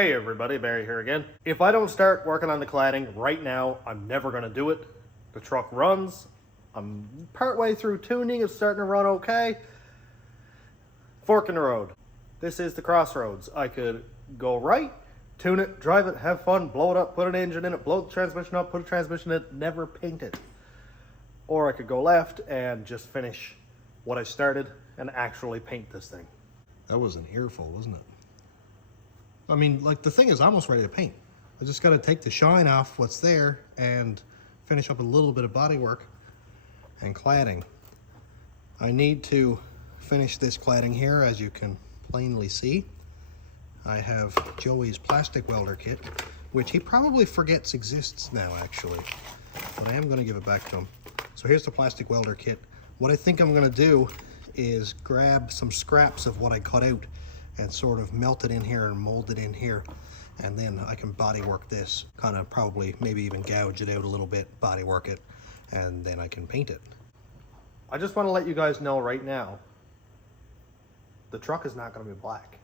Hey everybody, Barry here again. If I don't start working on the cladding right now, I'm never gonna do it. The truck runs. I'm partway through tuning, it's starting to run okay. Fork in the road. This is the crossroads. I could go right, tune it, drive it, have fun, blow it up, put an engine in it, blow the transmission up, put a transmission in it, never paint it. Or I could go left and just finish what I started and actually paint this thing. That was an earful, wasn't it? I mean, like, the thing is almost ready to paint. I just got to take the shine off what's there and finish up a little bit of body work and cladding. I need to finish this cladding here, as you can plainly see. I have Joey's plastic welder kit, which he probably forgets exists now, actually. But I am going to give it back to him. So here's the plastic welder kit. What I think I'm going to do is grab some scraps of what I cut out and sort of melt it in here and mold it in here, and then I can body work this, kind of probably maybe even gouge it out a little bit, body work it, and then I can paint it. I just want to let you guys know right now, the truck is not going to be black.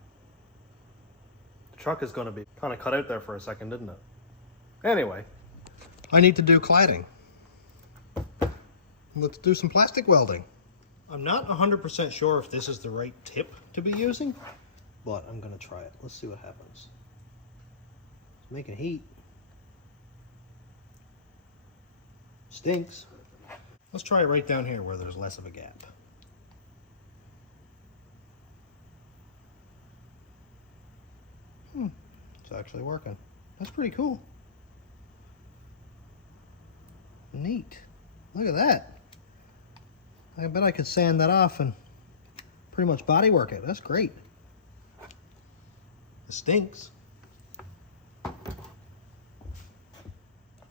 The truck is going to be kind of cut out there for a second, didn't it? Anyway. I need to do cladding. Let's do some plastic welding. I'm not 100% sure if this is the right tip to be using, but I'm gonna try it. Let's see what happens. It's making heat. Stinks. Let's try it right down here where there's less of a gap. It's actually working. That's pretty cool. Neat. Look at that. I bet I could sand that off and pretty much body work it. That's great. It stinks.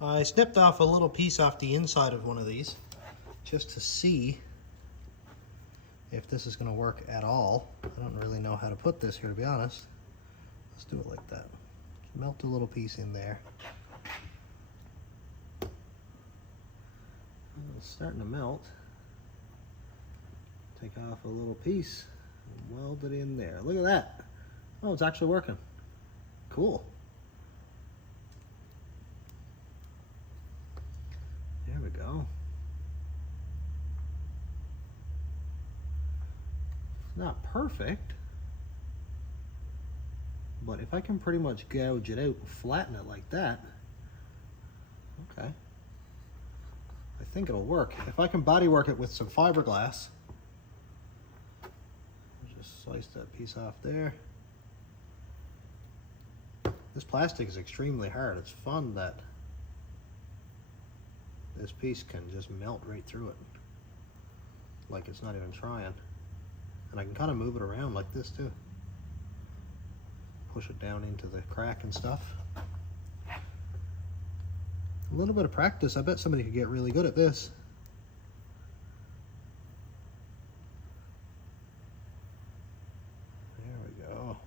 I snipped off a little piece off the inside of one of these just to see if this is going to work at all. I don't really know how to put this here, to be honest. Let's do it like that. Just melt a little piece in there. It's starting to melt. Take off a little piece and weld it in there. Look at that. Oh, it's actually working. Cool. There we go. It's not perfect, but if I can pretty much gouge it out and flatten it like that, okay, I think it'll work. If I can body work it with some fiberglass, just slice that piece off there. This plastic is extremely hard. It's fun that this piece can just melt right through it, like it's not even trying. And I can kind of move it around like this too. Push it down into the crack and stuff. A little bit of practice, I bet somebody could get really good at this. There we go.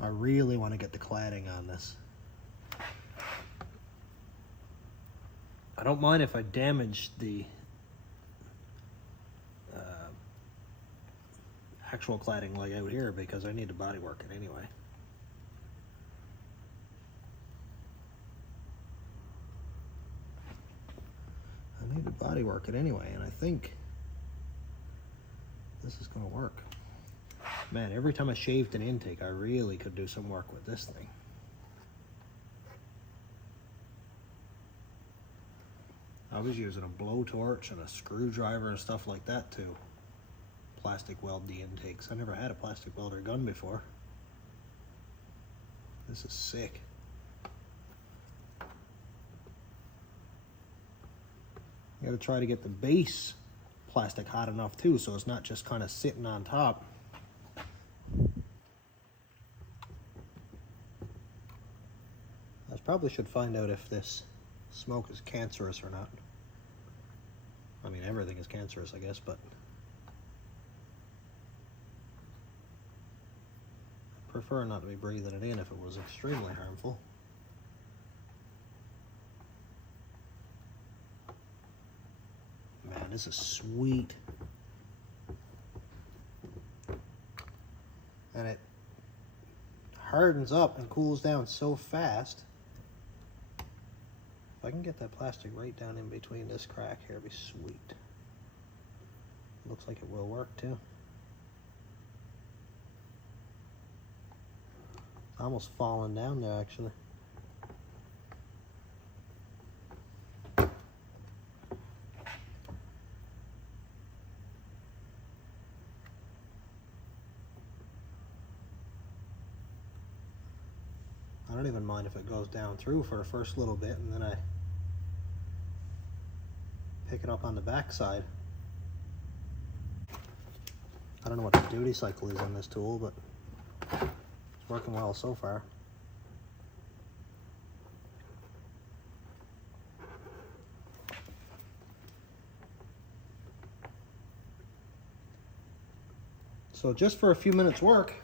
I really want to get the cladding on this. I don't mind if I damage the actual cladding like out here, because I need to body work it anyway. I need to body work it anyway, and I think this is going to work. Man, every time I shaved an intake, I really could do some work with this thing. I was using a blowtorch and a screwdriver and stuff like that to plastic weld the intakes. I never had a plastic welder gun before. This is sick. You gotta try to get the base plastic hot enough too, so it's not just kind of sitting on top. I probably should find out if this smoke is cancerous or not. I mean, everything is cancerous, I guess, but I prefer not to be breathing it in if it was extremely harmful. Man, this is sweet. And it hardens up and cools down so fast. If I can get that plastic right down in between this crack here, it'd be sweet. Looks like it will work too. It's almost falling down there actually. I don't even mind if it goes down through for the first little bit and then I pick it up on the back side. I don't know what the duty cycle is on this tool, but it's working well so far. So just for a few minutes work,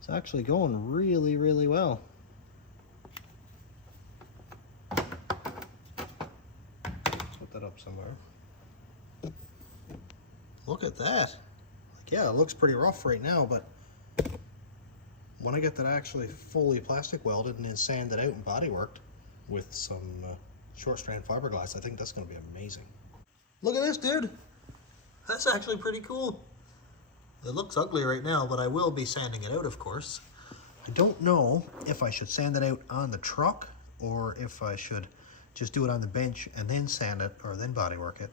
it's actually going really, really well. Let's put that up somewhere. Look at that. Like, yeah, it looks pretty rough right now, but when I get that actually fully plastic welded and then sanded out and body worked with some short strand fiberglass, I think that's going to be amazing. Look at this, dude. That's actually pretty cool. It looks ugly right now, but I will be sanding it out, of course. I don't know if I should sand it out on the truck or if I should just do it on the bench and then sand it or then body work it.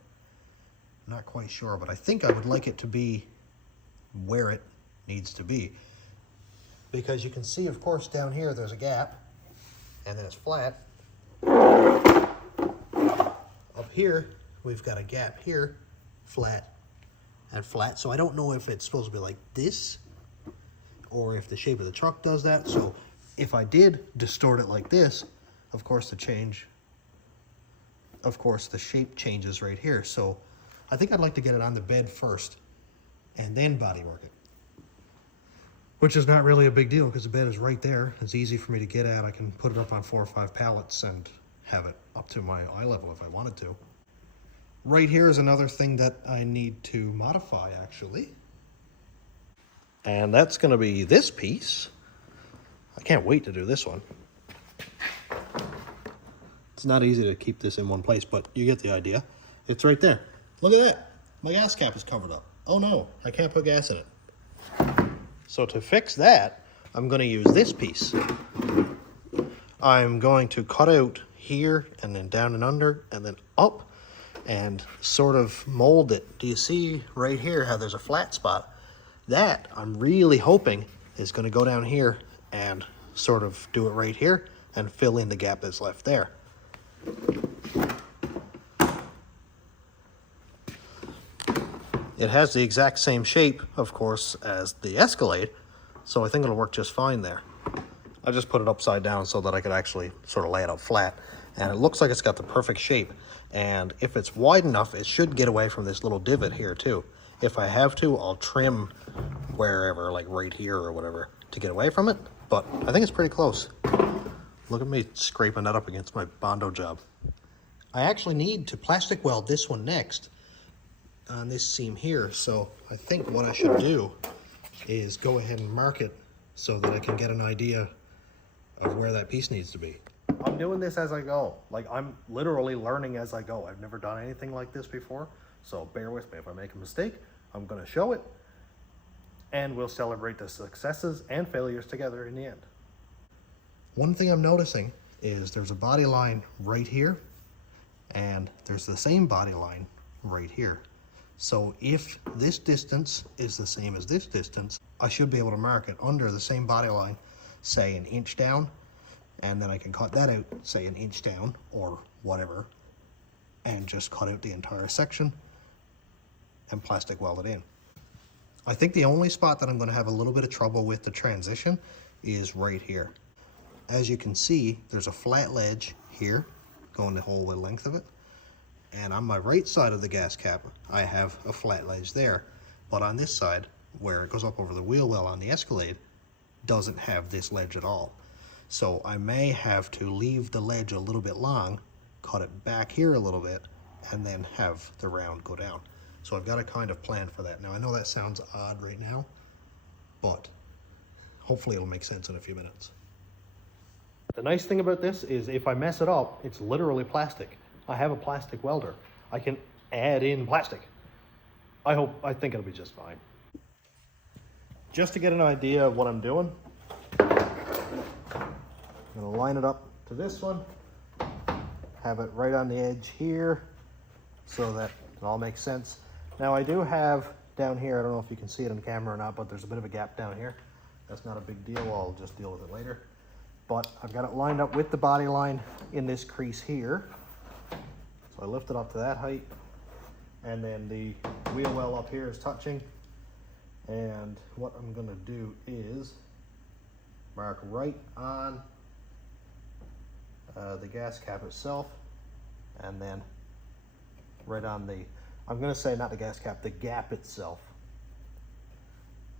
Not quite sure, but I think I would like it to be where it needs to be. Because you can see, of course, down here there's a gap, and then it's flat. Up here, we've got a gap here, flat and flat. So I don't know if it's supposed to be like this, or if the shape of the truck does that. So if I did distort it like this, of course the shape changes right here. So I think I'd like to get it on the bed first and then body work it. Which is not really a big deal because the bed is right there. It's easy for me to get at. I can put it up on 4 or 5 pallets and have it up to my eye level if I wanted to. Right here is another thing that I need to modify actually. And that's going to be this piece. I can't wait to do this one. It's not easy to keep this in one place, but you get the idea. It's right there. Look at that. My gas cap is covered up. Oh no, I can't put gas in it. So to fix that, I'm going to use this piece. I'm going to cut out here and then down and under and then up and sort of mold it. Do you see right here how there's a flat spot? That I'm really hoping is going to go down here and sort of do it right here and fill in the gap that's left there. It has the exact same shape, of course, as the Escalade, so I think it'll work just fine there. I just put it upside down so that I could actually sort of lay it out flat, and it looks like it's got the perfect shape. And if it's wide enough, it should get away from this little divot here too. If I have to, I'll trim wherever, like right here or whatever, to get away from it, but I think it's pretty close. Look at me scraping that up against my Bondo job. I actually need to plastic weld this one next on this seam here, so I think what I should do is go ahead and mark it so that I can get an idea of where that piece needs to be. I'm doing this as I go. Like, I'm literally learning as I go. I've never done anything like this before, so bear with me. If I make a mistake, I'm going to show it, and we'll celebrate the successes and failures together in the end. One thing I'm noticing is there's a body line right here, and there's the same body line right here. So if this distance is the same as this distance, I should be able to mark it under the same body line, say 1 inch down, and then I can cut that out, say 1 inch down or whatever, and just cut out the entire section and plastic weld it in. I think the only spot that I'm going to have a little bit of trouble with the transition is right here. As you can see, there's a flat ledge here going the whole length of it. And on my right side of the gas cap, I have a flat ledge there. But on this side, where it goes up over the wheel well on the Escalade, doesn't have this ledge at all. So I may have to leave the ledge a little bit long, cut it back here a little bit, and then have the round go down. So I've got to kind of plan for that. Now I know that sounds odd right now, but hopefully it'll make sense in a few minutes. The nice thing about this is if I mess it up, it's literally plastic. I have a plastic welder. I can add in plastic. I think it'll be just fine. Just to get an idea of what I'm doing, I'm gonna line it up to this one, have it right on the edge here so that it all makes sense. Now I do have down here, I don't know if you can see it on camera or not, but there's a bit of a gap down here. That's not a big deal, I'll just deal with it later. But I've got it lined up with the body line in this crease here. So I lift it up to that height, and then the wheel well up here is touching. And what I'm gonna do is mark right on the gas cap itself, and then right on the, I'm gonna say not the gas cap, the gap itself.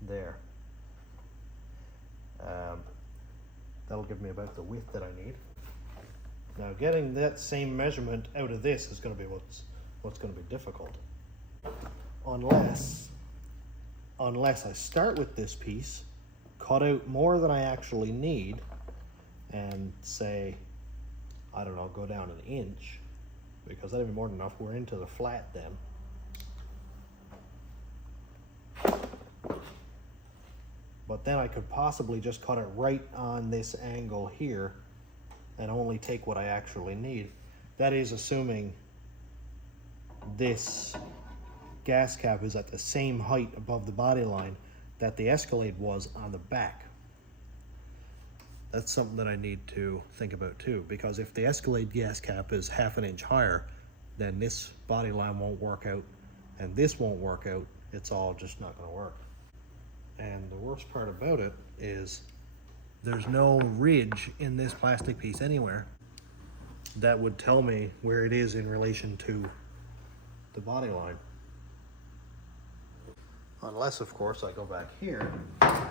There. That'll give me about the width that I need. Now getting that same measurement out of this is gonna be what's gonna be difficult. Unless I start with this piece, cut out more than I actually need, and say, I don't know, go down an inch, because that'd be more than enough. We're into the flat then. But then I could possibly just cut it right on this angle here and only take what I actually need. That is assuming this gas cap is at the same height above the body line that the Escalade was on the back. That's something that I need to think about too, because if the Escalade gas cap is half an inch higher, then this body line won't work out and this won't work out. It's all just not gonna work. And the worst part about it is there's no ridge in this plastic piece anywhere that would tell me where it is in relation to the body line. Unless, of course, I go back here. I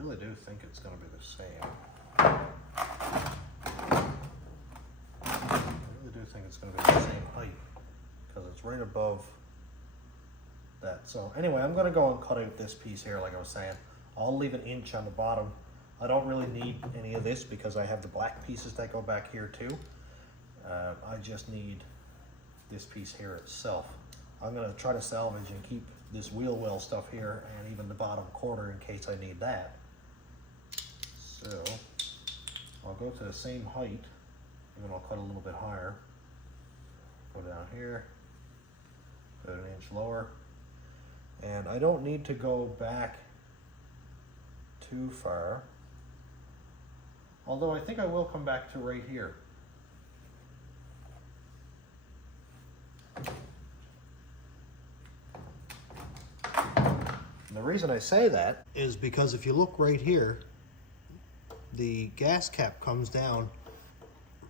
really do think it's going to be the same. I really do think it's going to be the same height, because it's right above that. So anyway, I'm going to go and cut out this piece here like I was saying. I'll leave an inch on the bottom. I don't really need any of this because I have the black pieces that go back here too. I just need this piece here itself. I'm going to try to salvage and keep this wheel well stuff here and even the bottom quarter in case I need that. So I'll go to the same height, and then I'll cut a little bit higher. Go down here, go an inch lower, and I don't need to go back too far, although I think I will come back to right here. And the reason I say that is because if you look right here, the gas cap comes down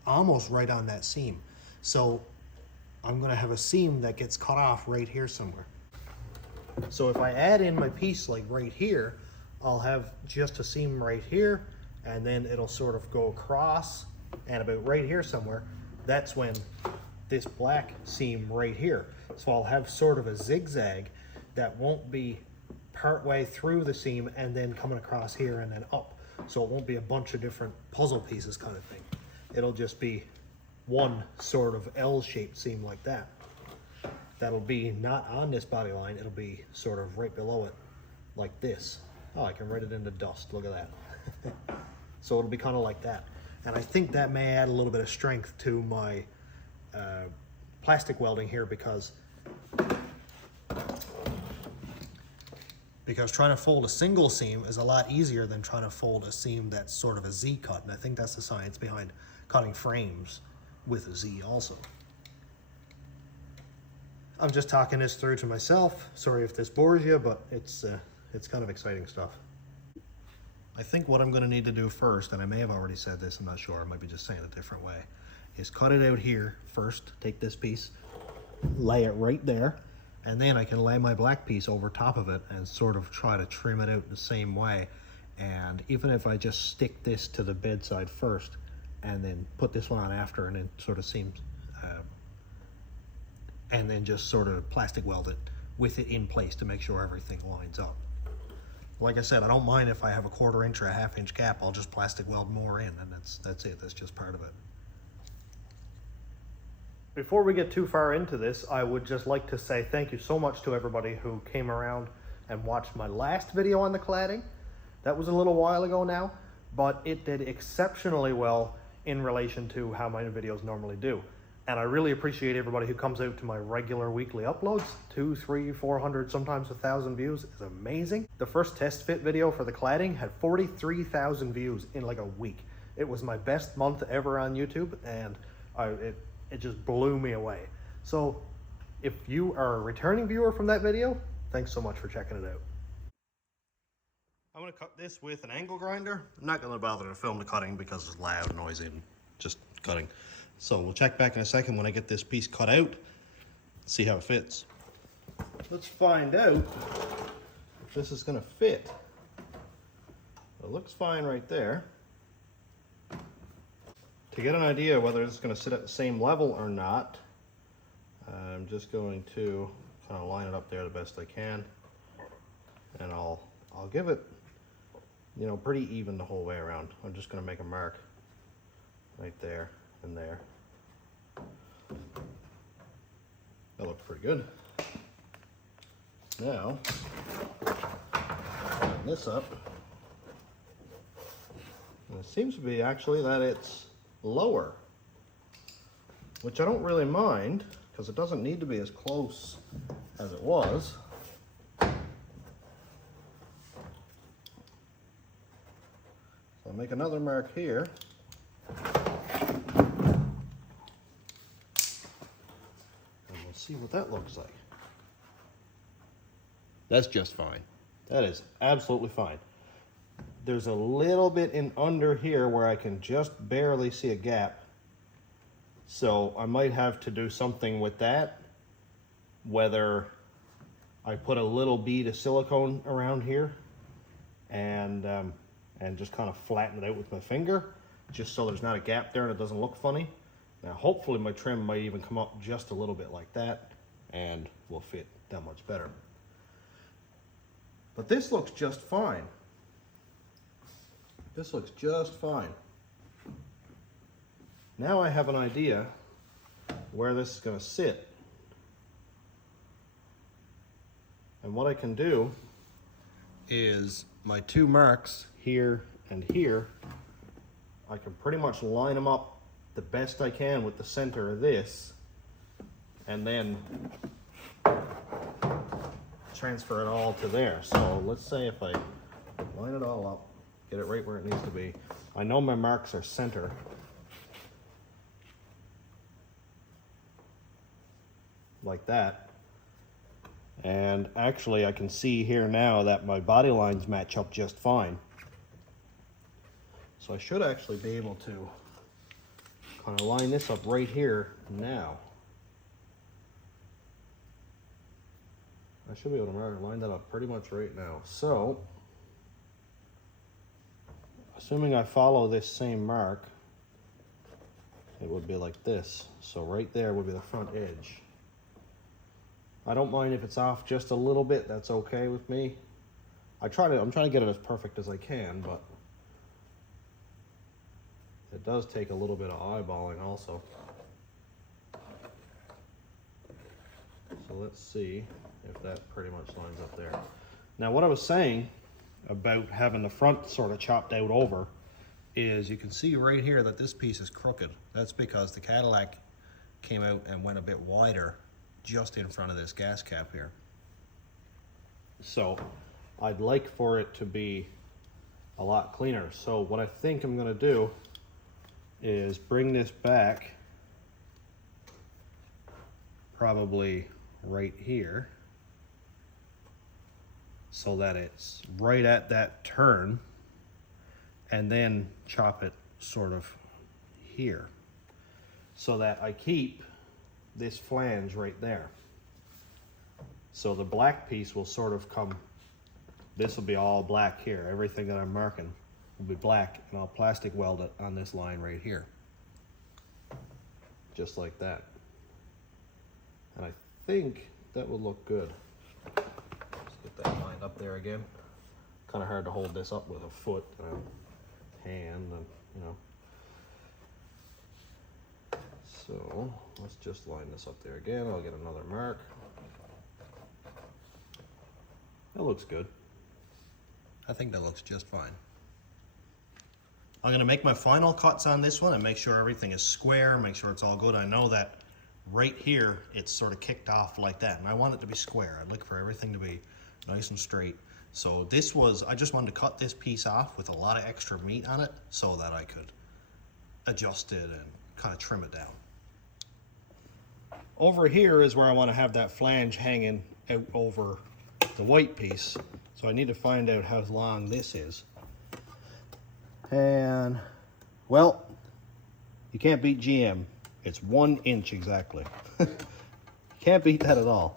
almost right on that seam. So I'm going to have a seam that gets cut off right here somewhere. So if I add in my piece like right here, I'll have just a seam right here, and then it'll sort of go across, and about right here somewhere, that's when this black seam right here. So I'll have sort of a zigzag that won't be part way through the seam and then coming across here and then up. So it won't be a bunch of different puzzle pieces kind of thing. It'll just be one sort of L-shaped seam like that. That'll be not on this body line, it'll be sort of right below it, like this. Oh, I can write it into dust, look at that. So it'll be kind of like that. And I think that may add a little bit of strength to my plastic welding here, because trying to fold a single seam is a lot easier than trying to fold a seam that's sort of a Z cut. And I think that's the science behind cutting frames with a Z also. I'm just talking this through to myself. Sorry if this bores you, but it's kind of exciting stuff. I think what I'm going to need to do first, and I may have already said this, I'm not sure, I might be just saying it a different way, is cut it out here first, take this piece, lay it right there, and then I can lay my black piece over top of it and sort of try to trim it out the same way. And even if I just stick this to the bedside first and then put this one on after, and then sort of seams, and then just sort of plastic weld it with it in place to make sure everything lines up. Like I said, I don't mind if I have a 1/4 inch or a 1/2 inch gap. I'll just plastic weld more in, and that's it. That's just part of it. Before we get too far into this, I would just like to say thank you so much to everybody who came around and watched my last video on the cladding. That was a little while ago now, but it did exceptionally well in relation to how my videos normally do. And I really appreciate everybody who comes out to my regular weekly uploads. 200, 300, 400, sometimes 1,000 views is amazing. The first test fit video for the cladding had 43,000 views in like a week. It was my best month ever on YouTube, and it just blew me away. So if you are a returning viewer from that video, thanks so much for checking it out. I'm going to cut this with an angle grinder. I'm not going to bother to film the cutting because it's loud, noisy, and just cutting. So we'll check back in a second when I get this piece cut out, see how it fits. Let's find out if this is going to fit. It looks fine right there. To get an idea whether it's going to sit at the same level or not, I'm just going to kind of line it up there the best I can, and I'll give it, you know, pretty even the whole way around. I'm just going to make a mark right there and there. That looks pretty good. Now, line this up, and it seems to be actually that it's lower, which I don't really mind because it doesn't need to be as close as it was. So I'll make another mark here. And we'll see what that looks like. That's just fine. That is absolutely fine. There's a little bit in under here where I can just barely see a gap. So I might have to do something with that. Whether I put a little bead of silicone around here and just kind of flatten it out with my finger, just so there's not a gap there and it doesn't look funny. Now hopefully my trim might even come up just a little bit like that and will fit that much better. But this looks just fine. This looks just fine. Now I have an idea where this is going to sit. And what I can do is my two marks here and here, I can pretty much line them up the best I can with the center of this, and then transfer it all to there. So let's say if I line it all up, get it right where it needs to be. I know my marks are center. Like that. And actually I can see here now that my body lines match up just fine. So I should actually be able to kind of line this up right here now. I should be able to line that up pretty much right now. So, assuming I follow this same mark, it would be like this. So right there would be the front edge. I don't mind if it's off just a little bit, that's okay with me. I'm trying to get it as perfect as I can, but it does take a little bit of eyeballing also. So let's see if that pretty much lines up there. Now what I was saying about having the front sort of chopped out over is you can see right here that this piece is crooked. That's because the Cadillac came out and went a bit wider just in front of this gas cap here. So I'd like for it to be a lot cleaner. So what I think I'm gonna do is bring this back probably right here so that it's right at that turn, and then chop it sort of here so that I keep this flange right there. So the black piece will sort of come, this will be all black here. Everything that I'm marking will be black, and I'll plastic weld it on this line right here. Just like that. And I think that will look good. up there again. Kind of hard to hold this up with a foot and a hand, and you know. So let's just line this up there again. I'll get another mark. That looks good. I think that looks just fine. I'm gonna make my final cuts on this one and make sure everything is square, make sure it's all good. I know that right here, it's sort of kicked off like that, and I want it to be square. I'd like for everything to be nice and straight. So this was, I just wanted to cut this piece off with a lot of extra meat on it so that I could adjust it and kind of trim it down. Over here is where I want to have that flange hanging out over the white piece. So I need to find out how long this is. And, well, you can't beat GM. It's 1 inch exactly. You can't beat that at all.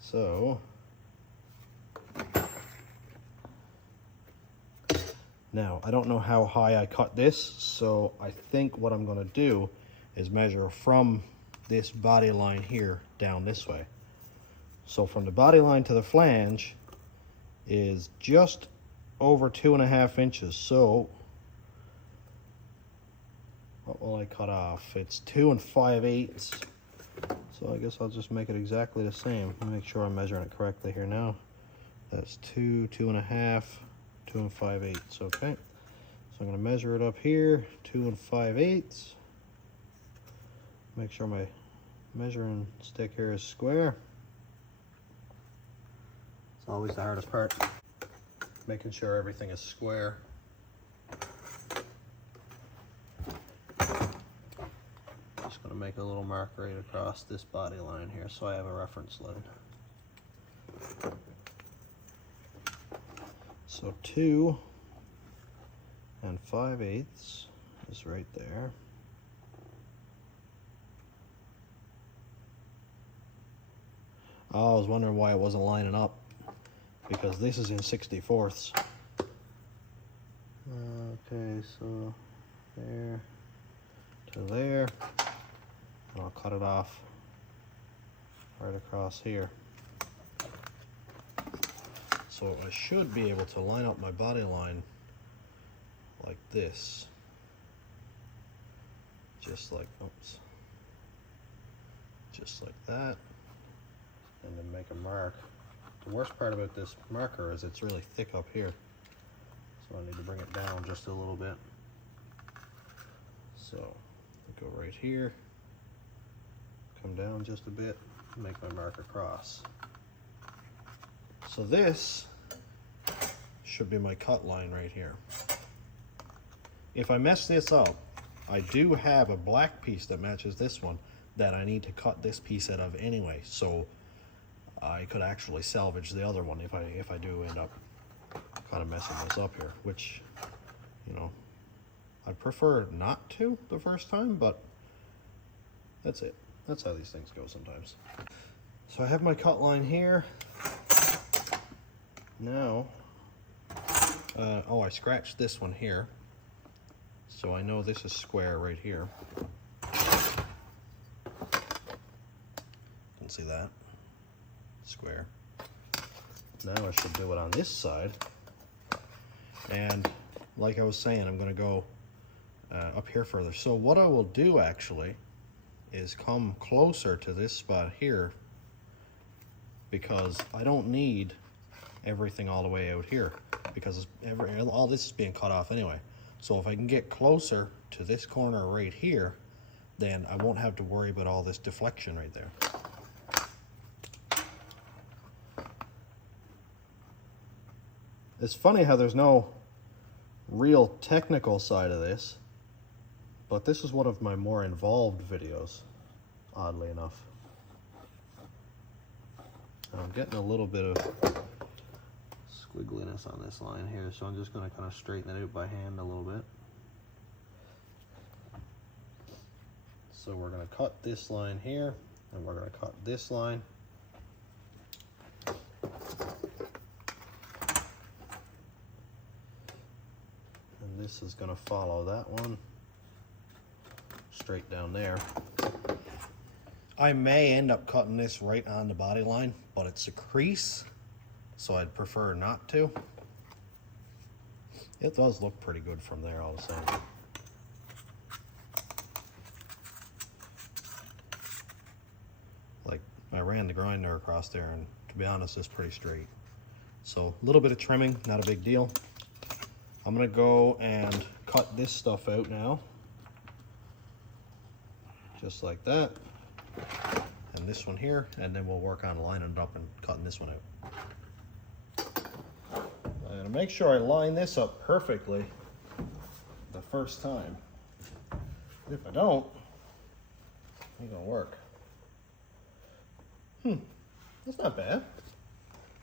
So, now, I don't know how high I cut this, so I think what I'm going to do is measure from this body line here down this way. So from the body line to the flange is just over 2.5 inches. So what will I cut off? It's 2 5/8. So I guess I'll just make it exactly the same. Let me make sure I'm measuring it correctly here now. That's 2, 2.5, 2 5/8. Okay. So I'm going to measure it up here, 2 5/8. Make sure my measuring stick here is square. It's always the hardest part, making sure everything is square. Just going to make a little mark right across this body line here so I have a reference line. So 2 5/8 is right there. Oh, I was wondering why it wasn't lining up, because this is in 64ths. Okay, so there to there, and I'll cut it off right across here. So I should be able to line up my body line like this, just like, oops, just like that. And then make a mark. The worst part about this marker is it's really thick up here, so I need to bring it down just a little bit. So I'll go right here, come down just a bit, make my mark across. So this should be my cut line right here. If I mess this up, I do have a black piece that matches this one that I need to cut this piece out of anyway, so I could actually salvage the other one if I do end up kind of messing this up here, which, you know, I prefer not to the first time, but that's it. That's how these things go sometimes. So I have my cut line here. Now, oh, I scratched this one here, so I know this is square right here. Can see that? Square. Now I should do it on this side, and like I was saying, I'm going to go up here further. So what I will do actually is come closer to this spot here, because I don't need everything all the way out here, because all this is being cut off anyway. So if I can get closer to this corner right here, then I won't have to worry about all this deflection right there. It's funny how there's no real technical side of this, but this is one of my more involved videos, oddly enough. I'm getting a little bit of squiggliness on this line here, so I'm just going to kind of straighten it out by hand a little bit. So we're going to cut this line here, and we're going to cut this line. And this is going to follow that one straight down there. I may end up cutting this right on the body line, but it's a crease, so I'd prefer not to. It does look pretty good from there, all of a sudden. Like, I ran the grinder across there, and to be honest, it's pretty straight. So a little bit of trimming, not a big deal. I'm gonna go and cut this stuff out now. Just like that. And this one here, and then we'll work on lining it up and cutting this one out. I'm gonna make sure I line this up perfectly the first time. If I don't, it ain't gonna work. That's not bad.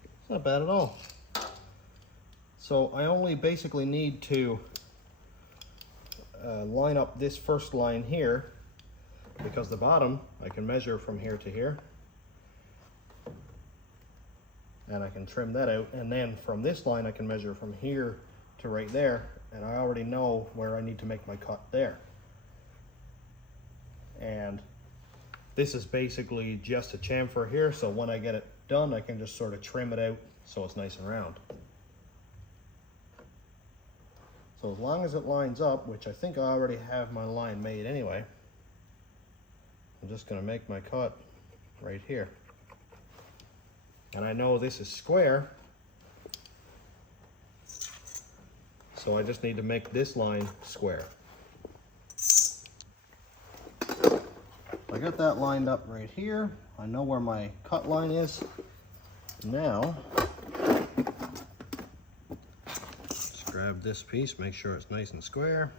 It's not bad at all. So I only basically need to line up this first line here, because the bottom I can measure from here to here, and I can trim that out, and then from this line I can measure from here to right there, and I already know where I need to make my cut there. And this is basically just a chamfer here, so when I get it done I can just sort of trim it out so it's nice and round. So as long as it lines up, which I think I already have my line made anyway, I'm just going to make my cut right here. And I know this is square, so I just need to make this line square. I got that lined up right here. I know where my cut line is. Now, just grab this piece, make sure it's nice and square.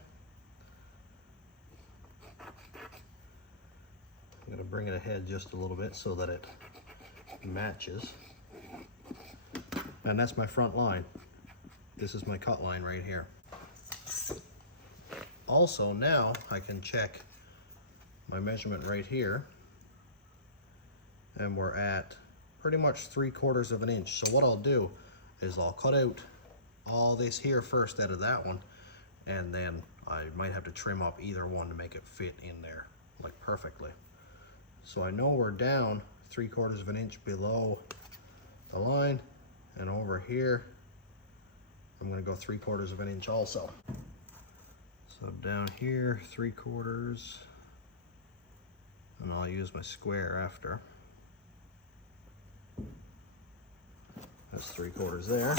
I'm going to bring it ahead just a little bit so that it matches. And that's my front line. This is my cut line right here. Also, now I can check my measurement right here, and we're at pretty much 3/4 of an inch. So what I'll do is I'll cut out all this here first out of that one, and then I might have to trim up either one to make it fit in there like perfectly. So I know we're down 3/4 of an inch below the line, and over here I'm going to go 3/4 of an inch also. So down here 3/4, and I'll use my square after. That's 3/4 there.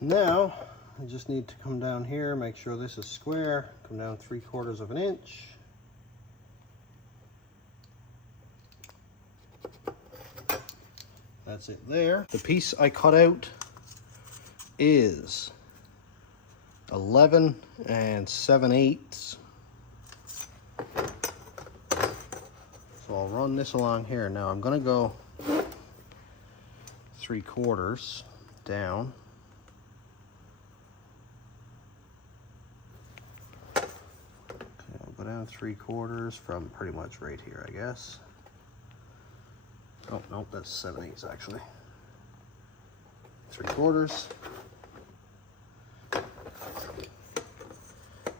Now I just need to come down here, make sure this is square, come down 3/4 of an inch. That's it there. The piece I cut out is 11 7/8. So I'll run this along here. Now I'm gonna go 3/4 down. Okay, I'll go down 3/4 from pretty much right here, I guess. Oh, nope, that's 7/8 actually. 3/4.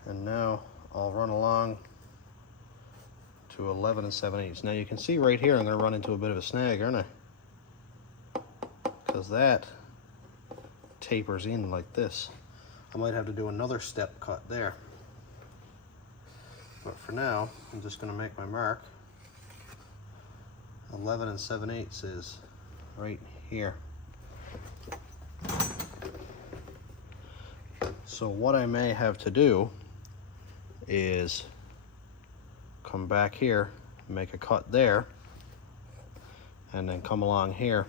And now I'll run along to 11 7/8. Now you can see right here I'm going to run into a bit of a snag, aren't I? Because that tapers in like this. I might have to do another step cut there. But for now, I'm just going to make my mark. 11 7/8 is right here. So what I may have to do is come back here, make a cut there, and then come along here.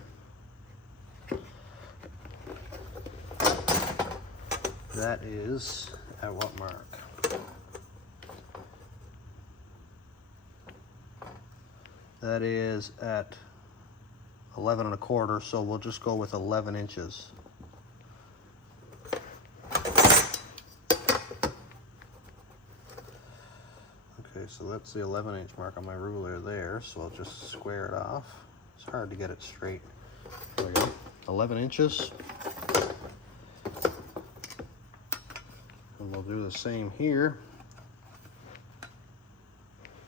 That is at what mark? That is at 11 1/4, so we'll just go with 11 inches. Okay, so that's the 11-inch mark on my ruler there, so I'll just square it off. It's hard to get it straight. There we go, 11 inches. And we'll do the same here.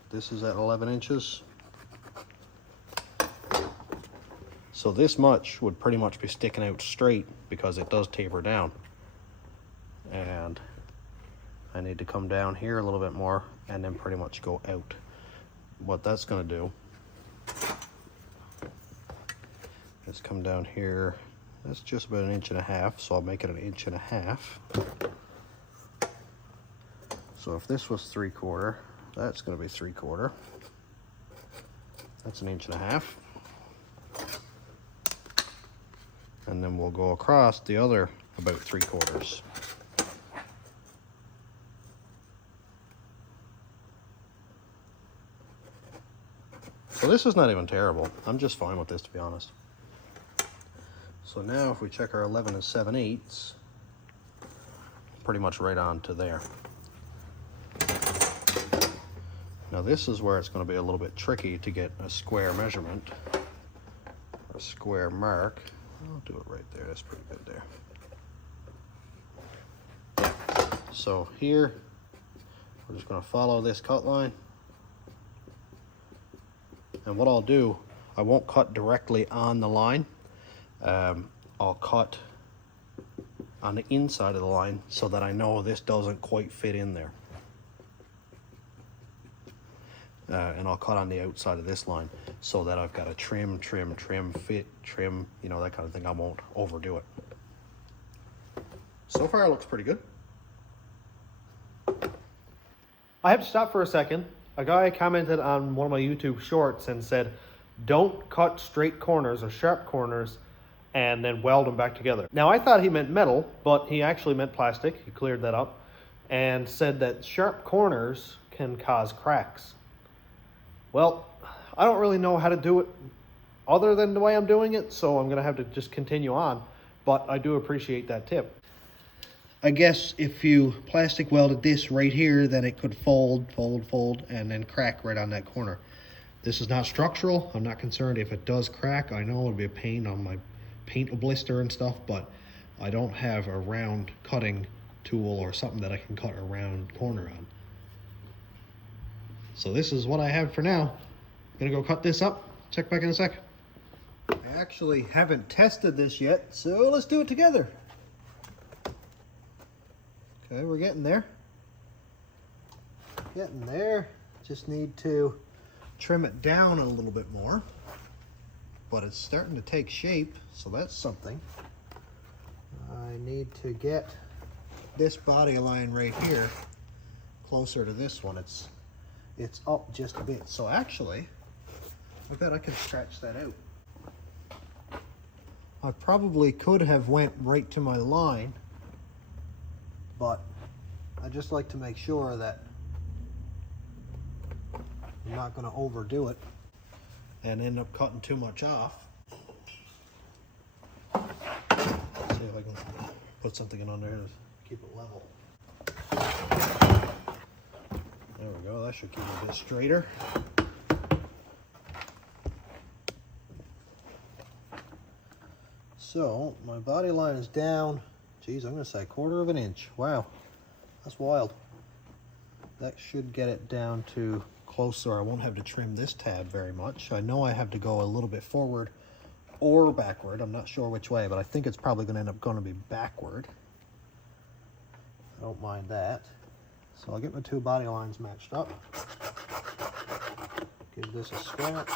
This is at 11 inches. So this much would pretty much be sticking out straight because it does taper down. And I need to come down here a little bit more and then pretty much go out. What that's gonna do is come down here. That's just about 1.5 inches, so I'll make it 1.5 inches. So if this was 3/4, that's gonna be 3/4. That's 1.5 inches. And then we'll go across the other about 3/4. So this is not even terrible. I'm just fine with this, to be honest. So now if we check our 11 7/8, pretty much right on to there. Now this is where it's going to be a little bit tricky to get a square measurement, a square mark. I'll do it right there. That's pretty good there. So here, we're just going to follow this cut line. And what I'll do, I won't cut directly on the line. I'll cut on the inside of the line so that I know this doesn't quite fit in there. And I'll cut on the outside of this line so that I've got a trim, fit, trim, you know, that kind of thing. I won't overdo it. So far it looks pretty good. I have to stop for a second. A guy commented on one of my YouTube shorts and said, don't cut straight corners or sharp corners and then weld them back together. Now I thought he meant metal, but he actually meant plastic. He cleared that up and said that sharp corners can cause cracks. Well, I don't really know how to do it other than the way I'm doing it, so I'm gonna have to just continue on, but I do appreciate that tip. I guess if you plastic welded this right here, then it could fold, and then crack right on that corner. This is not structural. I'm not concerned if it does crack. I know it'll be a pain on my paint will blister and stuff, but I don't have a round cutting tool or something that I can cut a round corner on. So this is what I have for now. I'm gonna go cut this up, check back in a sec. I actually haven't tested this yet, so let's do it together. Okay, we're getting there. Getting there. Just need to trim it down a little bit more. But it's starting to take shape, so that's something. I need to get this body line right here closer to this one. It's up just a bit. So actually, I bet I can stretch that out. I probably could have went right to my line, but I just like to make sure that I'm not going to overdo it and end up cutting too much off. See if I can put something in under here to keep it level. There we go, that should keep it a bit straighter. So my body line is down, geez, I'm going to say 1/4 inch. Wow, that's wild. That should get it down to closer. I won't have to trim this tab very much. I know I have to go a little bit forward or backward. I'm not sure which way, but I think it's probably going to end up going to be backward. I don't mind that. So I'll get my two body lines matched up. Give this a scratch.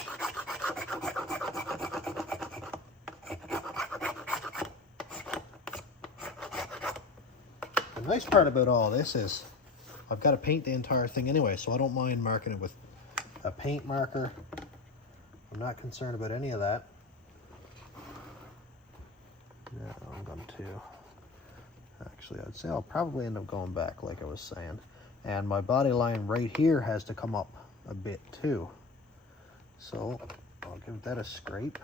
The nice part about all this is I've got to paint the entire thing anyway, so I don't mind marking it with a paint marker. I'm not concerned about any of that. Now I'm going to, actually I'd say I'll probably end up going back like I was saying. And my body line right here has to come up a bit too. So I'll give that a scrape.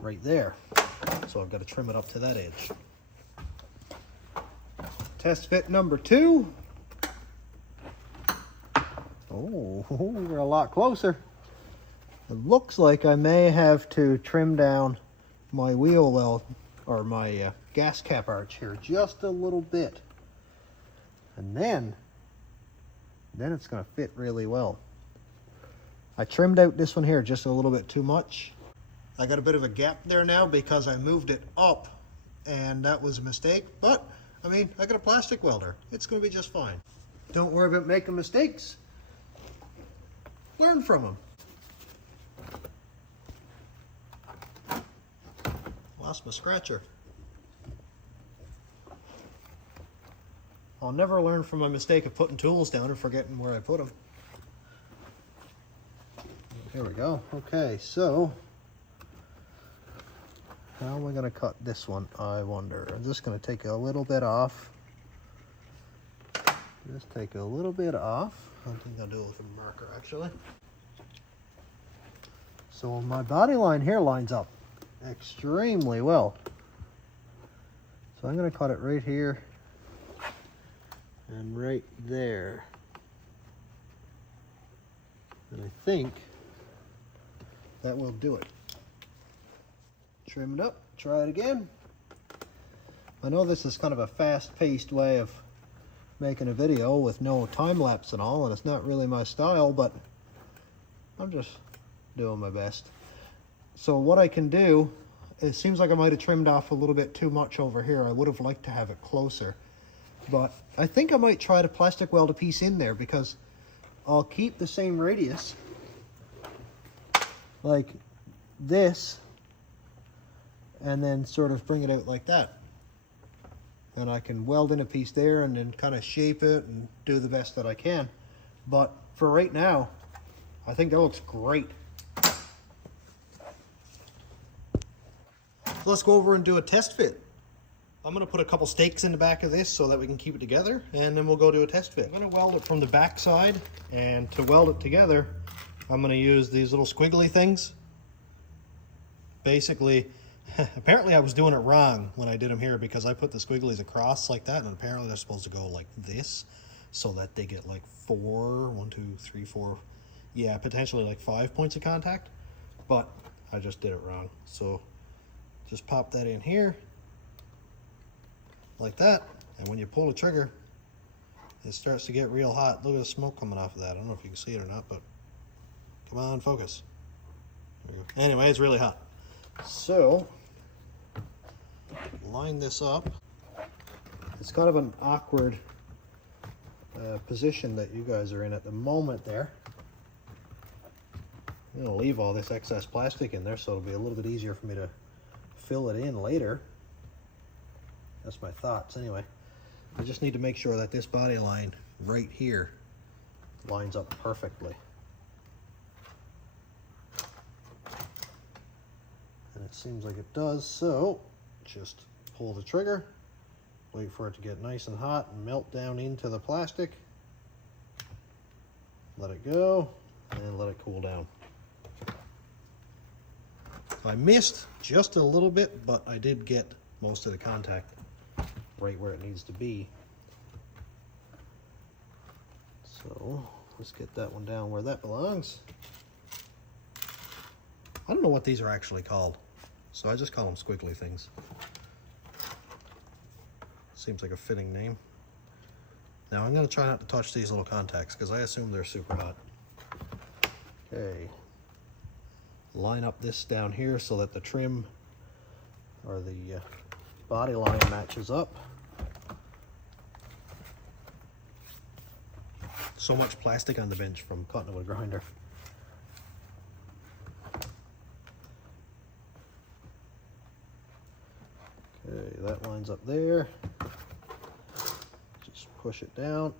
Right there. So I've got to trim it up to that edge. Test fit number 2. Oh, we're a lot closer. It looks like I may have to trim down my wheel well, or my gas cap arch here just a little bit. And then it's going to fit really well. I trimmed out this one here just a little bit too much. I got a bit of a gap there now because I moved it up, and that was a mistake. But, I mean, I got a plastic welder. It's going to be just fine. Don't worry about making mistakes. Learn from them. Lost my scratcher. I'll never learn from my mistake of putting tools down and forgetting where I put them. Here we go. Okay, so how am I going to cut this one, I wonder? I'm just going to take a little bit off. Just take a little bit off. I think I'll do it with a marker, actually. So my body line here lines up extremely well. So I'm going to cut it right here and right there. And I think that will do it. Trim it up, try it again. I know this is kind of a fast-paced way of making a video with no time lapse and all, and it's not really my style, but I'm just doing my best. So what I can do, it seems like I might have trimmed off a little bit too much over here. I would have liked to have it closer, but I think I might try to plastic weld a piece in there because I'll keep the same radius like this and then sort of bring it out like that. And I can weld in a piece there and then kind of shape it and do the best that I can. But for right now, I think that looks great. So let's go over and do a test fit. I'm going to put a couple stakes in the back of this so that we can keep it together, and then we'll go do a test fit. I'm going to weld it from the back side, and to weld it together, I'm going to use these little squiggly things. Basically, apparently I was doing it wrong when I did them here because I put the squigglies across like that, and apparently they're supposed to go like this so that they get like 1, 2, 3, 4, yeah, potentially like 5 points of contact, but I just did it wrong. So just pop that in here like that, and when you pull the trigger, it starts to get real hot. Look at the smoke coming off of that. I don't know if you can see it or not, but come on, focus. There we go. Anyway, it's really hot. So line this up. It's kind of an awkward position that you guys are in at the moment there. I'm going to leave all this excess plastic in there so it'll be a little bit easier for me to fill it in later. That's my thoughts anyway. I just need to make sure that this body line right here lines up perfectly. And it seems like it does, so just pull the trigger, wait for it to get nice and hot and melt down into the plastic. Let it go and let it cool down. I missed just a little bit, but I did get most of the contact right where it needs to be. So let's get that one down where that belongs. I don't know what these are actually called, so I just call them squiggly things. Seems like a fitting name. Now I'm going to try not to touch these little contacts because I assume they're super hot. Okay. Line up this down here so that the trim or the body line matches up. So much plastic on the bench from cutting it with a grinder. Okay, that lines up there. Just push it down.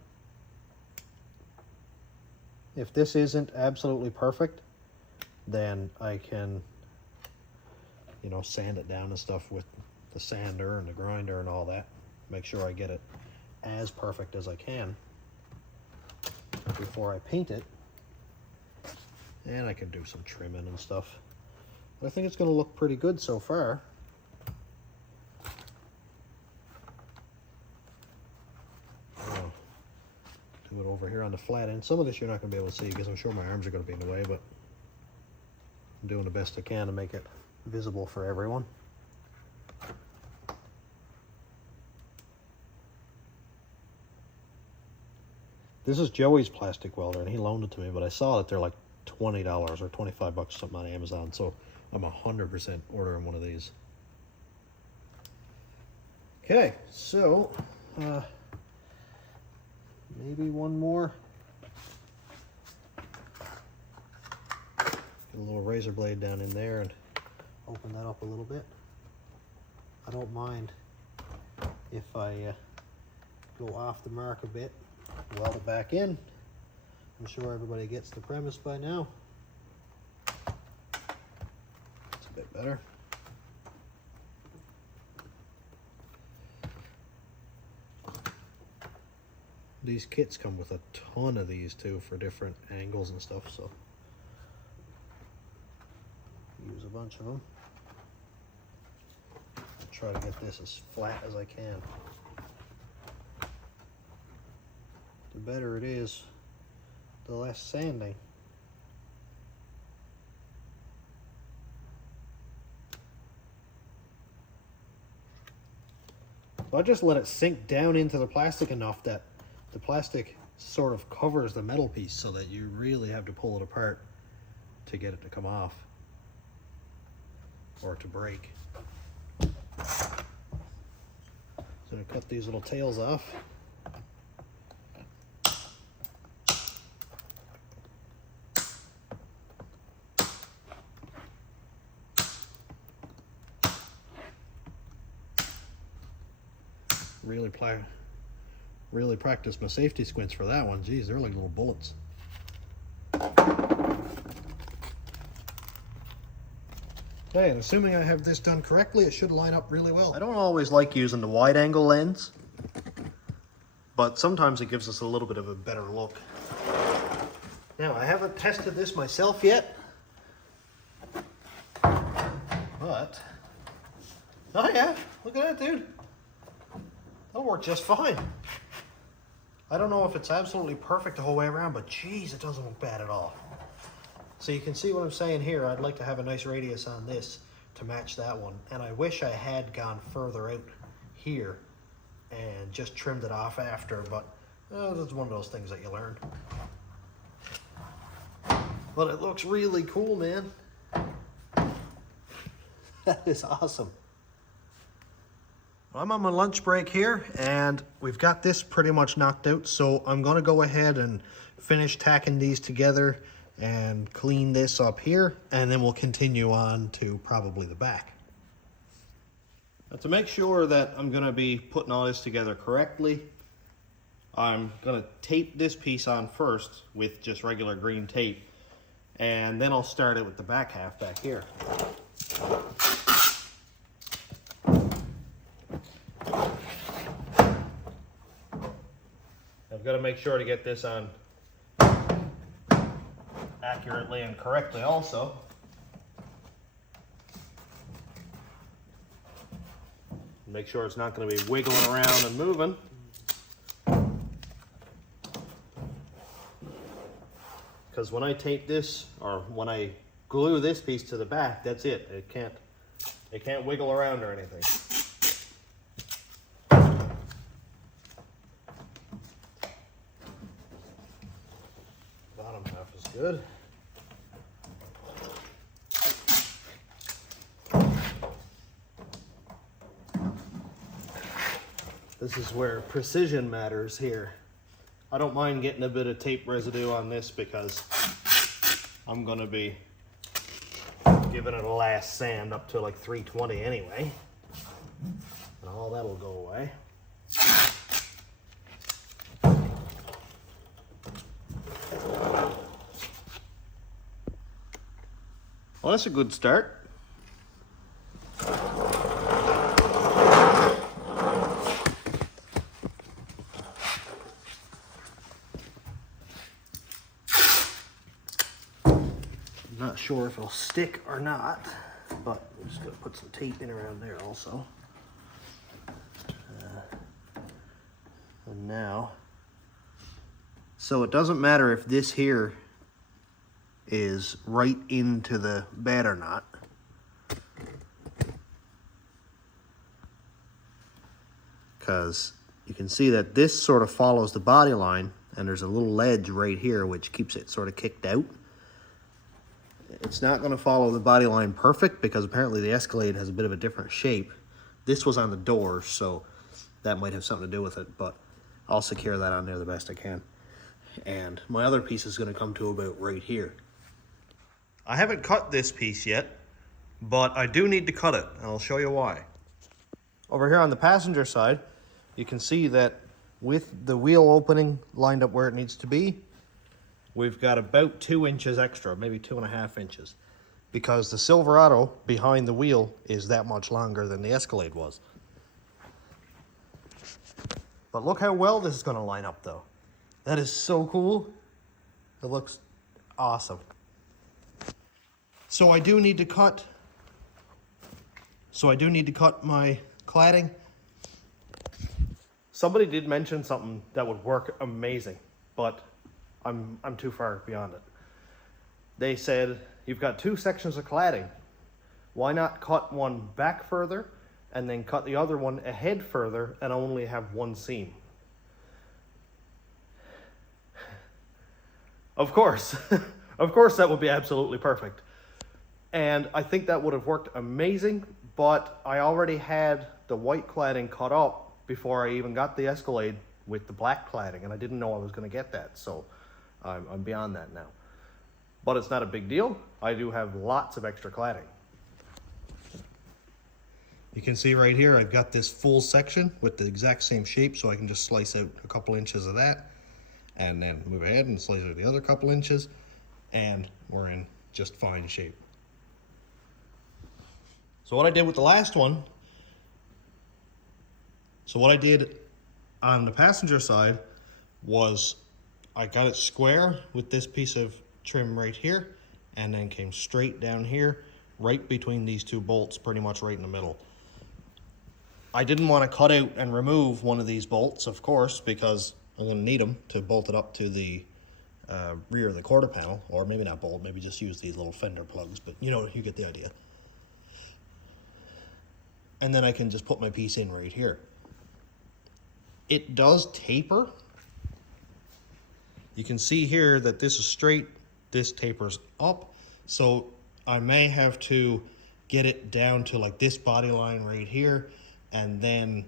If this isn't absolutely perfect, then I can, you know, sand it down and stuff with the sander and the grinder and all that. Make sure I get it as perfect as I can before I paint it. And I can do some trimming and stuff. But I think it's going to look pretty good so far. Do it over here on the flat end. Some of this you're not going to be able to see because I'm sure my arms are going to be in the way, but I'm doing the best I can to make it visible for everyone. This is Joey's plastic welder, and he loaned it to me, but I saw that they're like $20 or 25 bucks or something on Amazon. So I'm 100% ordering one of these. Okay, so maybe one more. Get a little razor blade down in there and open that up a little bit. I don't mind if I go off the mark a bit, weld it back in. I'm sure everybody gets the premise by now. It's a bit better. These kits come with a ton of these too for different angles and stuff, so use a bunch of them. Try to get this as flat as I can. The better it is, the less sanding. I just let it sink down into the plastic enough that the plastic sort of covers the metal piece so that you really have to pull it apart to get it to come off or to break. So I cut these little tails off. Really practice my safety squints for that one. Geez, they're like little bullets. Okay, and assuming I have this done correctly, it should line up really well. I don't always like using the wide angle lens, but sometimes it gives us a little bit of a better look. Now, I haven't tested this myself yet, but, oh yeah, look at that, dude. That'll work just fine. I don't know if it's absolutely perfect the whole way around, but geez, it doesn't look bad at all. So you can see what I'm saying here. I'd like to have a nice radius on this to match that one. And I wish I had gone further out here and just trimmed it off after, but that's one of those things that you learn. But it looks really cool, man. That is awesome. I'm on my lunch break here, and we've got this pretty much knocked out, so I'm going to go ahead and finish tacking these together and clean this up here, and then we'll continue on to probably the back. Now, to make sure that I'm going to be putting all this together correctly, I'm going to tape this piece on first with just regular green tape, and then I'll start it with the back half back here. I've got to make sure to get this on accurately and correctly also. Make sure it's not going to be wiggling around and moving. Because when I tape this, or when I glue this piece to the back, that's it. It can't wiggle around or anything. Bottom half is good. This is where precision matters here. I don't mind getting a bit of tape residue on this because I'm going to be giving it a last sand up to like 320 anyway. And all that'll go away. Well, that's a good start. Not sure if it'll stick or not, but I'm just going to put some tape in around there also. And now, so it doesn't matter if this here is right into the bed or not. Because you can see that this sort of follows the body line, and there's a little ledge right here which keeps it sort of kicked out. It's not going to follow the body line perfect because apparently the Escalade has a bit of a different shape. This was on the door, so that might have something to do with it, but I'll secure that on there the best I can. And my other piece is going to come to about right here. I haven't cut this piece yet, but I do need to cut it, and I'll show you why. Over here on the passenger side, you can see that with the wheel opening lined up where it needs to be, we've got about 2 inches extra, maybe 2.5 inches, because the Silverado behind the wheel is that much longer than the Escalade was. But look how well this is going to line up, though. That is so cool. It looks awesome. So I do need to cut my cladding. Somebody did mention something that would work amazing, but I'm too far beyond it. They said, you've got 2 sections of cladding. Why not cut one back further and then cut the other one ahead further and only have 1 seam? Of course, of course that would be absolutely perfect. And I think that would have worked amazing, but I already had the white cladding cut up before I even got the Escalade with the black cladding, and I didn't know I was going to get that, so I'm beyond that now. But it's not a big deal. I do have lots of extra cladding. You can see right here, I've got this full section with the exact same shape, so I can just slice out a couple inches of that, and then move ahead and slice out the other couple inches, and we're in just fine shape. So what I did with the last one, what I did on the passenger side was I got it square with this piece of trim right here, and then came straight down here, right between these 2 bolts, pretty much right in the middle. I didn't want to cut out and remove one of these bolts, of course, because I'm going to need them to bolt it up to the rear of the quarter panel, or maybe not bolt, maybe just use these little fender plugs, but you know, you get the idea. And then I can just put my piece in right here. It does taper. You can see here that this is straight, this tapers up, so I may have to get it down to like this body line right here, and then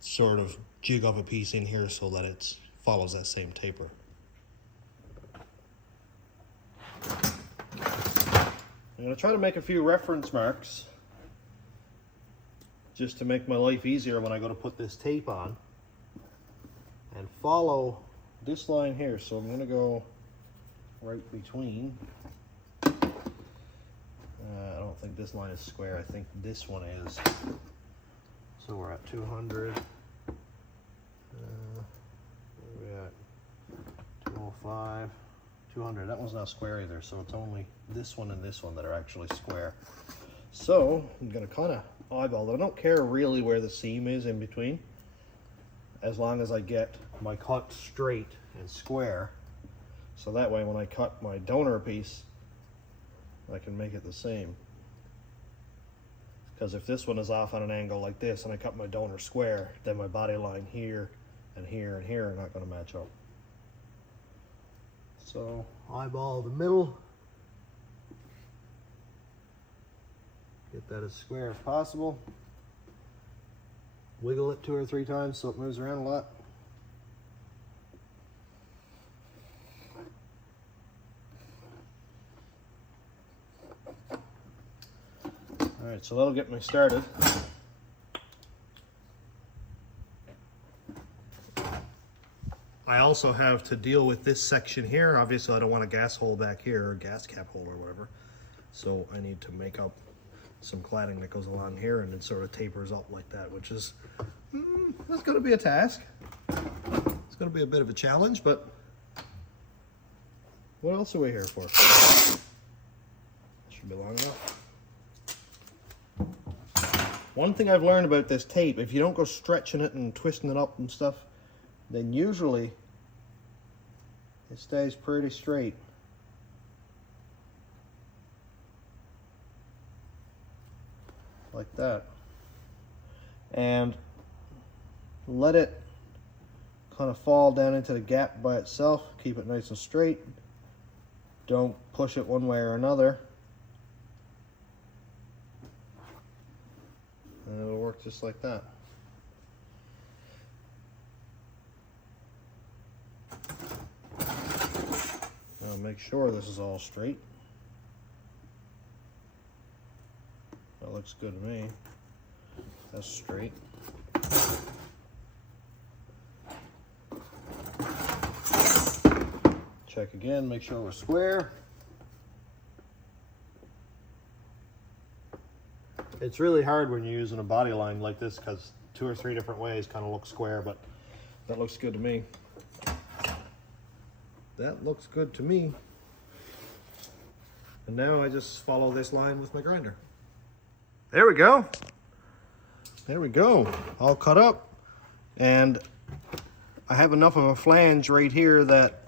sort of jig up a piece in here so that it follows that same taper. I'm going to try to make a few reference marks just to make my life easier when I go to put this tape on, and follow this line here. So I'm going to go right between. I don't think this line is square. I think this one is. So we're at 200. Where are we at? 205. 200. That one's not square either. So it's only this one and this one that are actually square. So I'm going to kind of eyeball it. I don't care really where the seam is in between, as long as I get my cut straight and square, so that way when I cut my donor piece I can make it the same. Because if this one is off on an angle like this and I cut my donor square, then my body line here and here and here are not going to match up. So eyeball the middle, get that as square as possible. Wiggle it 2 or 3 times so it moves around a lot. Alright, so that'll get me started. I also have to deal with this section here. Obviously I don't want a gas hole back here, or gas cap hole or whatever. So I need to make up some cladding that goes along here, and it sort of tapers up like that, which is that's going to be a task. It's going to be a bit of a challenge, but what else are we here for? Should be long enough. One thing I've learned about this tape, if you don't go stretching it and twisting it up and stuff, then usually it stays pretty straight. Like that. And let it kind of fall down into the gap by itself. Keep it nice and straight. don't push it one way or another, and it'll work just like that. Now make sure this is all straight. That looks good to me. That's straight. Check again, make sure we're square. It's really hard when you're using a body line like this because 2 or 3 different ways kind of look square, but that looks good to me. That looks good to me. And now I just follow this line with my grinder. There we go. There we go. All cut up. And I have enough of a flange right here that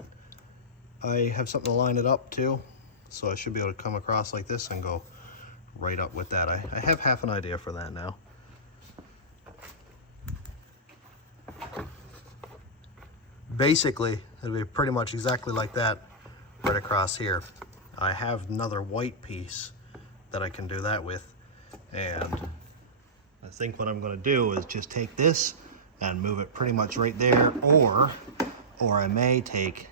I have something to line it up to. So I should be able to come across like this and go right up with that. I have half an idea for that now. Basically, it'll be pretty much exactly like that right across here. I have another white piece that I can do that with. And I think what I'm going to do is just take this and move it pretty much right there, or I may take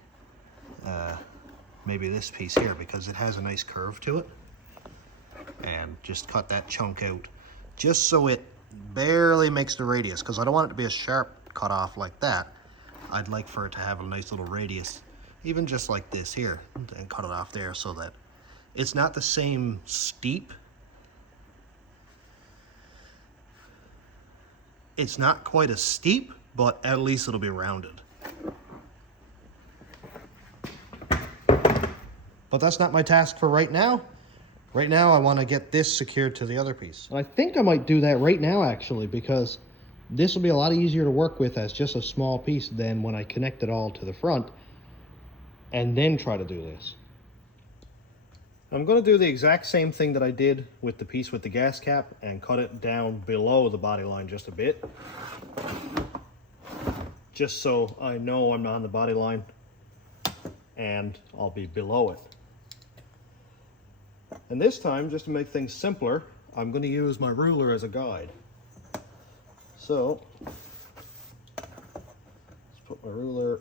maybe this piece here because it has a nice curve to it, and just cut that chunk out just so it barely makes the radius, because I don't want it to be a sharp cut off like that. I'd like for it to have a nice little radius, even just like this here, and cut it off there so that it's not the same steep. It's not quite as steep, but at least it'll be rounded. But that's not my task for right now. Right now, I want to get this secured to the other piece. And I think I might do that right now, actually, because this will be a lot easier to work with as just a small piece than when I connect it all to the front and then try to do this. I'm going to do the exact same thing that I did with the piece with the gas cap and cut it down below the body line just a bit. Just so I know I'm not on the body line and I'll be below it. And this time, just to make things simpler, I'm going to use my ruler as a guide. So, let's put my ruler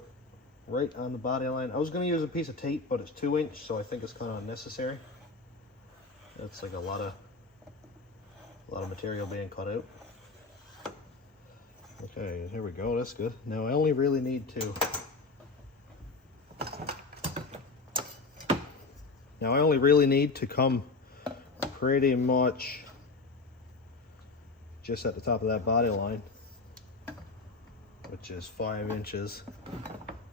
right on the body line. I was going to use a piece of tape, but it's 2-inch, so I think it's kind of unnecessary. That's like a lot of material being cut out. Okay, here we go. That's good. Now I only really need to. Now I only really need to come pretty much just at the top of that body line, which is 5 inches.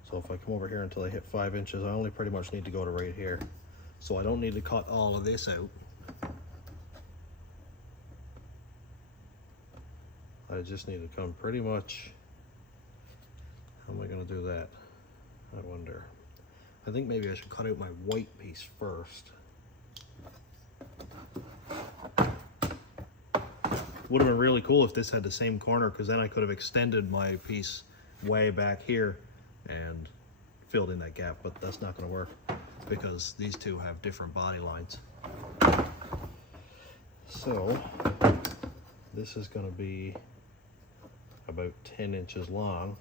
So if I come over here until I hit 5 inches, I only pretty much need to go to right here. So I don't need to cut all of this out. I just need to come pretty much. How am I going to do that? I wonder. I think maybe I should cut out my white piece first. Would have been really cool if this had the same corner, because then I could have extended my piece way back here and filled in that gap, but that's not going to work because these two have different body lines. So this is going to be about 10 inches long.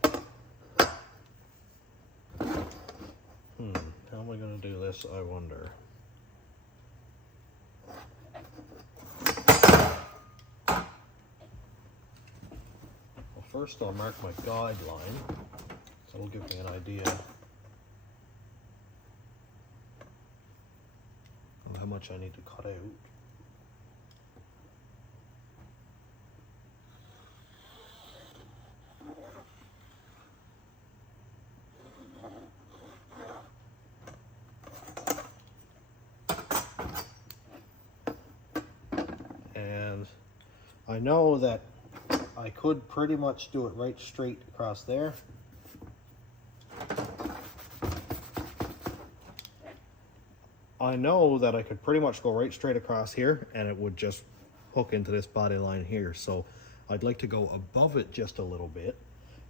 How am I going to do this, I wonder? Well, first I'll mark my guideline. That'll give me an idea of how much I need to cut out. And I know that I could pretty much do it right straight across there. I know that I could pretty much go right straight across here and it would just hook into this body line here. So I'd like to go above it just a little bit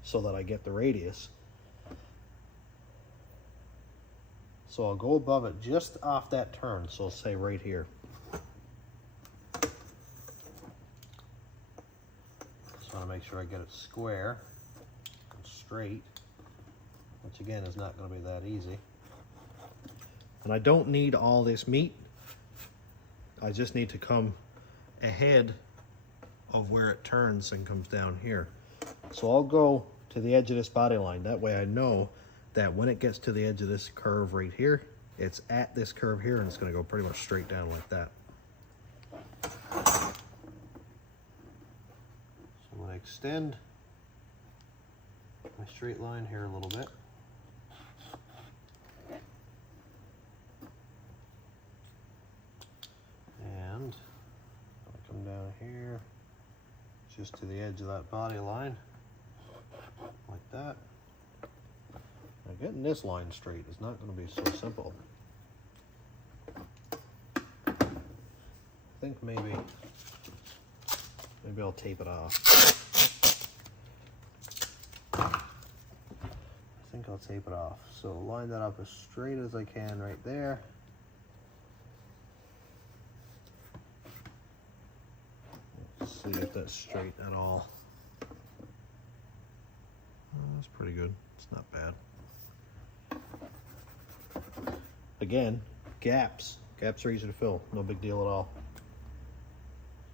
so that I get the radius. So I'll go above it just off that turn, so say right here. Just want to make sure I get it square and straight, which again is not going to be that easy. And I don't need all this meat. I just need to come ahead of where it turns and comes down here. So I'll go to the edge of this body line. That way I know that when it gets to the edge of this curve right here, it's at this curve here and it's going to go pretty much straight down like that. So I'm going to extend my straight line here a little bit. And I'll come down here just to the edge of that body line, like that. Now getting this line straight is not going to be so simple. I think maybe I'll tape it off. I think I'll tape it off. So line that up as straight as I can right there. Let's see if that's straight at all. Oh, that's pretty good. It's not bad. Again, gaps are easy to fill, no big deal at all.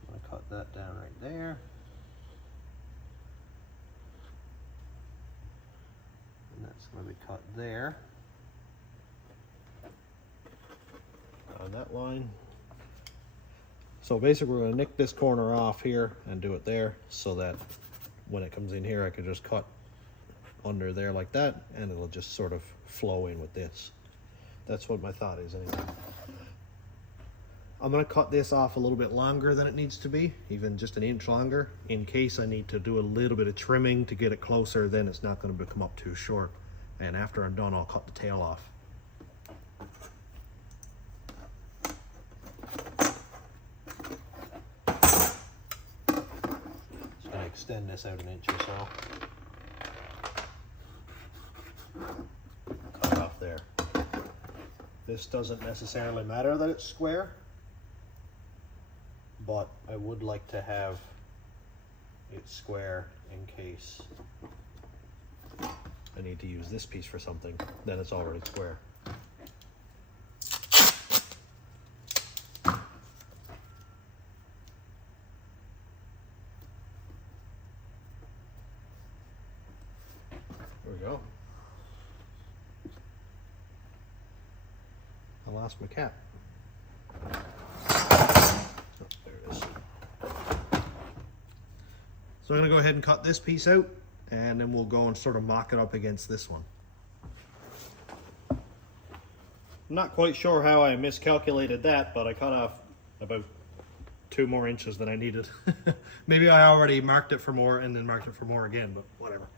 I'm going to cut that down right there. And that's going to be cut there. On that line. So basically we're going to nick this corner off here and do it there, so that when it comes in here I can just cut under there like that and it'll just sort of flow in with this. That's what my thought is anyway. I'm going to cut this off a little bit longer than it needs to be, even just an inch longer, in case I need to do a little bit of trimming to get it closer. Then it's not going to become up too short. And after I'm done, I'll cut the tail off. Just going to extend this out an inch or so. Cut it off there. This doesn't necessarily matter that it's square, but I would like to have it square in case I need to use this piece for something, then it's already square. There we go. I lost my cap. Oh, there it is. So I'm going to go ahead and cut this piece out, and then we'll go and sort of mock it up against this one. I'm not quite sure how I miscalculated that, but I cut off about 2 more inches than I needed. Maybe I already marked it for more and then marked it for more again, but whatever.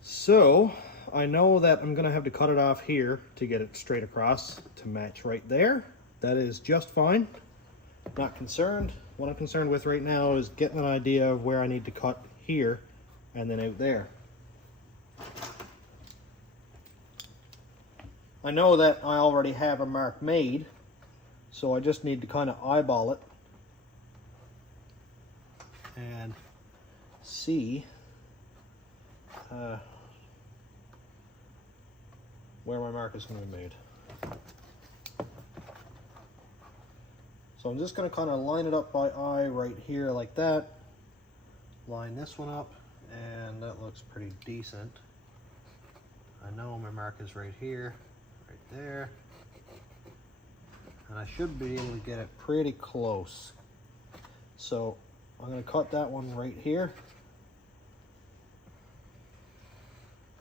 So I know that I'm going to have to cut it off here to get it straight across to match right there. That is just fine. Not concerned. What I'm concerned with right now is getting an idea of where I need to cut here and then out there. I know that I already have a mark made, so I just need to kind of eyeball it and see where my mark is going to be made. So I'm just going to kind of line it up by eye right here like that. Line this one up, and that looks pretty decent. I know my mark is right here, right there. And I should be able to get it pretty close. So I'm going to cut that one right here.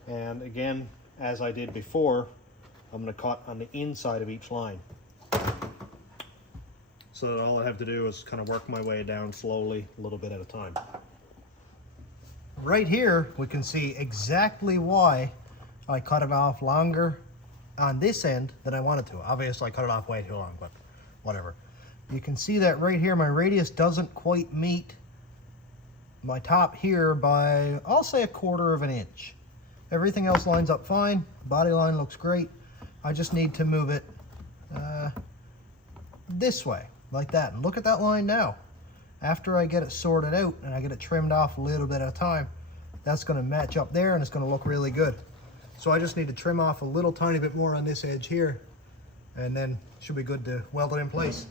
And again, as I did before, I'm going to cut on the inside of each line. So that all I have to do is kind of work my way down slowly, a little bit at a time. Right here, we can see exactly why I cut it off longer on this end than I wanted to. Obviously, I cut it off way too long, but whatever. You can see that right here, my radius doesn't quite meet my top here by, I'll say, 1/4 of an inch. Everything else lines up fine. Body line looks great. I just need to move it this way, like that. And look at that line now. After I get it sorted out and I get it trimmed off a little bit at a time, that's gonna match up there and it's gonna look really good. So I just need to trim off a little tiny bit more on this edge here, and then should be good to weld it in place.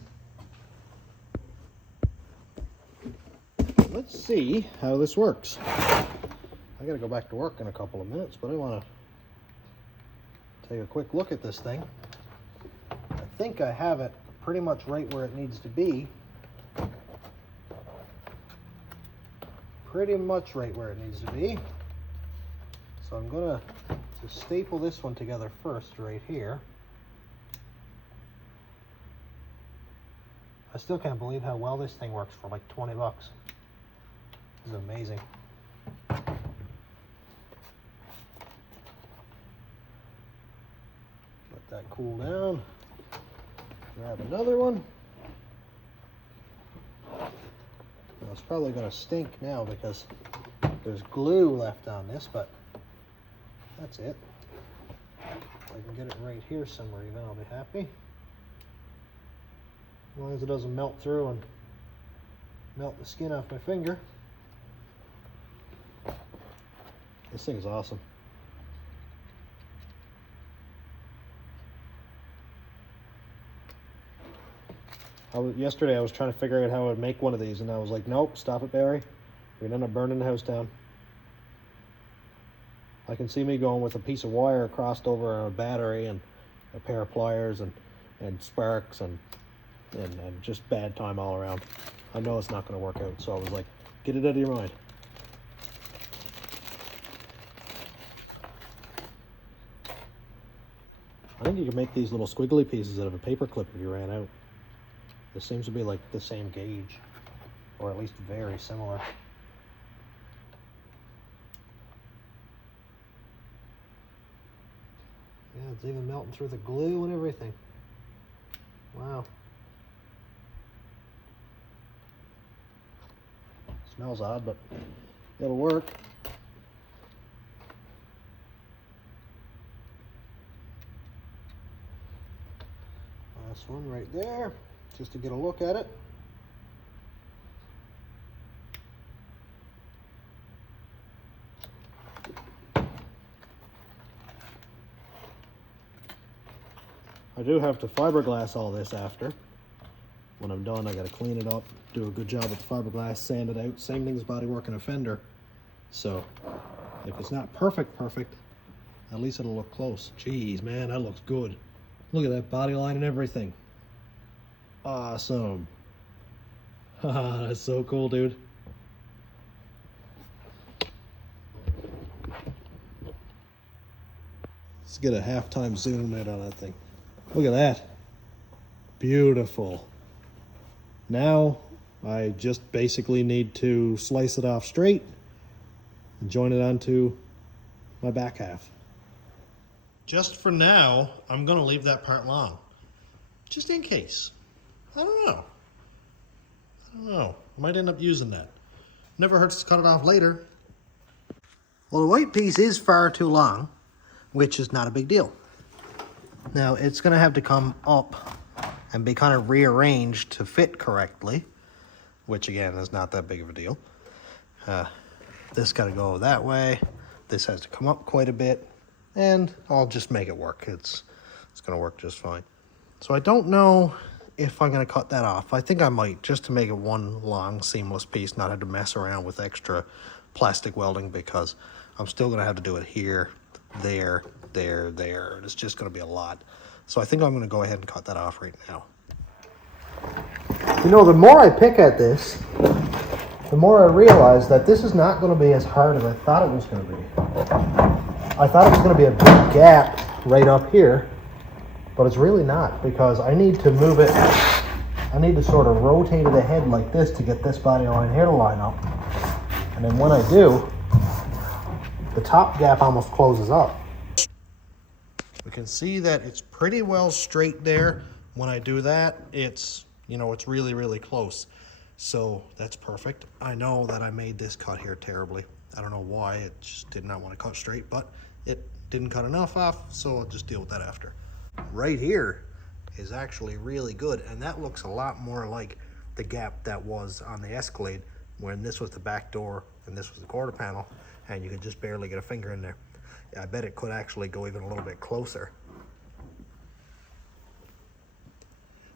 Let's see how this works. I gotta go back to work in a couple of minutes, but I wanna take a quick look at this thing. I think I have it pretty much right where it needs to be. Pretty much right where it needs to be. So I'm gonna just staple this one together first right here. I still can't believe how well this thing works for like 20 bucks. This is amazing. Let that cool down. Grab another one. Now, it's probably going to stink now because there's glue left on this, but that's it. If I can get it right here somewhere even, I'll be happy. As long as it doesn't melt through and melt the skin off my finger. This thing is awesome. Yesterday I was trying to figure out how I would make one of these, and I was like, nope, stop it, Barry. You're gonna end up burning the house down. I can see me going with a piece of wire crossed over a battery and a pair of pliers and sparks and just bad time all around. I know it's not gonna work out, so I was like, get it out of your mind. I think you can make these little squiggly pieces out of a paper clip if you ran out. This seems to be like the same gauge, or at least very similar. Yeah, it's even melting through the glue and everything. Wow. Smells odd, but it'll work. Last one right there, just to get a look at it. I do have to fiberglass all this after. When I'm done, I gotta clean it up, do a good job with the fiberglass, sand it out. Same thing as bodywork and a fender. So if it's not perfect, at least it'll look close. Jeez, man, that looks good. Look at that body line and everything. Awesome. Haha, that's so cool, dude. Let's get a halftime zoom in on that thing. Look at that. Beautiful. Now I just basically need to slice it off straight and join it onto my back half. Just for now, I'm gonna leave that part long, just in case. I don't know. I might end up using that. Never hurts to cut it off later. Well, the white piece is far too long, which is not a big deal. Now, it's gonna have to come up and be kind of rearranged to fit correctly, which again is not that big of a deal. This gotta go that way. This has to come up quite a bit, and I'll just make it work. It's gonna work just fine. So I don't know if I'm gonna cut that off. I think I might, just to make it one long seamless piece, not have to mess around with extra plastic welding, because I'm still gonna have to do it here, there. It's just gonna be a lot. So I think I'm gonna go ahead and cut that off right now. You know, the more I pick at this, the more I realize that this is not gonna be as hard as I thought it was gonna be. I thought it was gonna be a big gap right up here, but it's really not, because I need to move it. I need to sort of rotate it ahead like this to get this body line here to line up. And then when I do, the top gap almost closes up. We can see that it's pretty well straight there. When I do that, it's, you know, it's really, really close. So that's perfect. I know that I made this cut here terribly. I don't know why, it just did not want to cut straight, but it didn't cut enough off, so I'll just deal with that after. Right here is actually really good, and that looks a lot more like the gap that was on the Escalade when this was the back door and this was the quarter panel, and you could just barely get a finger in there. I bet it could actually go even a little bit closer.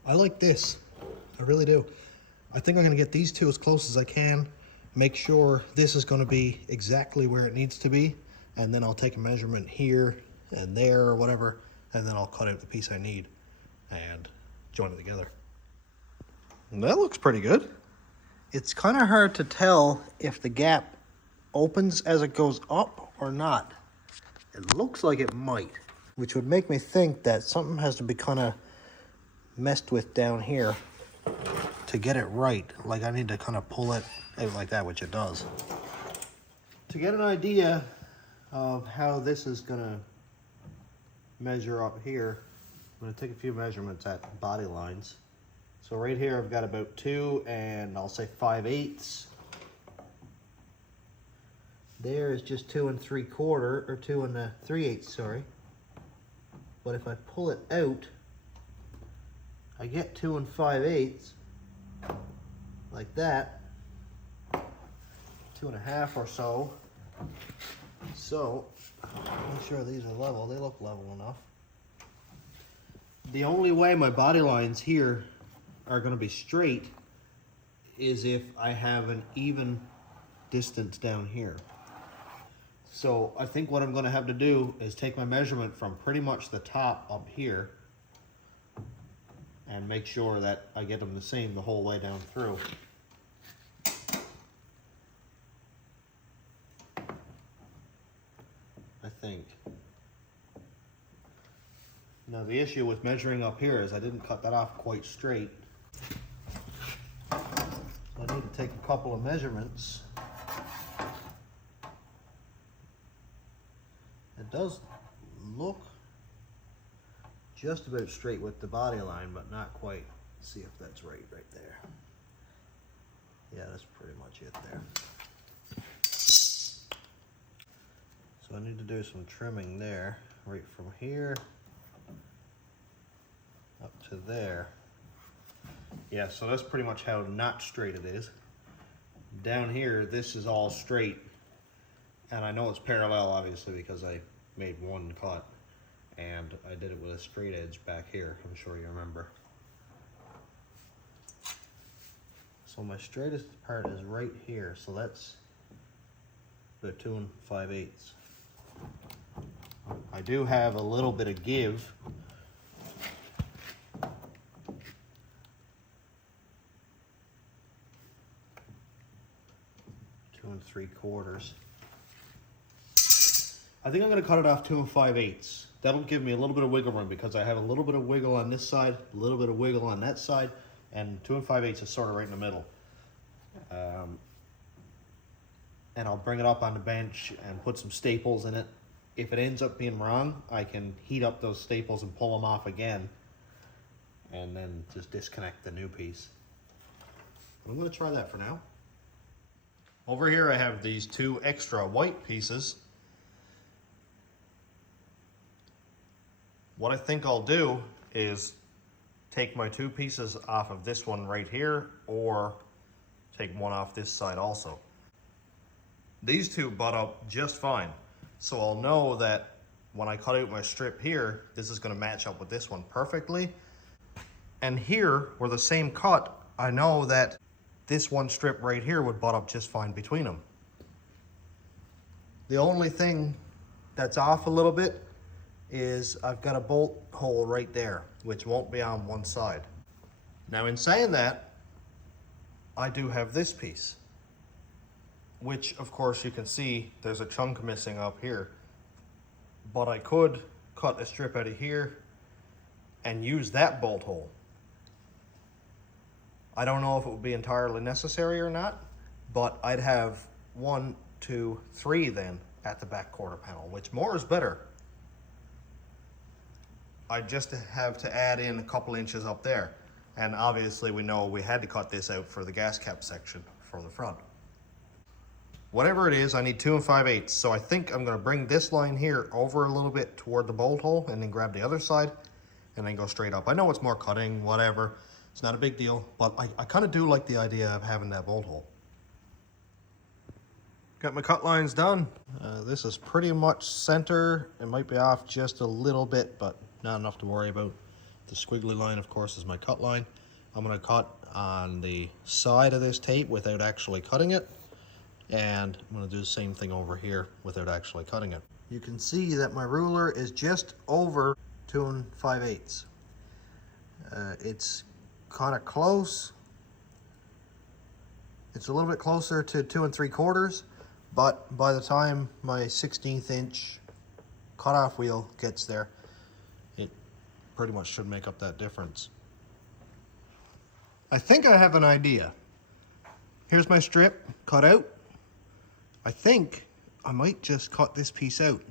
I like this, I really do. I think I'm gonna get these two as close as I can, make sure this is gonna be exactly where it needs to be, and then I'll take a measurement here and there or whatever, and then I'll cut out the piece I need and join it together. And that looks pretty good. It's kind of hard to tell if the gap opens as it goes up or not. It looks like it might, which would make me think that something has to be kind of messed with down here to get it right. Like I need to kind of pull it out like that, which it does. To get an idea of how this is gonna measure up here, I'm gonna take a few measurements at body lines. So right here I've got about 2 and I'll say 5/8. There is just 2 3/4 or 2 3/8, sorry. But if I pull it out, I get 2 5/8, like that, 2 1/2 or so. So, make sure these are level. They look level enough. The only way my body lines here are going to be straight is if I have an even distance down here. So I think what I'm going to have to do is take my measurement from pretty much the top up here and make sure that I get them the same the whole way down through. I think. Now the issue with measuring up here is I didn't cut that off quite straight. So I need to take a couple of measurements. It does look just about straight with the body line, but not quite. Let's see if that's right there. Yeah, that's pretty much it there. So I need to do some trimming there, right from here up to there. Yeah, so that's pretty much how not straight it is. Down here, this is all straight. And I know it's parallel, obviously, because I made one cut. And I did it with a straight edge back here, I'm sure you remember. So my straightest part is right here, so that's about 2 5/8. I do have a little bit of give. Two and 3/4. I think I'm going to cut it off 2 5/8. That'll give me a little bit of wiggle room because I have a little bit of wiggle on this side, a little bit of wiggle on that side, and 2 5/8 is sort of right in the middle. And I'll bring it up on the bench and put some staples in it. If it ends up being wrong, I can heat up those staples and pull them off again, and then just disconnect the new piece. I'm going to try that for now. Over here I have these 2 extra white pieces. What I think I'll do is take my 2 pieces off of this one right here, or take one off this side also. These 2 butt up just fine. So I'll know that when I cut out my strip here, this is going to match up with this one perfectly. And here, where the same cut, I know that this one strip right here would butt up just fine between them. The only thing that's off a little bit is I've got a bolt hole right there, which won't be on one side. Now in saying that, I do have this piece, which of course you can see there's a chunk missing up here, but I could cut a strip out of here and use that bolt hole. I don't know if it would be entirely necessary or not, but I'd have 1, 2, 3 then at the back quarter panel, which more is better. I just have to add in a couple inches up there. And obviously we know we had to cut this out for the gas cap section for the front. Whatever it is, I need 2 5/8. So I think I'm gonna bring this line here over a little bit toward the bolt hole and then grab the other side and then go straight up. I know it's more cutting, whatever. It's not a big deal, but I kind of do like the idea of having that bolt hole. Got my cut lines done. This is pretty much center. It might be off just a little bit, but not enough to worry about. The squiggly line, of course, is my cut line. I'm gonna cut on the side of this tape without actually cutting it. And I'm gonna do the same thing over here without actually cutting it. You can see that my ruler is just over 2 5/8. It's kind of close. It's a little bit closer to 2 3/4, but by the time my 16th inch cutoff wheel gets there, it pretty much should make up that difference. I think I have an idea. Here's my strip cut out. I think I might just cut this piece out.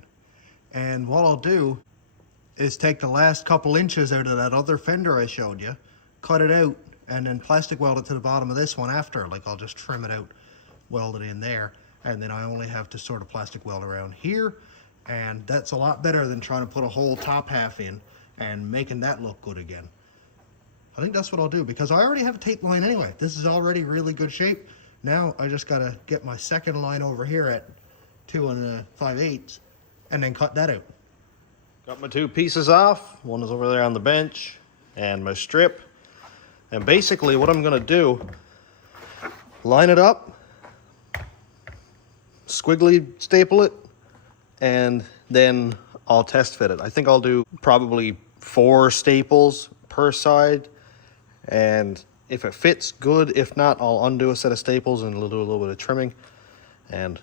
And what I'll do is take the last couple inches out of that other fender I showed you, cut it out, and then plastic weld it to the bottom of this one after. Like, I'll just trim it out, weld it in there, and then I only have to sort of plastic weld around here, and that's a lot better than trying to put a whole top half in and making that look good again. I think that's what I'll do, because I already have a tape line anyway. This is already really good shape. Now I just gotta get my second line over here at 2 5/8 and then cut that out. Got my 2 pieces off. One is over there on the bench, and my strip. And basically what I'm gonna do, line it up, squiggly staple it, and then I'll test fit it. I think I'll do probably 4 staples per side, and if it fits, good. If not, I'll undo a set of staples and we'll do a little bit of trimming and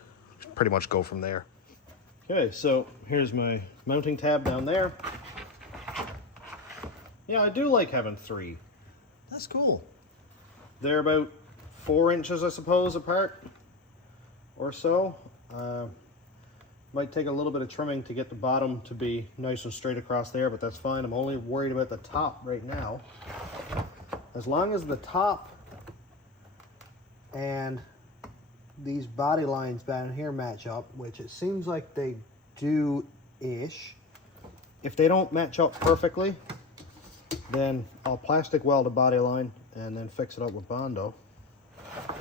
pretty much go from there. Okay, so here's my mounting tab down there. Yeah, I do like having 3. That's cool. They're about 4 inches, I suppose, apart or so. Might take a little bit of trimming to get the bottom to be nice and straight across there, but that's fine. I'm only worried about the top right now. As long as the top and these body lines down here match up, which it seems like they do-ish. If they don't match up perfectly, then I'll plastic weld a body line and then fix it up with Bondo.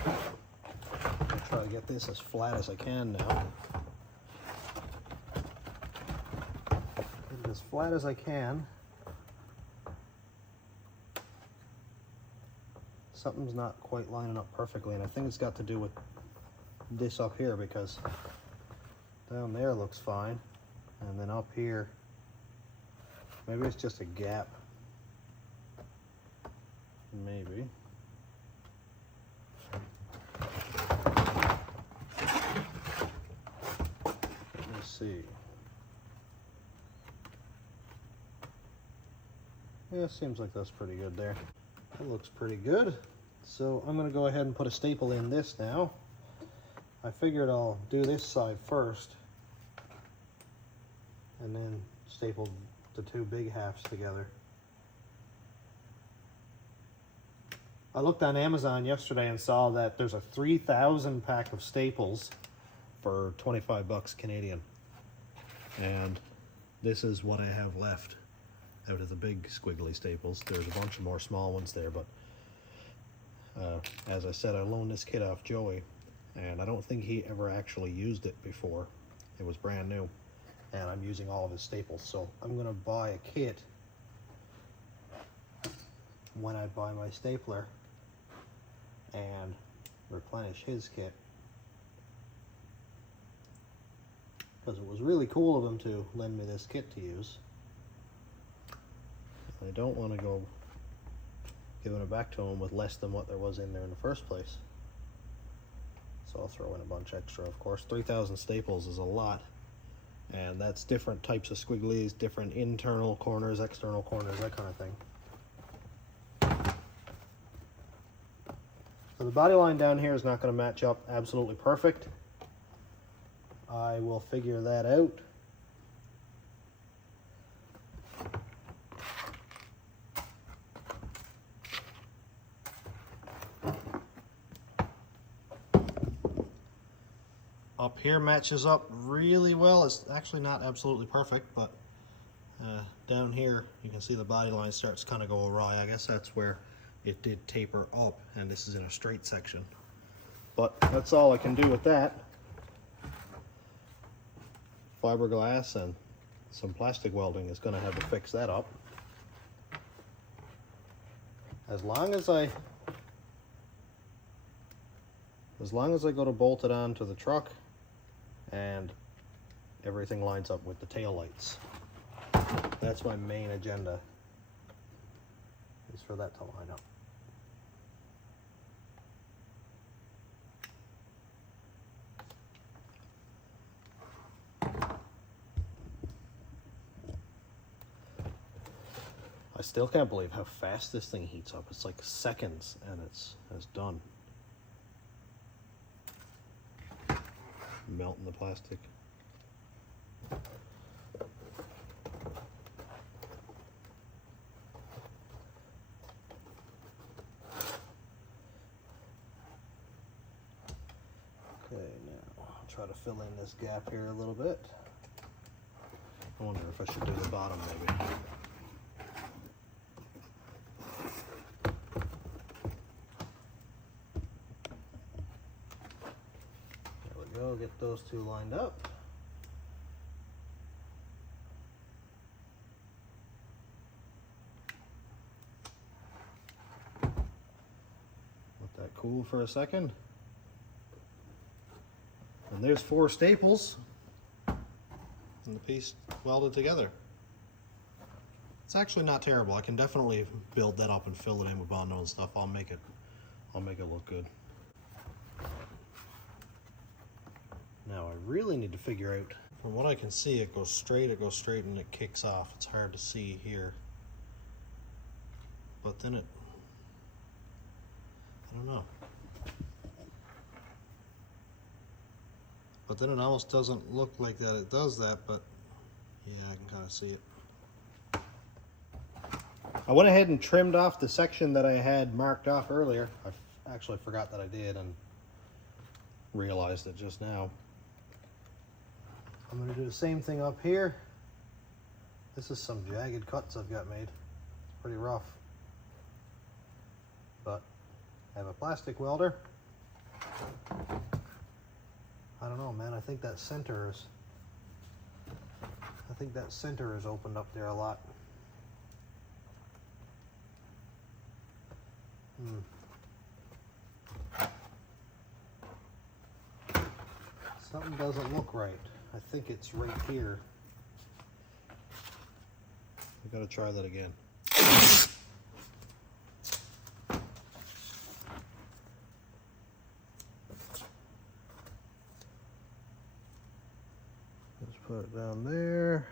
I'll try to get this as flat as I can now. Get it as flat as I can. Something's not quite lining up perfectly, and I think it's got to do with this up here, because down there looks fine, and then up here, maybe it's just a gap. Maybe. Let me see. Yeah, seems like that's pretty good there. That looks pretty good. So I'm going to go ahead and put a staple in this now. I figured I'll do this side first and then staple the 2 big halves together. I looked on Amazon yesterday and saw that there's a 3,000 pack of staples for 25 bucks Canadian. And this is what I have left out of the big squiggly staples. There's a bunch of more small ones there, but as I said, I loaned this kit off Joey, and I don't think he ever actually used it before. It was brand new, and I'm using all of his staples, so I'm gonna buy a kit when I buy my stapler and replenish his kit, because it was really cool of him to lend me this kit to use. I don't want to go giving it back to him with less than what there was in there in the first place. So I'll throw in a bunch extra, of course. 3,000 staples is a lot. And that's different types of squigglies, different internal corners, external corners, that kind of thing. So the body line down here is not going to match up absolutely perfect. I will figure that out. Up here matches up really well. It's actually not absolutely perfect, but down here, you can see the body line starts kind of go awry. I guess that's where it did taper up, and this is in a straight section. But that's all I can do with that. Fiberglass and some plastic welding is going to have to fix that up. As long as I go to bolt it onto the truck and everything lines up with the tail lights. That's my main agenda, is for that to line up. I still can't believe how fast this thing heats up. It's like seconds and it's done. Melting the plastic. Okay, now I'll try to fill in this gap here a little bit. I wonder if I should do the bottom maybe. Get those two lined up. Let that cool for a second. And there's 4 staples and the piece welded together. It's actually not terrible. I can definitely build that up and fill it in with Bondo and stuff. I'll make it look good. Now I really need to figure out, from what I can see, it goes straight and it kicks off. It's hard to see here. But then I don't know. But then it almost doesn't look like that it does that, but yeah, I can kind of see it. I went ahead and trimmed off the section that I had marked off earlier. I actually forgot that I did and realized it just now. I'm going to do the same thing up here. This is some jagged cuts I've got made. It's pretty rough. But I have a plastic welder. I don't know, man. I think that center is opened up there a lot. Something doesn't look right. I think it's right here. I gotta try that again. Let's put it down there.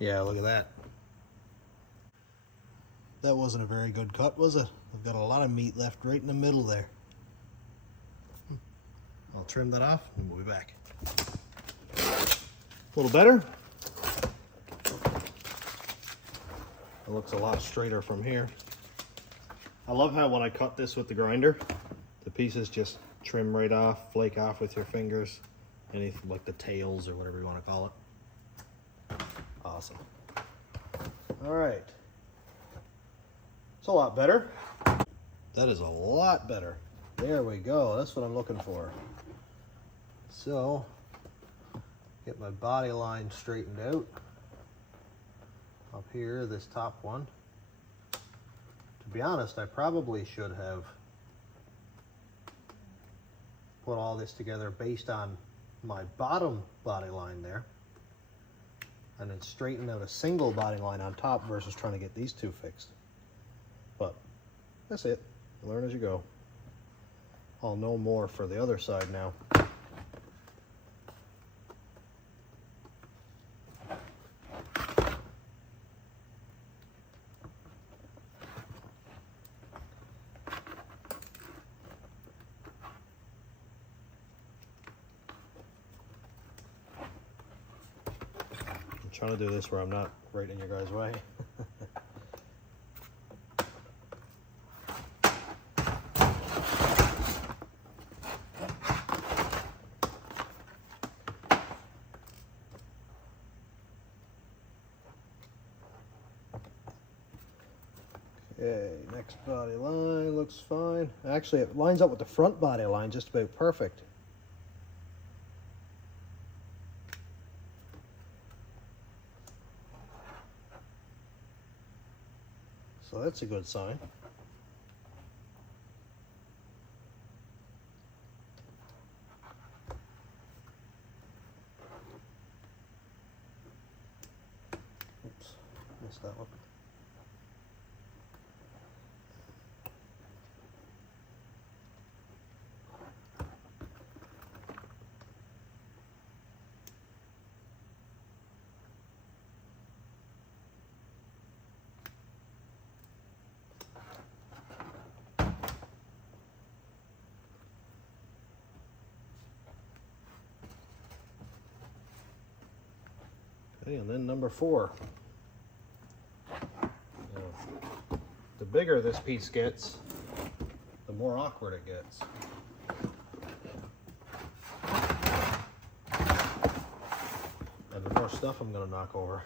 Yeah, look at that. That wasn't a very good cut, was it? I've got a lot of meat left right in the middle there. I'll trim that off and we'll be back. A little better. It looks a lot straighter from here. I love how when I cut this with the grinder, the pieces just trim right off, flake off with your fingers, anything like the tails or whatever you want to call it. Awesome. All right. It's a lot better. That is a lot better. There we go. That's what I'm looking for. So, get my body line straightened out. Up here, this top one. To be honest, I probably should have put all this together based on my bottom body line there, and then straighten out a single body line on top versus trying to get these two fixed. But that's it. Learn as you go. I'll know more for the other side now. I'm trying to do this where I'm not right in your guys' way. Okay, next body line looks fine. Actually, it lines up with the front body line just about perfect. So that's a good sign. Oops, missed that one. Okay, and then number 4. Now, the bigger this piece gets, the more awkward it gets. And the more stuff I'm going to knock over.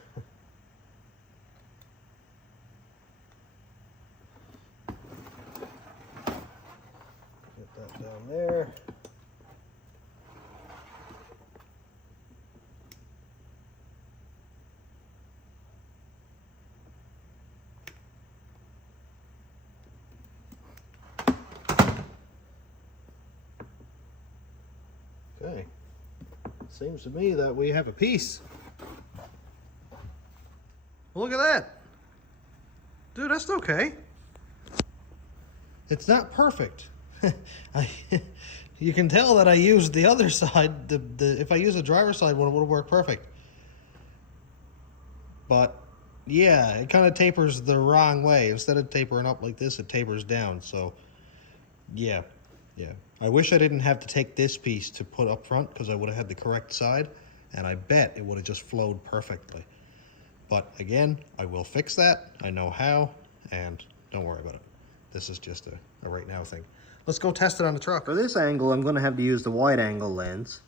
Get that down there. Okay, seems to me that we have a piece. Look at that. Dude, that's okay. It's not perfect. You can tell that I used the other side. If I used the driver's side one, it would have worked perfect. But yeah, it kind of tapers the wrong way. Instead of tapering up like this, it tapers down. So yeah. I wish I didn't have to take this piece to put up front, because I would have had the correct side, and I bet it would have just flowed perfectly. But again, I will fix that. I know how, and don't worry about it. This is just a right now thing. Let's go test it on the truck. For this angle, I'm going to have to use the wide angle lens.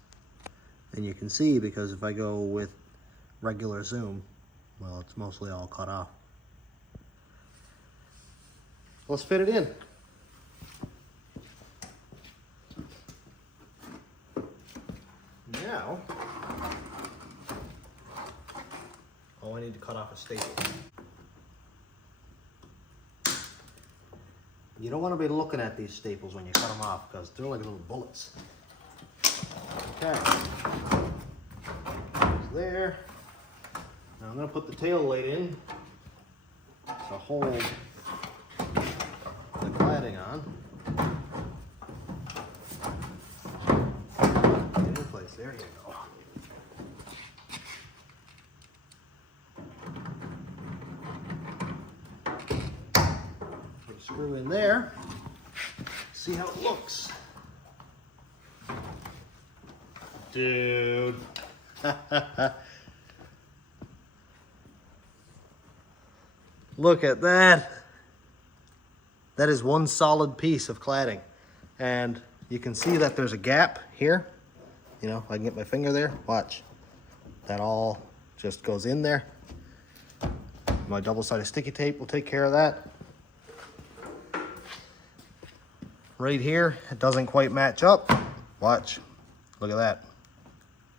And you can see, because if I go with regular zoom, well, it's mostly all cut off. Let's fit it in. Now, I need to cut off a staple. You don't want to be looking at these staples when you cut them off, because they're like little bullets. Okay, it's there. Now I'm going to put the tail light in to hold the cladding on. Get in place, there you go. Put a screw in there, see how it looks. Dude. Look at that. That is one solid piece of cladding. And you can see that there's a gap here. You know, I can get my finger there. Watch. That all just goes in there. My double-sided sticky tape will take care of that. Right here, it doesn't quite match up. Watch. Look at that.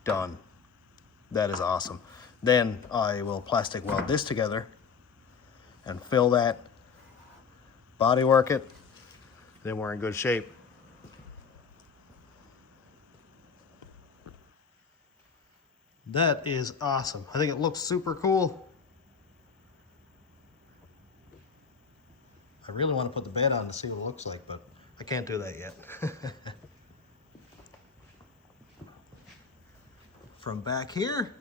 Done. That is awesome. Then I will plastic weld this together and fill that, body work it, then we're in good shape. That is awesome. I think it looks super cool. I really want to put the bed on to see what it looks like, but I can't do that yet. From back here,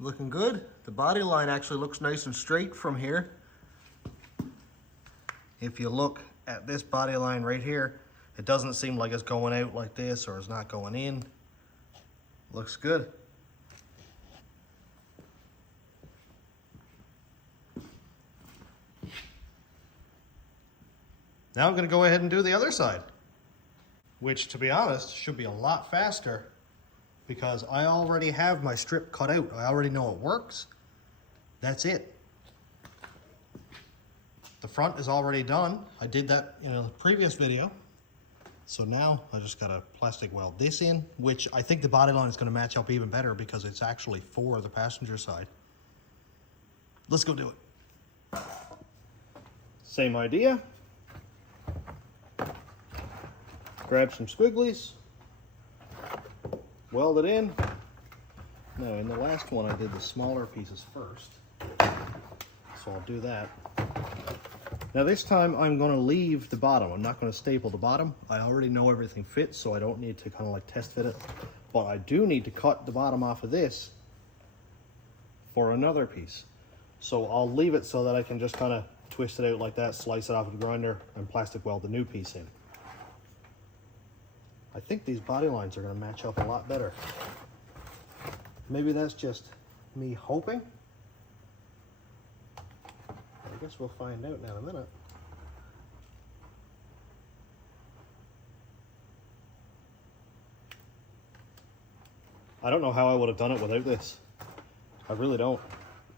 looking good. The body line actually looks nice and straight from here. If you look at this body line right here, it doesn't seem like it's going out like this or it's not going in. Looks good. Now I'm going to go ahead and do the other side, which, to be honest, should be a lot faster because I already have my strip cut out. I already know it works. That's it. The front is already done. I did that in a previous video. So now I just gotta plastic weld this in, which I think the body line is gonna match up even better because it's actually for the passenger side. Let's go do it. Same idea. Grab some squigglies, weld it in. Now in the last one I did the smaller pieces first, so I'll do that. Now this time I'm going to leave the bottom. I'm not going to staple the bottom. I already know everything fits, so I don't need to kind of like test fit it. But I do need to cut the bottom off of this for another piece. So I'll leave it so that I can just kind of twist it out like that, slice it off with a grinder, and plastic weld the new piece in. I think these body lines are going to match up a lot better. Maybe that's just me hoping. I guess we'll find out now in a minute. I don't know how I would have done it without this. I really don't.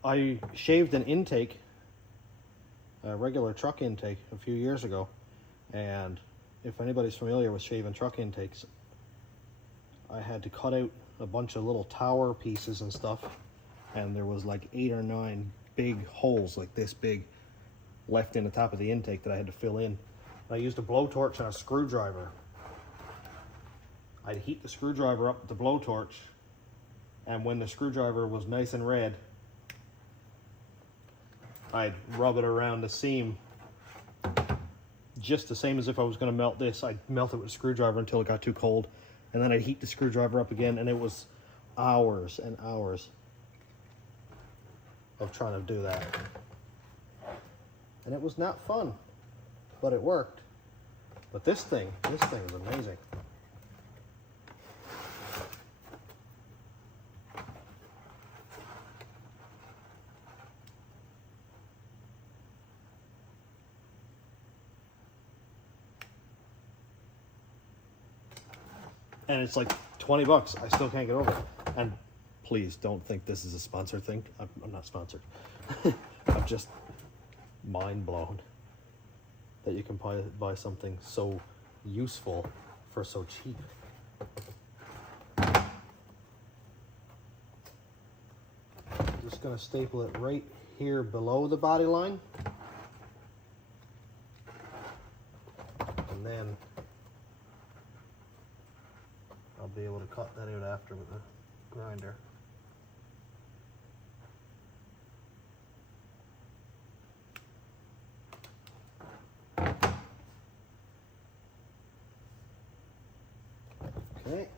I shaved an intake, a regular truck intake, a few years ago, and if anybody's familiar with shaving truck intakes, I had to cut out a bunch of little tower pieces and stuff, and there was like 8 or 9 big holes like this big left in the top of the intake that I had to fill in. I used a blowtorch and a screwdriver. I'd heat the screwdriver up with the blowtorch, and when the screwdriver was nice and red, I'd rub it around the seam just the same as if I was going to melt this. I'd melt it with a screwdriver until it got too cold, and then I'd heat the screwdriver up again, and it was hours and hours of trying to do that. And it was not fun, but it worked. But this thing is amazing. And it's like 20 bucks. I still can't get over it. And please don't think this is a sponsored thing. I'm not sponsored. I'm just mind blown that you can buy something so useful for so cheap. I'm just gonna staple it right here below the body line. And then I'll be able to cut that out after with the grinder. Okay.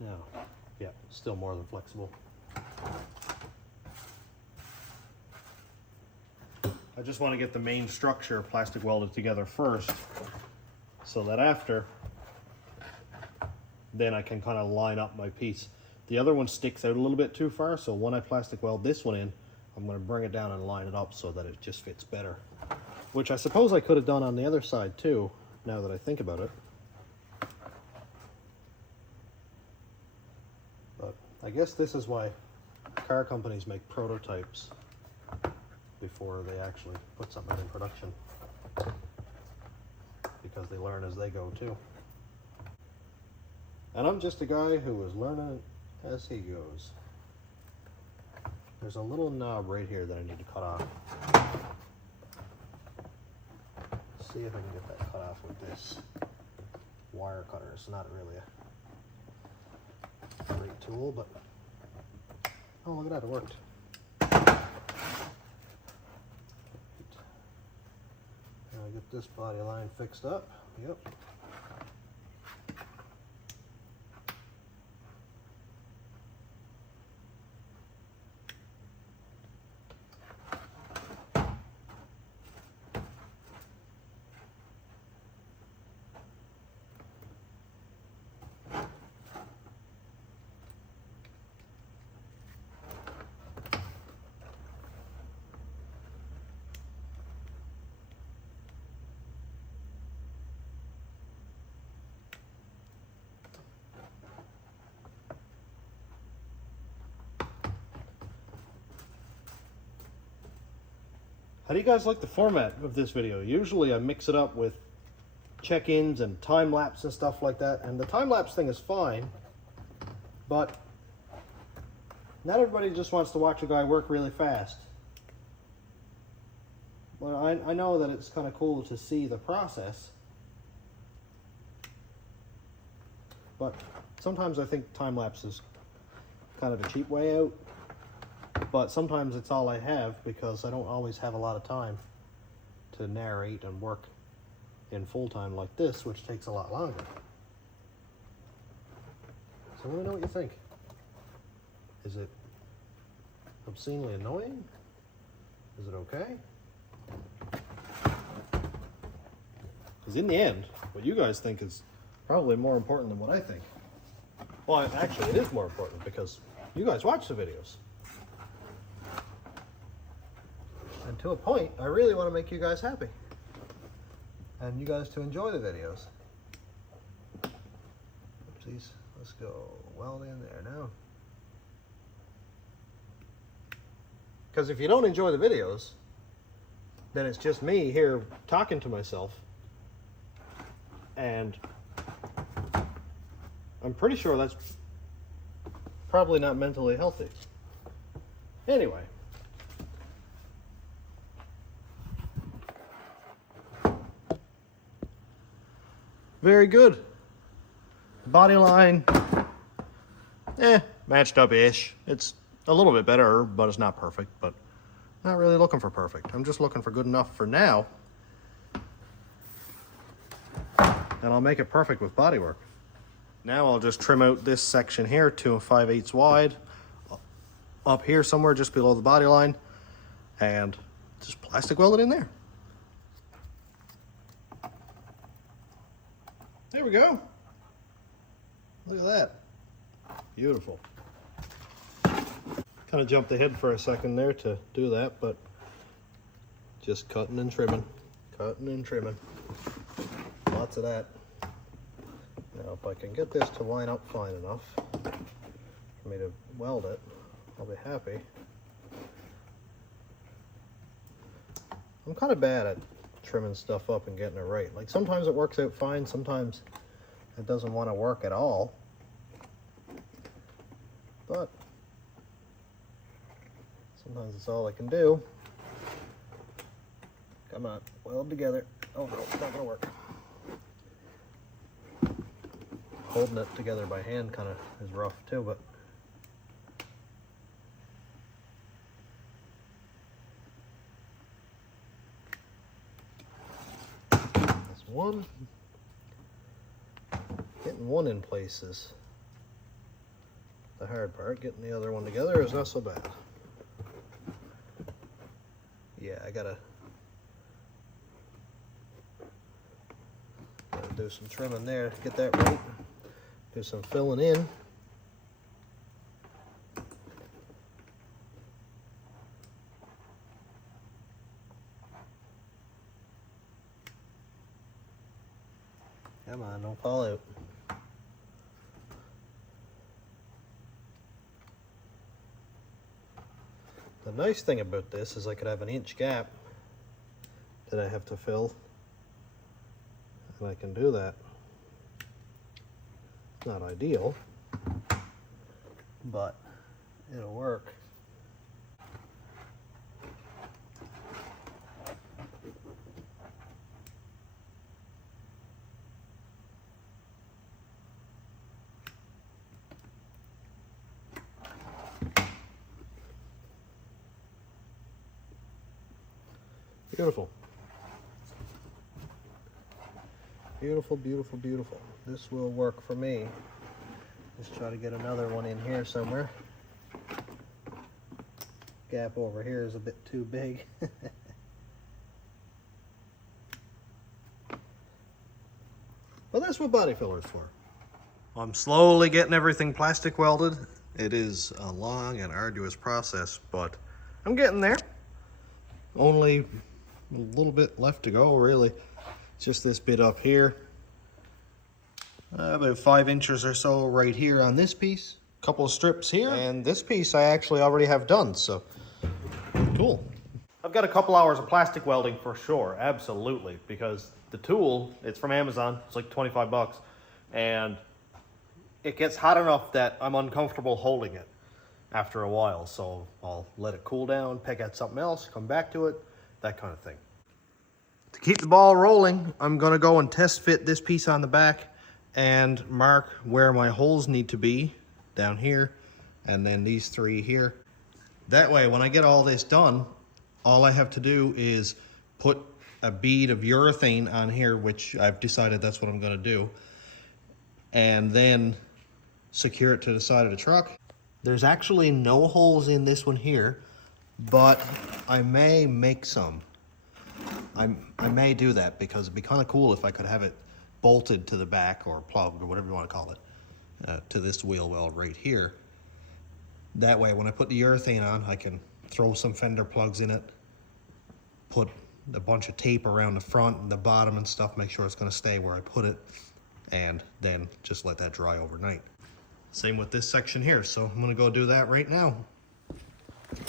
Now, yeah, still more than flexible. I just want to get the main structure plastic welded together first, so that after, then I can kind of line up my piece. The other one sticks out a little bit too far, so when I plastic weld this one in, I'm going to bring it down and line it up so that it just fits better. Which I suppose I could have done on the other side too, now that I think about it. But I guess this is why car companies make prototypes before they actually put something in production. Because they learn as they go too. And I'm just a guy who is learning as he goes. There's a little knob right here that I need to cut off. See if I can get that cut off with this wire cutter. It's not really a great tool, but oh, look at that, it worked. Now I get this body line fixed up. Yep. How do you guys like the format of this video? Usually I mix it up with check-ins and time-lapse and stuff like that, and the time-lapse thing is fine, but not everybody just wants to watch a guy work really fast. Well, I know that it's kind of cool to see the process, but sometimes I think time-lapse is kind of a cheap way out, but sometimes it's all I have because I don't always have a lot of time to narrate and work in full-time like this, which takes a lot longer. So let me know what you think. Is it obscenely annoying? Is it okay? Because in the end, what you guys think is probably more important than what I think. Well, actually, it is more important because you guys watch the videos. And to a point, I really want to make you guys happy. And you guys to enjoy the videos. Oopsies. Let's go weld in there now. Because if you don't enjoy the videos, then it's just me here talking to myself. And I'm pretty sure that's probably not mentally healthy. Anyway. Very good. Body line, matched up-ish. It's a little bit better, but it's not perfect, but not really looking for perfect. I'm just looking for good enough for now. And I'll make it perfect with bodywork. Now I'll just trim out this section here, 2 5/8 wide, up here somewhere just below the body line, and just plastic weld it in there. There we go. Look at that. Beautiful. Kind of jumped ahead for a second there to do that, but just cutting and trimming. Cutting and trimming. Lots of that. Now if I can get this to line up fine enough for me to weld it, I'll be happy. I'm kind of bad at trimming stuff up and getting it right. Like sometimes it works out fine, sometimes it doesn't want to work at all. But sometimes it's all I can do. Come on, weld together. Oh no, it's not gonna work. Holding it together by hand kind of is rough too, but that's one. Getting one in place is the hard part. Getting the other one together is not so bad. Yeah, I gotta do some trimming there to get that right. Do some filling in. Come on, don't fall out. The nice thing about this is I could have an inch gap that I have to fill, and I can do that. It's not ideal, but it'll work. Beautiful. Beautiful, beautiful, beautiful. This will work for me. Just try to get another one in here somewhere. Gap over here is a bit too big. Well, that's what body filler is for. I'm slowly getting everything plastic welded. It is a long and arduous process, but I'm getting there. Only a little bit left to go, really. Just this bit up here. About 5 inches or so right here on this piece. A couple of strips here. And this piece I actually already have done, so cool. I've I've got a couple hours of plastic welding for sure, absolutely, because the tool, it's from Amazon, it's like 25 bucks, and it gets hot enough that I'm uncomfortable holding it after a while, so I'll let it cool down, pick out something else, come back to it, that kind of thing. To keep the ball rolling, I'm gonna go and test fit this piece on the back and mark where my holes need to be down here, and then these 3 here. That way, when I get all this done, all I have to do is put a bead of urethane on here, which I've decided that's what I'm gonna do, and then secure it to the side of the truck. There's actually no holes in this one here, but I may make some. I may do that because it'd be kind of cool if I could have it bolted to the back or plugged or whatever you want to call it to this wheel well right here. That way, when I put the urethane on, I can throw some fender plugs in it, put a bunch of tape around the front and the bottom and stuff, make sure it's going to stay where I put it, and then just let that dry overnight. Same with this section here, so I'm going to go do that right now. It's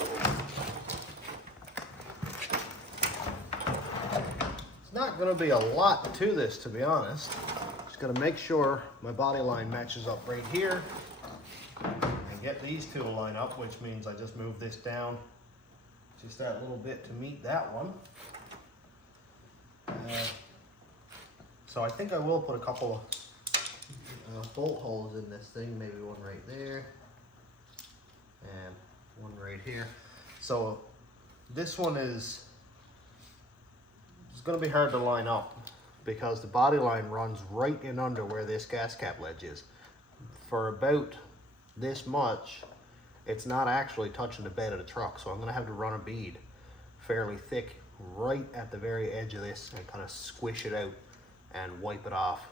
not going to be a lot to this, to be honest. Just going to make sure my body line matches up right here and get these 2 to line up, which means I just move this down just that little bit to meet that one. So I think I will put a couple of bolt holes in this thing, maybe one right there and one right here. So this one is going to be hard to line up because the body line runs right in under where this gas cap ledge is. For about this much, it's not actually touching the bed of the truck, so I'm going to have to run a bead fairly thick right at the very edge of this and kind of squish it out and wipe it off.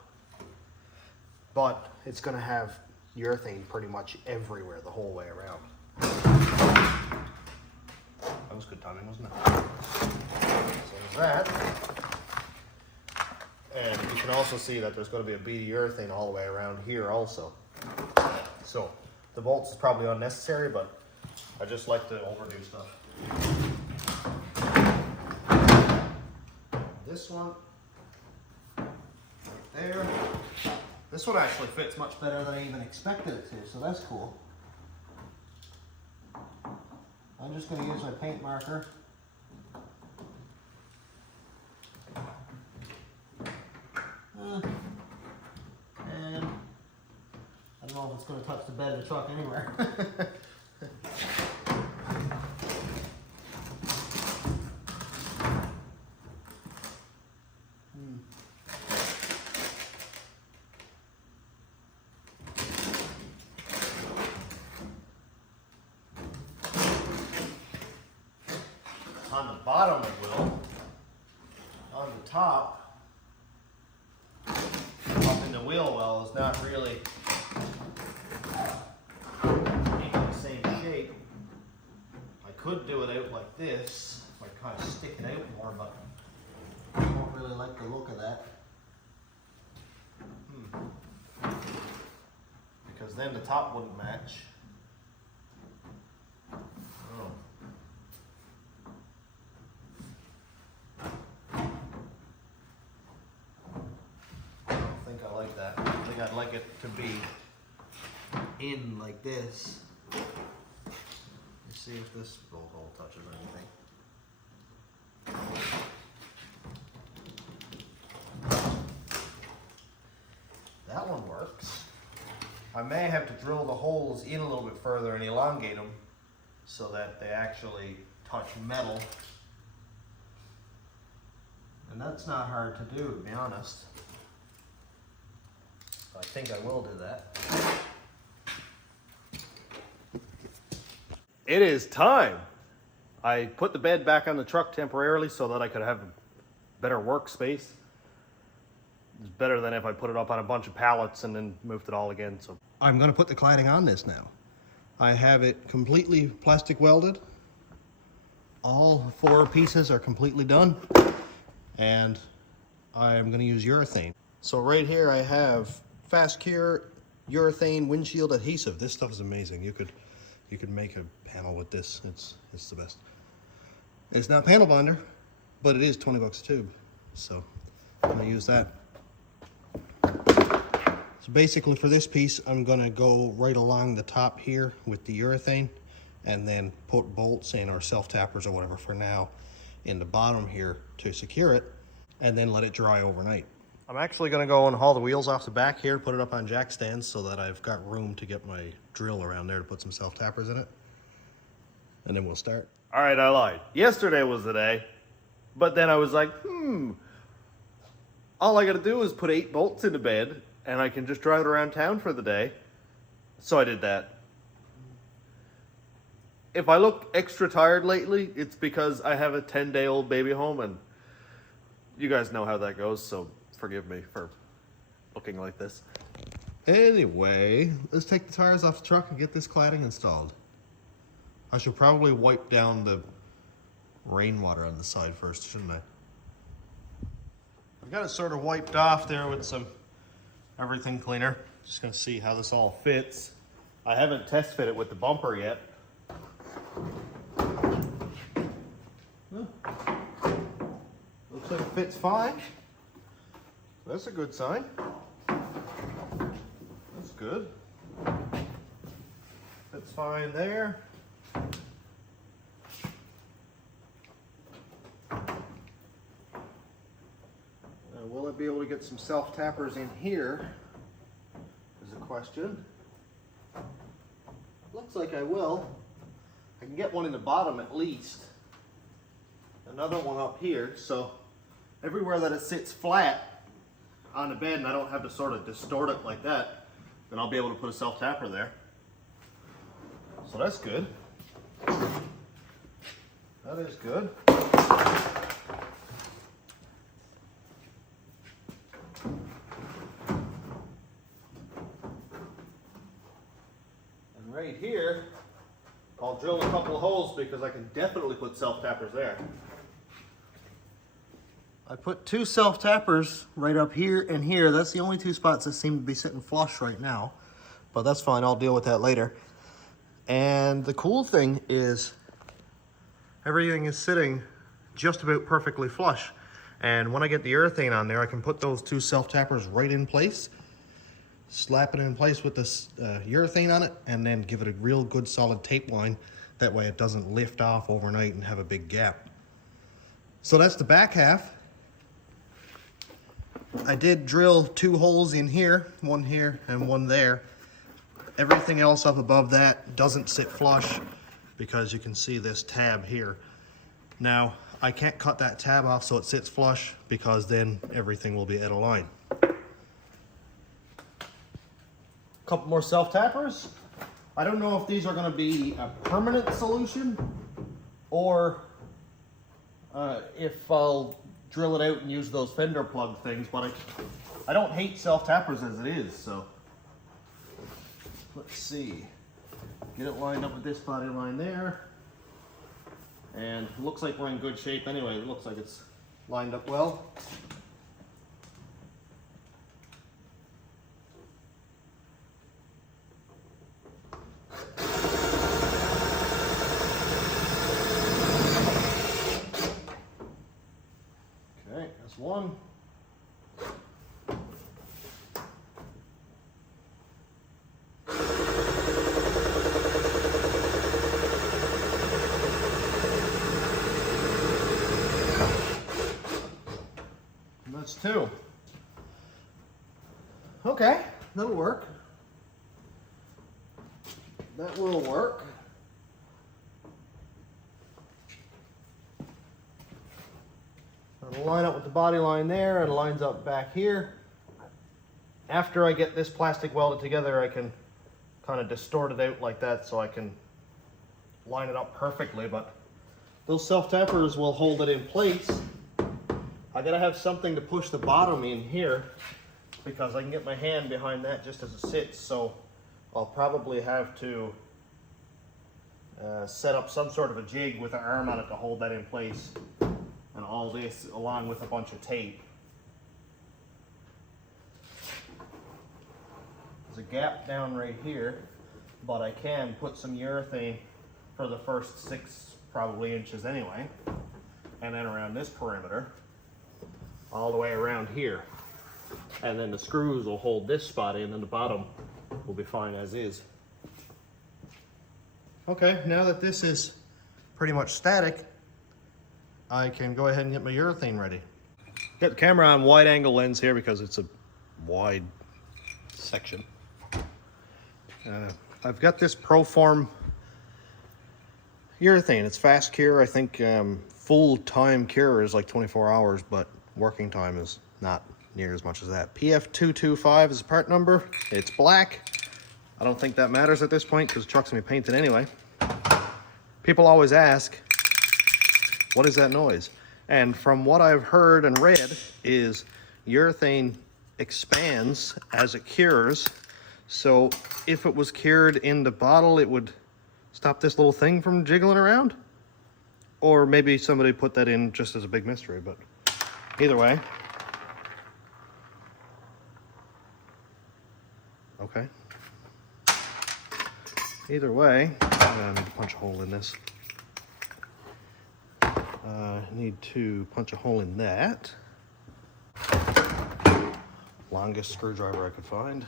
But it's going to have urethane pretty much everywhere the whole way around. That was good timing, wasn't it? So there's that. And you can also see that there's going to be a bead of urethane all the way around here also. So the bolts is probably unnecessary, but I just like to overdo stuff. This one, right there. This one actually fits much better than I even expected it to, so that's cool. I'm just going to use my paint marker. And I don't know if it's going to touch the bed of the truck anywhere. On the bottom it will. On the top, up in the wheel well is not really in the same shape. I could do it out like this, if I kind of stick it out more, but I don't really like the look of that. Because then the top wouldn't match. Oh. I like that. I think I'd like it to be in like this. Let's see if this bolt hole touches anything. That one works. I may have to drill the holes in a little bit further and elongate them so that they actually touch metal. And that's not hard to do, to be honest. I think I will do that. It is time. I put the bed back on the truck temporarily so that I could have a better workspace. It's better than if I put it up on a bunch of pallets and then moved it all again. So I'm going to put the cladding on this now. I have it completely plastic welded. All 4 pieces are completely done. And I am going to use urethane. So right here I have fast cure urethane windshield adhesive. This stuff is amazing. You could make a panel with this. It's the best. It's not panel binder, but it is 20 bucks a tube. So I'm gonna use that. So basically for this piece, I'm gonna go right along the top here with the urethane and then put bolts in, or self-tappers or whatever for now, in the bottom here to secure it, and then let it dry overnight. I'm actually gonna go and haul the wheels off the back here, put it up on jack stands so that I've got room to get my drill around there to put some self-tappers in it. And then we'll start. All right, I lied. Yesterday was the day, but then I was like, all I gotta do is put 8 bolts in the bed and I can just drive it around town for the day. So I did that. If I look extra tired lately, it's because I have a 10-day-old baby home, and you guys know how that goes, so forgive me for looking like this. Anyway, let's take the tires off the truck and get this cladding installed. I should probably wipe down the rainwater on the side first, shouldn't I? I've got it sort of wiped off there with some everything cleaner. Just gonna see how this all fits. I haven't test fit it with the bumper yet. Well, looks like it fits fine. That's a good sign. That's good. Fits fine there. Will I be able to get some self-tappers in here is a question. Looks like I will. I can get one in the bottom at least. Another one up here, so everywhere that it sits flat on the bed and I don't have to sort of distort it like that, then I'll be able to put a self-tapper there. So that's good. That is good. And right here, I'll drill a couple of holes because I can definitely put self-tappers there. I put 2 self-tappers right up here and here. That's the only 2 spots that seem to be sitting flush right now, but that's fine, I'll deal with that later. And the cool thing is everything is sitting just about perfectly flush. And when I get the urethane on there, I can put those 2 self-tappers right in place, slap it in place with this urethane on it, and then give it a real good solid tape line. That way it doesn't lift off overnight and have a big gap. So that's the back half. I did drill 2 holes in here, one here and one there. Everything else up above that doesn't sit flush because you can see this tab here. Now, I can't cut that tab off so it sits flush because then everything will be out of line. Couple more self-tappers. I don't know if these are going to be a permanent solution or if I'll drill it out and use those fender plug things, but I don't hate self-tappers as it is, so let's see. Get it lined up with this body line there. And it looks like we're in good shape anyway. It looks like it's lined up well. Okay, that's one. That's 2. Okay, that'll work. That will work. It'll line up with the body line there and lines up back here. After I get this plastic welded together, I can kind of distort it out like that so I can line it up perfectly, but those self-tappers will hold it in place. I gotta have something to push the bottom in here because I can get my hand behind that just as it sits, so I'll probably have to set up some sort of a jig with an arm on it to hold that in place, and all this along with a bunch of tape. There's a gap down right here, but I can put some urethane for the first 6 probably inches anyway. and then around this perimeter, all the way around here. And then the screws will hold this spot in, and the bottom will be fine as is. Okay, now that this is pretty much static, I can go ahead and get my urethane ready. Got the camera on wide angle lens here because it's a wide section. I've got this Proform urethane. It's fast cure. I think full time cure is like 24 hours, but working time is not near as much as that. PF225 is the part number. It's black. I don't think that matters at this point because the truck's gonna be painted anyway. People always ask, what is that noise? And from what I've heard and read is urethane expands as it cures. So if it was cured in the bottle, it would stop this little thing from jiggling around. Or maybe somebody put that in just as a big mystery, but either way. Okay. Either way, I need to punch a hole in this. I need to punch a hole in that. Longest screwdriver I could find.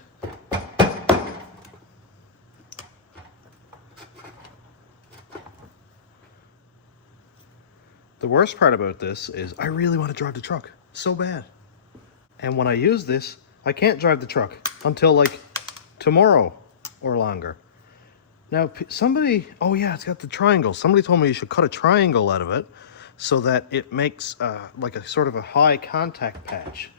The worst part about this is I really want to drive the truck so bad. And when I use this, I can't drive the truck until like tomorrow or longer. Now somebody, oh yeah, it's got the triangle. Somebody told me you should cut a triangle out of it so that it makes like a sort of a high contact patch.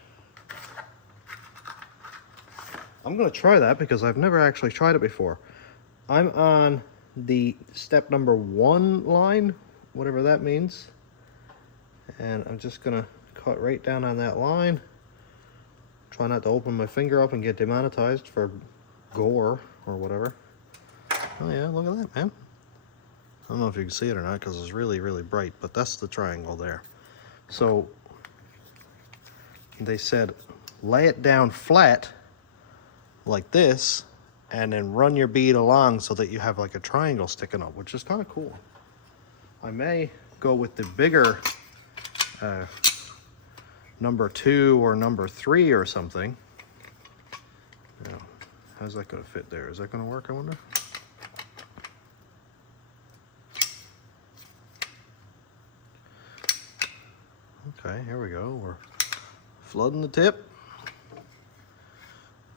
I'm gonna try that because I've never actually tried it before. I'm on the step number 1 line, whatever that means. And I'm just gonna cut right down on that line. Try not to open my finger up and get demonetized for gore or whatever. Oh yeah, look at that, man. I don't know if you can see it or not because it's really, really bright, but that's the triangle there. So they said lay it down flat like this and then run your bead along so that you have like a triangle sticking up, which is kind of cool. I may go with the bigger number 2 or number 3 or something. Now, how's that gonna fit there? Is that gonna work, I wonder? Okay, here we go. We're flooding the tip.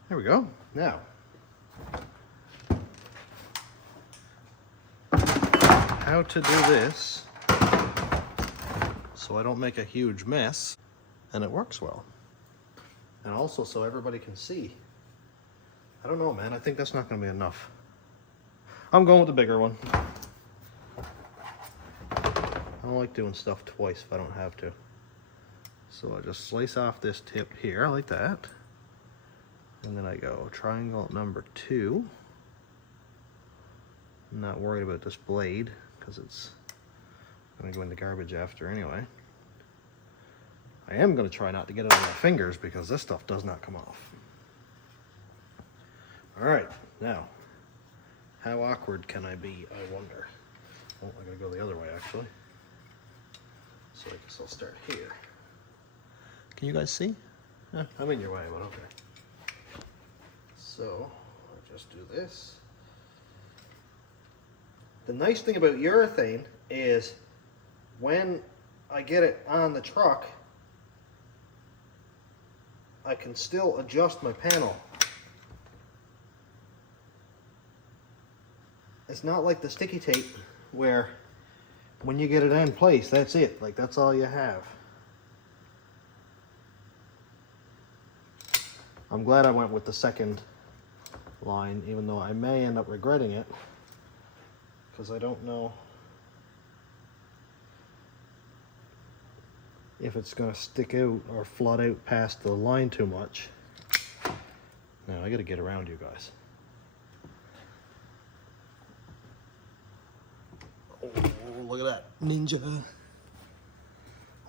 There we go. Now, how to do this so I don't make a huge mess and it works well. And also so everybody can see. I don't know, man. I think that's not going to be enough. I'm going with the bigger one. I don't like doing stuff twice if I don't have to. So I just slice off this tip here like that. And then I go triangle number 2. I'm not worried about this blade because it's going to go in the garbage after anyway. I am going to try not to get it on my fingers because this stuff does not come off. Alright, now, how awkward can I be, I wonder? Oh, I gotta go the other way actually. So I guess I'll start here. Can you guys see? I'm in your way, but okay. So, I'll just do this. The nice thing about urethane is when I get it on the truck, I can still adjust my panel. It's not like the sticky tape where when you get it in place, that's it. Like, that's all you have. I'm glad I went with the second line, even though I may end up regretting it, because I don't know if it's going to stick out or flood out past the line too much. Now, I got to get around you guys. Oh, look at that ninja.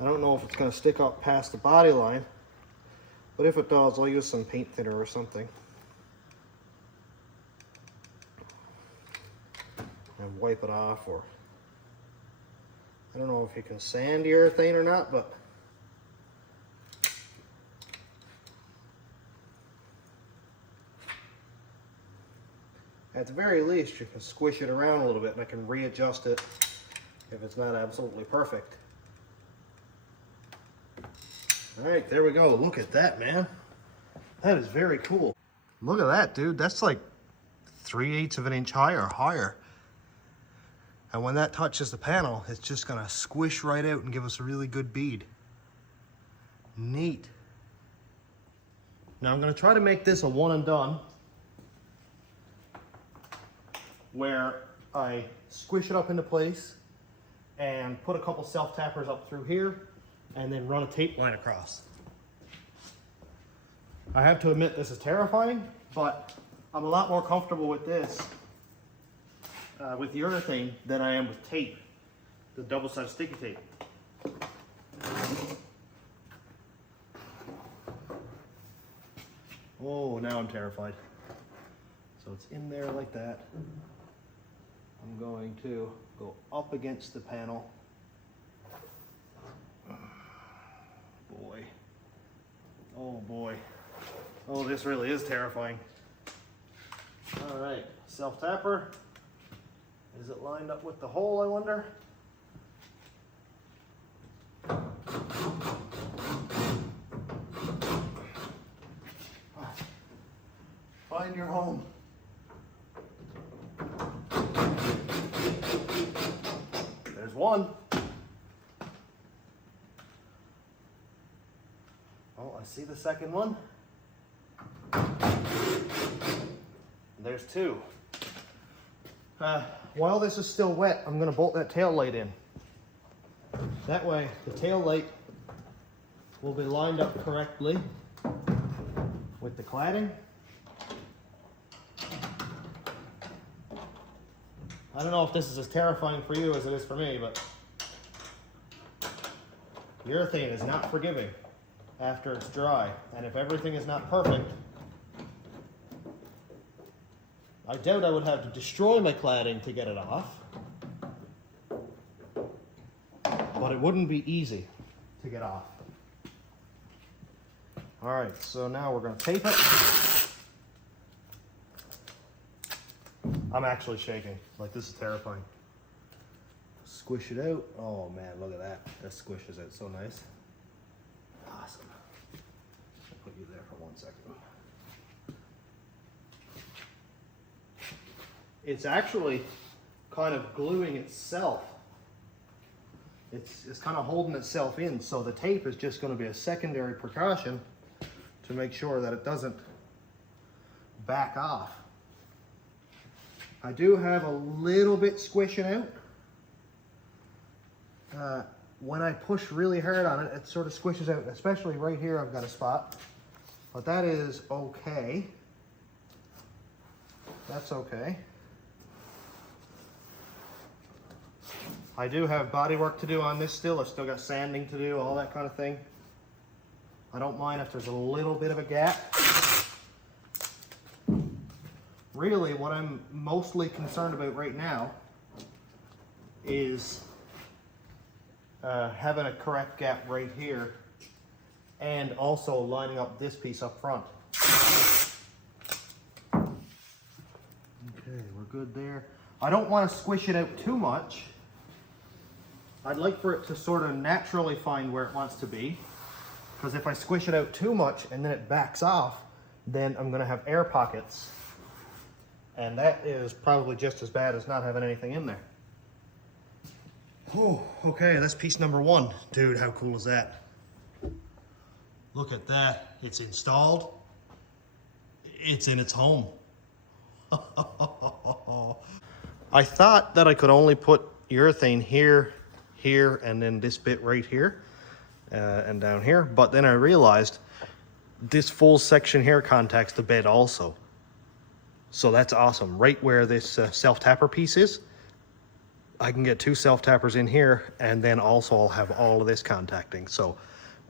I don't know if it's going to stick up past the body line, but if it does, I'll use some paint thinner or something and wipe it off or I don't know if you can sand the urethane or not, but at the very least you can squish it around a little bit and I can readjust it if it's not absolutely perfect. All right, there we go. Look at that, man. That is very cool. Look at that, dude. That's like 3/8 of an inch high or higher. And when that touches the panel, it's just gonna squish right out and give us a really good bead. Neat. Now I'm gonna try to make this a one and done, where I squish it up into place and put a couple self-tappers up through here and then run a tape line across. I have to admit this is terrifying, but I'm a lot more comfortable with this with urethane than I am with tape, the double-sided sticky tape. Oh, now I'm terrified. So it's in there like that. I'm going to go up against the panel. Boy. Oh boy. Oh, this really is terrifying. All right, self-tapper. Is it lined up with the hole, I wonder? Find your home. There's one. Oh, I see the second one. There's two. While this is still wet, I'm going to bolt that tail light in. That way, the tail light will be lined up correctly with the cladding. I don't know if this is as terrifying for you as it is for me, but urethane is not forgiving after it's dry. And if everything is not perfect, I doubt I would have to destroy my cladding to get it off. But it wouldn't be easy to get off. All right, so now we're going to tape it. I'm actually shaking. Like, this is terrifying. Squish it out. Oh man, look at that. That squishes out so nice. Awesome. I'll put you there for 1 second. It's actually kind of gluing itself. It's kind of holding itself in, so the tape is just going to be a secondary precaution to make sure that it doesn't back off. I do have a little bit squishing out. When I push really hard on it, it sort of squishes out, especially right here I've got a spot. But that is okay. That's okay. I do have body work to do on this still. I've still got sanding to do, all that kind of thing. I don't mind if there's a little bit of a gap. Really, what I'm mostly concerned about right now is having a correct gap right here and also lining up this piece up front. Okay, we're good there. I don't want to squish it out too much. I'd like for it to sort of naturally find where it wants to be, because if I squish it out too much and then it backs off, then I'm going to have air pockets, and that is probably just as bad as not having anything in there. Oh, okay, that's piece number one. Dude, how cool is that? Look at that. It's installed. It's in its home. I thought that I could only put urethane here, here, and then this bit right here, and down here. But then I realized this full section here contacts the bed also. So that's awesome. Right where this self-tapper piece is, I can get two self-tappers in here, and then also I'll have all of this contacting. So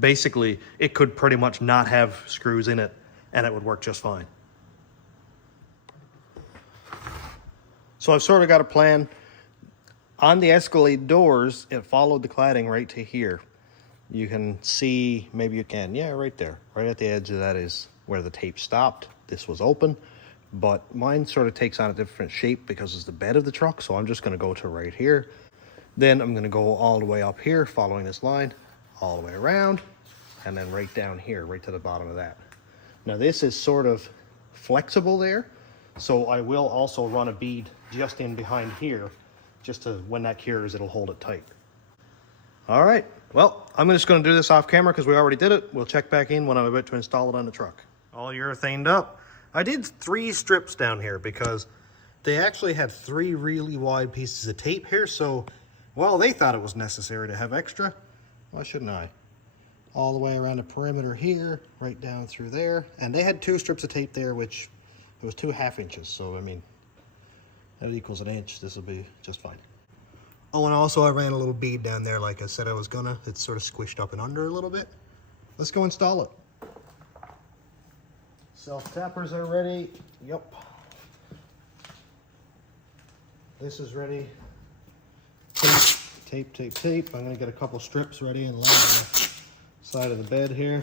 basically, it could pretty much not have screws in it, and it would work just fine. So I've sort of got a plan. On the Escalade doors, it followed the cladding right to here. You can see, maybe you can, yeah, right there. Right at the edge of that is where the tape stopped. This was open, but mine sort of takes on a different shape because it's the bed of the truck, so I'm just gonna go to right here. Then I'm gonna go all the way up here, following this line, all the way around, and then right down here, right to the bottom of that. Now this is sort of flexible there, so I will also run a bead just in behind here, just to, when that cures, it'll hold it tight. All right, well, I'm just gonna do this off camera because we already did it. We'll check back in when I'm about to install it on the truck. All urethaned up. I did 3 strips down here because they actually had 3 really wide pieces of tape here, so, well, they thought it was necessary to have extra. Why shouldn't I? All the way around the perimeter here, right down through there. And they had 2 strips of tape there, which it was 2 1/2 inches. So, I mean, that equals an inch. This will be just fine. Oh, and also I ran a little bead down there like I said I was gonna. It's sort of squished up and under a little bit. Let's go install it. Self-tappers are ready. Yep. This is ready. Tape, tape, tape. I'm gonna get a couple strips ready and lay on the side of the bed here.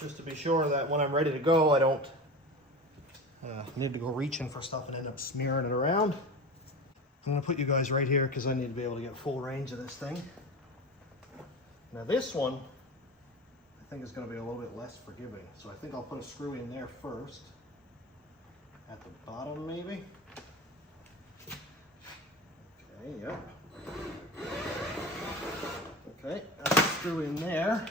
Just to be sure that when I'm ready to go, I don't need to go reaching for stuff and end up smearing it around. I'm gonna put you guys right here because I need to be able to get full range of this thing. Now this one, I think is gonna be a little bit less forgiving. So I think I'll put a screw in there first. At the bottom maybe. Okay, yep. Okay, that's a screw in there.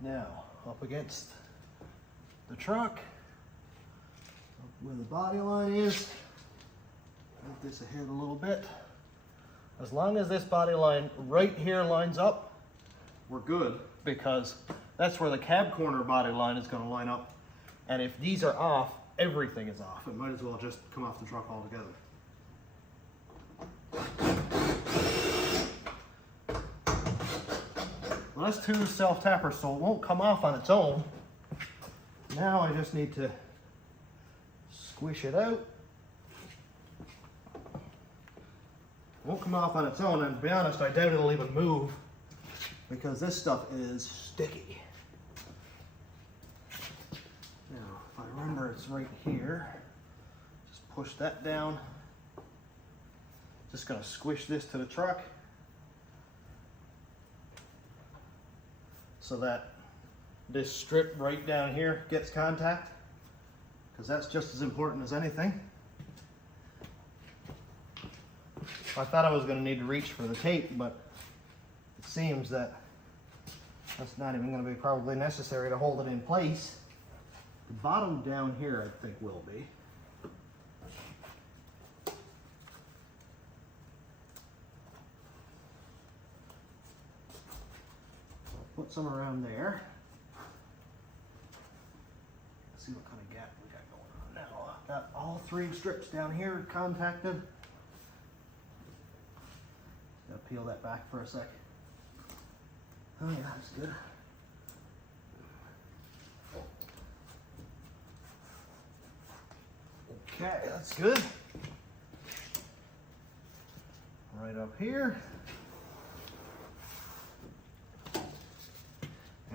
Now, up against the truck, up where the body line is, move this ahead a little bit. As long as this body line right here lines up, we're good, because that's where the cab corner body line is going to line up. And if these are off, everything is off. It might as well just come off the truck altogether. Well, that's 2 self-tappers, so it won't come off on its own. Now I just need to squish it out. It won't come off on its own, and to be honest, I doubt it'll even move because this stuff is sticky. Now, if I remember, it's right here. Just push that down. Just gonna squish this to the truck so that this strip right down here gets contact, because that's just as important as anything. I thought I was going to need to reach for the tape, but it seems that that's not even going to be probably necessary to hold it in place. The bottom down here I think will be. Put some around there. Let's see what kind of gap we got going on now. I've got all 3 strips down here contacted. Gotta peel that back for a sec. Oh yeah, that's good. Okay, that's good. Right up here.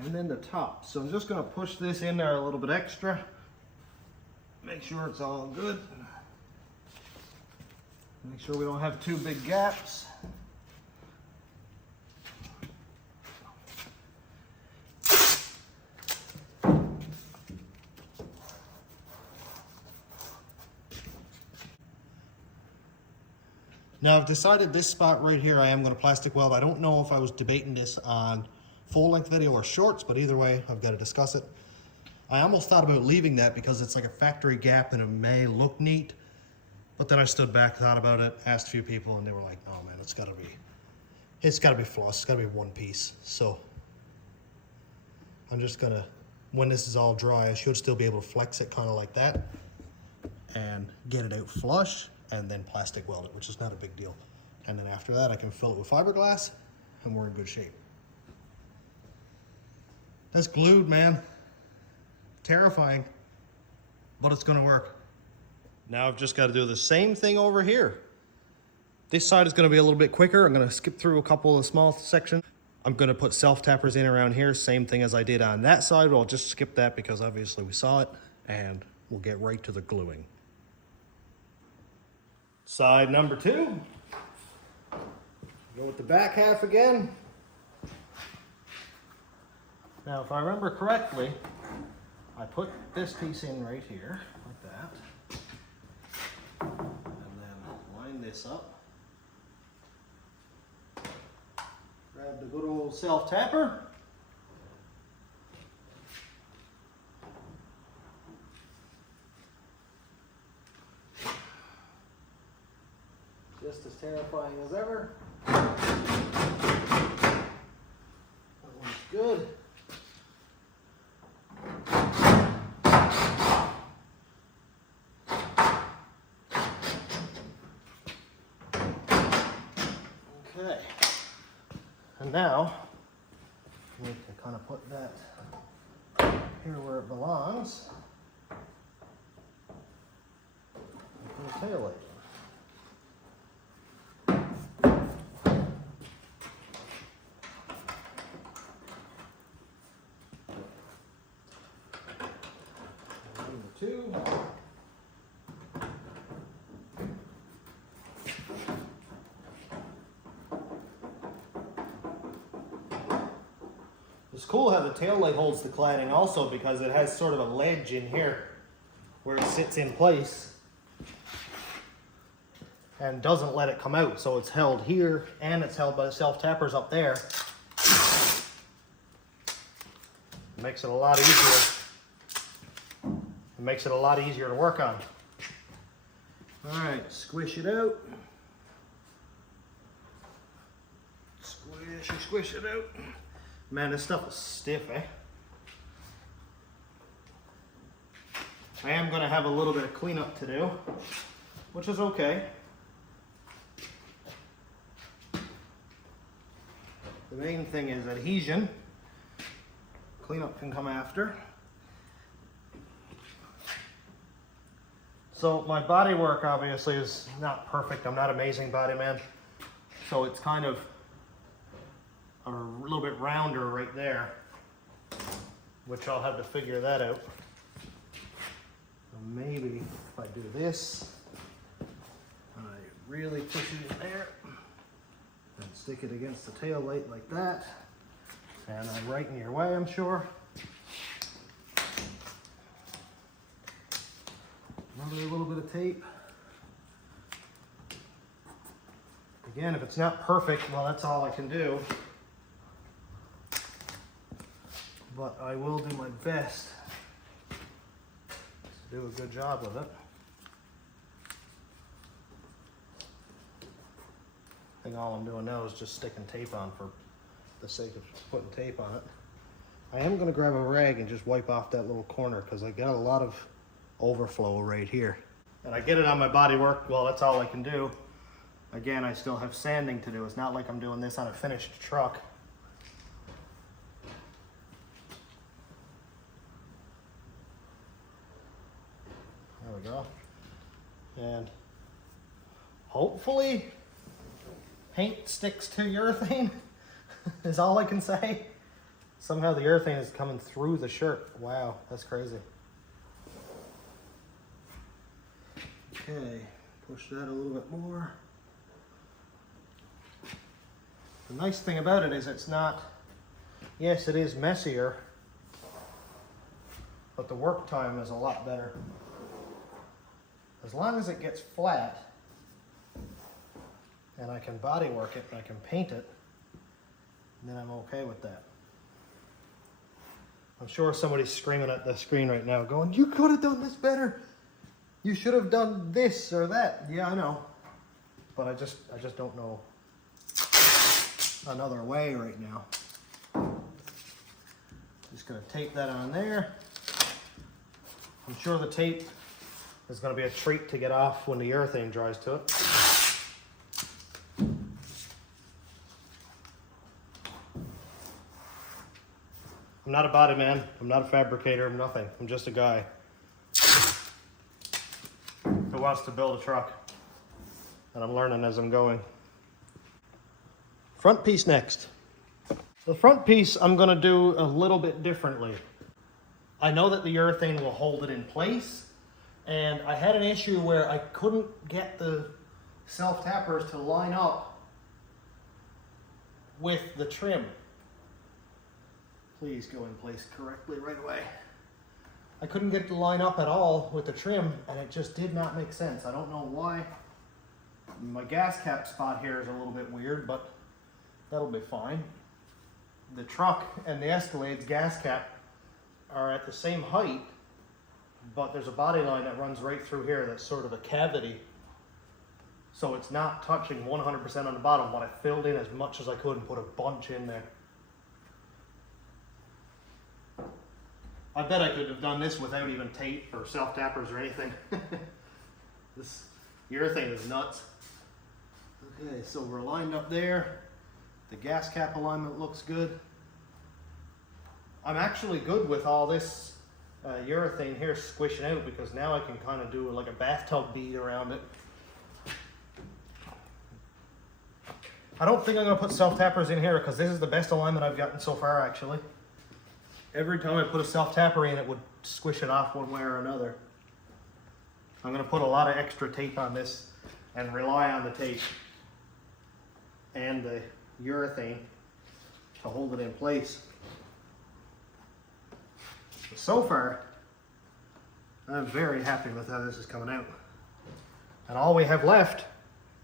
And then the top. So I'm just going to push this in there a little bit extra. Make sure it's all good. Make sure we don't have 2 big gaps. Now I've decided this spot right here I am going to plastic weld. I don't know if I was debating this on full length video or shorts, but either way, I've got to discuss it. I almost thought about leaving that because it's like a factory gap and it may look neat, but then I stood back, thought about it, asked a few people, and they were like, "No, man, it's got to be floss. It's got to be one piece." So I'm just gonna, when this is all dry, I should still be able to flex it kind of like that and get it out flush, and then plastic weld it, which is not a big deal. And then after that, I can fill it with fiberglass, and we're in good shape. That's glued, man. Terrifying, but it's gonna work. Now I've just got to do the same thing over here. This side is going to be a little bit quicker. I'm going to skip through a couple of small sections. I'm going to put self-tappers in around here, same thing as I did on that side, but I'll just skip that because obviously we saw it, and we'll get right to the gluing. Side number 2. Go with the back half again. Now, if I remember correctly, I put this piece in right here, like that, and then line this up. Grab the good old self-tapper. Just as terrifying as ever. That one's good. Okay. And now, I need to kind of put that here where it belongs. And put a tail light. Number 2. It's cool how the tail light holds the cladding also, because it has sort of a ledge in here where it sits in place and doesn't let it come out. So it's held here and it's held by the self-tappers up there. It makes it a lot easier. It makes it a lot easier to work on. All right, squish it out. Squish it out. Man, this stuff is stiff, eh? I am going to have a little bit of cleanup to do, which is okay. The main thing is adhesion. Cleanup can come after. So my body work obviously is not perfect. I'm not amazing body man. So it's kind of a little bit rounder right there, which I'll have to figure that out. So maybe if I do this, I really push it in there and stick it against the tail light like that, and I'm right in your way, I'm sure. Another little bit of tape. Again, if it's not perfect, well, that's all I can do. But I will do my best to do a good job with it. I think all I'm doing now is just sticking tape on for the sake of putting tape on it. I am going to grab a rag and just wipe off that little corner because I got a lot of overflow right here. And I get it on my body work, well, that's all I can do. Again, I still have sanding to do. It's not like I'm doing this on a finished truck. There we go. And hopefully paint sticks to urethane is all I can say. Somehow the urethane is coming through the shirt. Wow, that's crazy. Okay, push that a little bit more. The nice thing about it is it's not, yes, it is messier, but the work time is a lot better. As long as it gets flat and I can body work it and I can paint it, then I'm okay with that. I'm sure somebody's screaming at the screen right now going, you could have done this better. You should have done this or that. Yeah, I know. But I just don't know another way right now. Just gonna tape that on there. I'm sure the tape is gonna be a treat to get off when the urethane dries to it. I'm not a body man. I'm not a fabricator. I'm nothing. I'm just a guy who who wants to build a truck. And I'm learning as I'm going. Front piece next. The front piece I'm gonna do a little bit differently. I know that the urethane will hold it in place, and I had an issue where I couldn't get the self-tappers to line up with the trim. Please go in place correctly right away. I couldn't get it to line up at all with the trim, and it just did not make sense. I don't know why. My gas cap spot here is a little bit weird, but that'll be fine. The truck and the Escalade's gas cap are at the same height, but there's a body line that runs right through here that's sort of a cavity. So it's not touching 100% on the bottom, but I filled in as much as I could and put a bunch in there. I bet I could have done this without even tape or self-tappers or anything. This urethane is nuts. Okay, so we're lined up there. The gas cap alignment looks good. I'm actually good with all this urethane here squishing out, because now I can kind of do like a bathtub bead around it. I don't think I'm going to put self-tappers in here because this is the best alignment I've gotten so far actually. Every time I put a self-tapper in, it would squish it off one way or another. I'm going to put a lot of extra tape on this and rely on the tape and the urethane to hold it in place. So far, I'm very happy with how this is coming out. And all we have left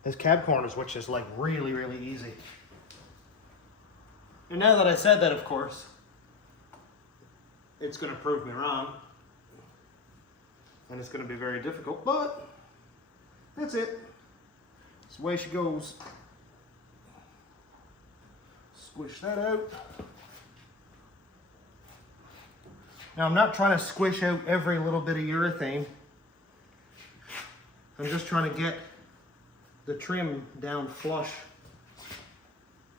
is cab corners, which is like really, really easy. And now that I said that, of course, it's going to prove me wrong. And it's going to be very difficult, but that's it. That's the way she goes. Squish that out. Now I'm not trying to squish out every little bit of urethane. I'm just trying to get the trim down flush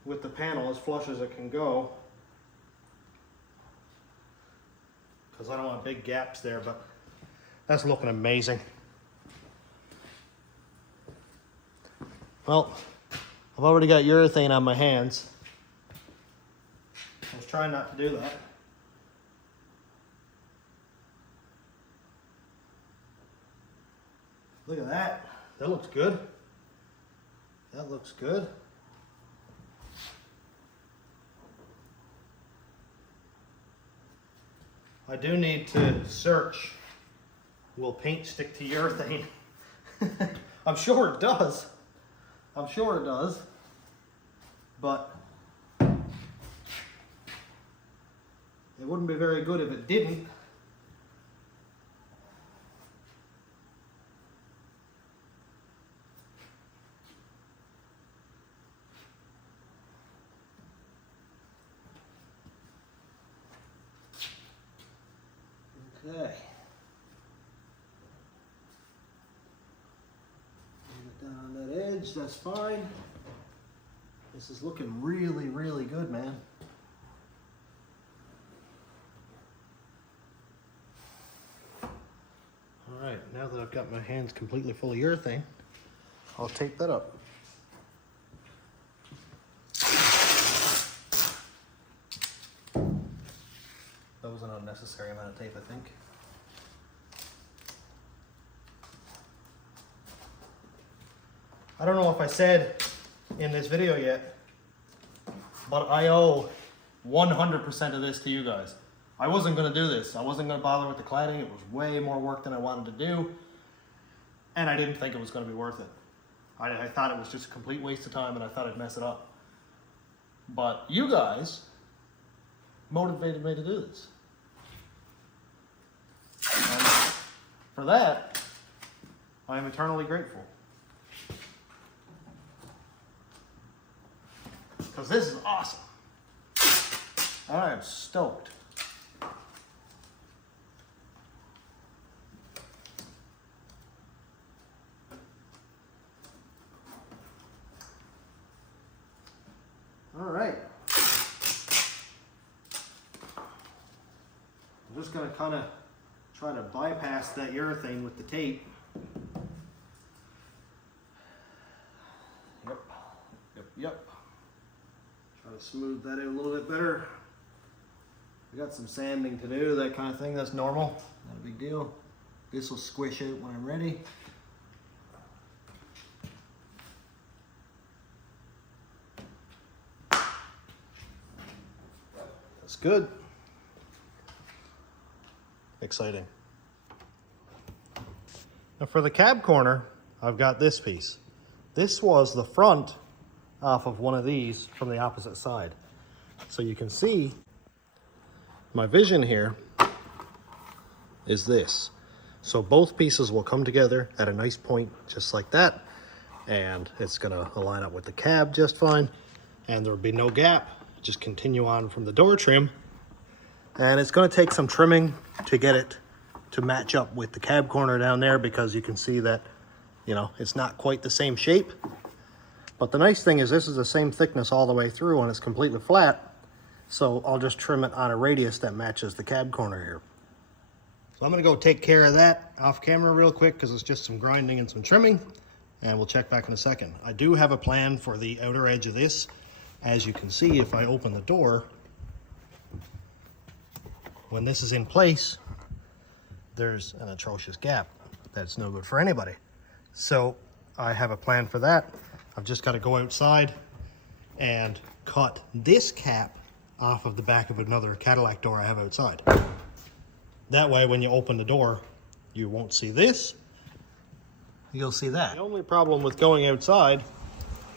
with the panel, as flush as it can go. Because I don't want big gaps there, but that's looking amazing. Well, I've already got urethane on my hands. I was trying not to do that. Look at that. That looks good. That looks good. I do need to search, will paint stick to urethane? I'm sure it does. I'm sure it does. But it wouldn't be very good if it didn't. Okay. Leave it down on that edge, that's fine. This is looking really, really good, man. All right, now that I've got my hands completely full of urethane, I'll tape that up. That was an unnecessary amount of tape, I think. I don't know if I said in this video yet, but I owe 100% of this to you guys. I wasn't going to do this. I wasn't going to bother with the cladding. It was way more work than I wanted to do, and I didn't think it was going to be worth it. I thought it was just a complete waste of time, and I thought I'd mess it up. But you guys motivated me to do this. And for that, I am eternally grateful. Because this is awesome. I am stoked. All right. I'm just going to kind of try to bypass that urethane with the tape Gotta smooth that out a little bit better. I got some sanding to do, that kind of thing. That's normal, not a big deal. This will squish out when I'm ready. That's good. Exciting. Now for the cab corner, I've got this piece. This was the front off of one of these from the opposite side. So you can see my vision here is this. So both pieces will come together at a nice point just like that, and it's gonna align up with the cab just fine, and there will be no gap. Just continue on from the door trim, and it's gonna take some trimming to get it to match up with the cab corner down there, because you can see that, you know, it's not quite the same shape. But the nice thing is this is the same thickness all the way through and it's completely flat. So I'll just trim it on a radius that matches the cab corner here. So I'm gonna go take care of that off camera real quick because it's just some grinding and some trimming, and we'll check back in a second. I do have a plan for the outer edge of this. As you can see, if I open the door, when this is in place, there's an atrocious gap that's no good for anybody. So I have a plan for that. I've just got to go outside and cut this cap off of the back of another Cadillac door I have outside. That way, when you open the door, you won't see this, you'll see that. The only problem with going outside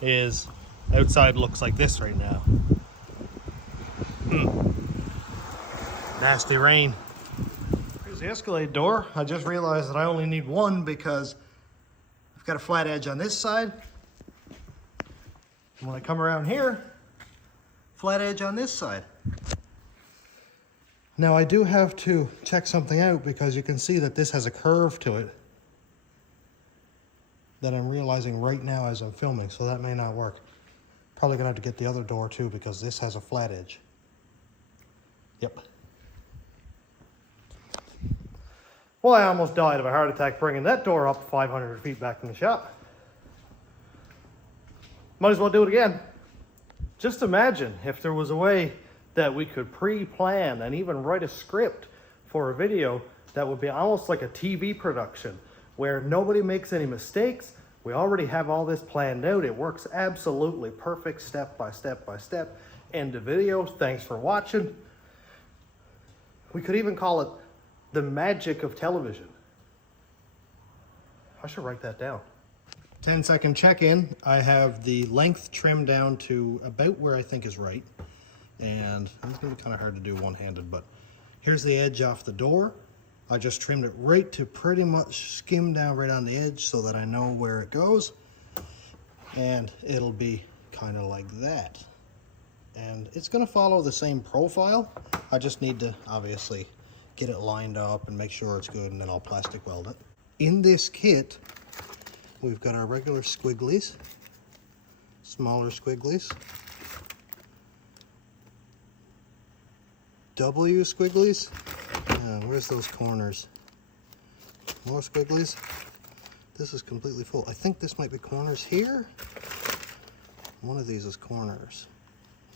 is outside looks like this right now. Nasty rain. Here's the Escalade door. I just realized that I only need one because I've got a flat edge on this side. And when I come around here, flat edge on this side. Now I do have to check something out because you can see that this has a curve to it that I'm realizing right now as I'm filming, so that may not work. Probably gonna have to get the other door too because this has a flat edge. Yep. Well, I almost died of a heart attack bringing that door up 500 feet back in the shop. Might as well do it again. Just imagine if there was a way that we could pre-plan and even write a script for a video that would be almost like a TV production where nobody makes any mistakes. We already have all this planned out. It works absolutely perfect, step by step by step. End of video. Thanks for watching. We could even call it the magic of television. I should write that down. 10-second check-in. I have the length trimmed down to about where I think is right. And it's gonna be kind of hard to do one-handed, but here's the edge off the door. I just trimmed it right to pretty much skim down right on the edge so that I know where it goes. And it'll be kind of like that. And it's gonna follow the same profile. I just need to obviously get it lined up and make sure it's good, and then I'll plastic weld it. In this kit, we've got our regular squigglies, smaller squigglies, W squigglies. Where's those corners? More squigglies. This is completely full. I think this might be corners here. One of these is corners.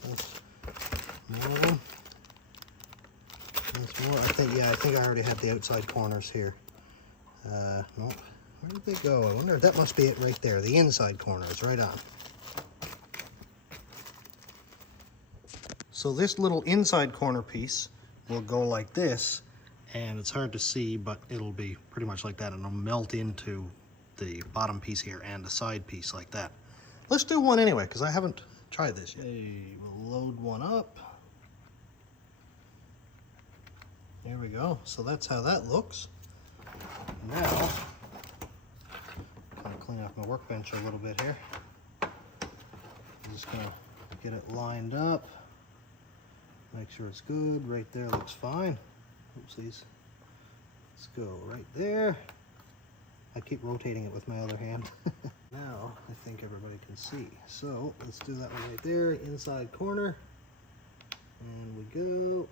That's more of them. That's more. I think I already had the outside corners here. Nope. Where did they go? I wonder if that must be it right there. The inside corners, right on. So this little inside corner piece will go like this, and it's hard to see, but it'll be pretty much like that, and it'll melt into the bottom piece here and the side piece like that. Let's do one anyway, because I haven't tried this yet. Okay, we'll load one up. There we go. So that's how that looks. Now, kind of clean off my workbench a little bit here. I'm just gonna get it lined up. Make sure it's good. Right there looks fine. Oopsies. Let's go right there. I keep rotating it with my other hand. Now, I think everybody can see. So, let's do that one right there. Inside corner. And we go.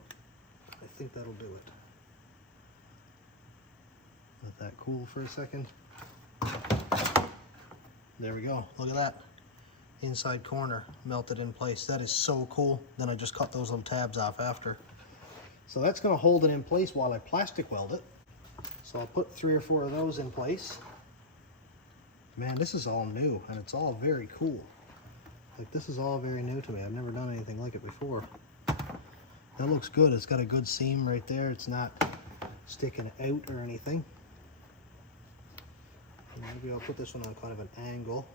I think that'll do it. Let that cool for a second. There we go. Look at that. inside corner melted in place. That is so cool. Then I just cut those little tabs off after. So that's going to hold it in place while I plastic weld it. So I'll put 3 or 4 of those in place. Man, this is all new and it's all very cool. Like, this is all very new to me. I've never done anything like it before. That looks good. It's got a good seam right there. It's not sticking out or anything. Maybe I'll put this one on kind of an angle.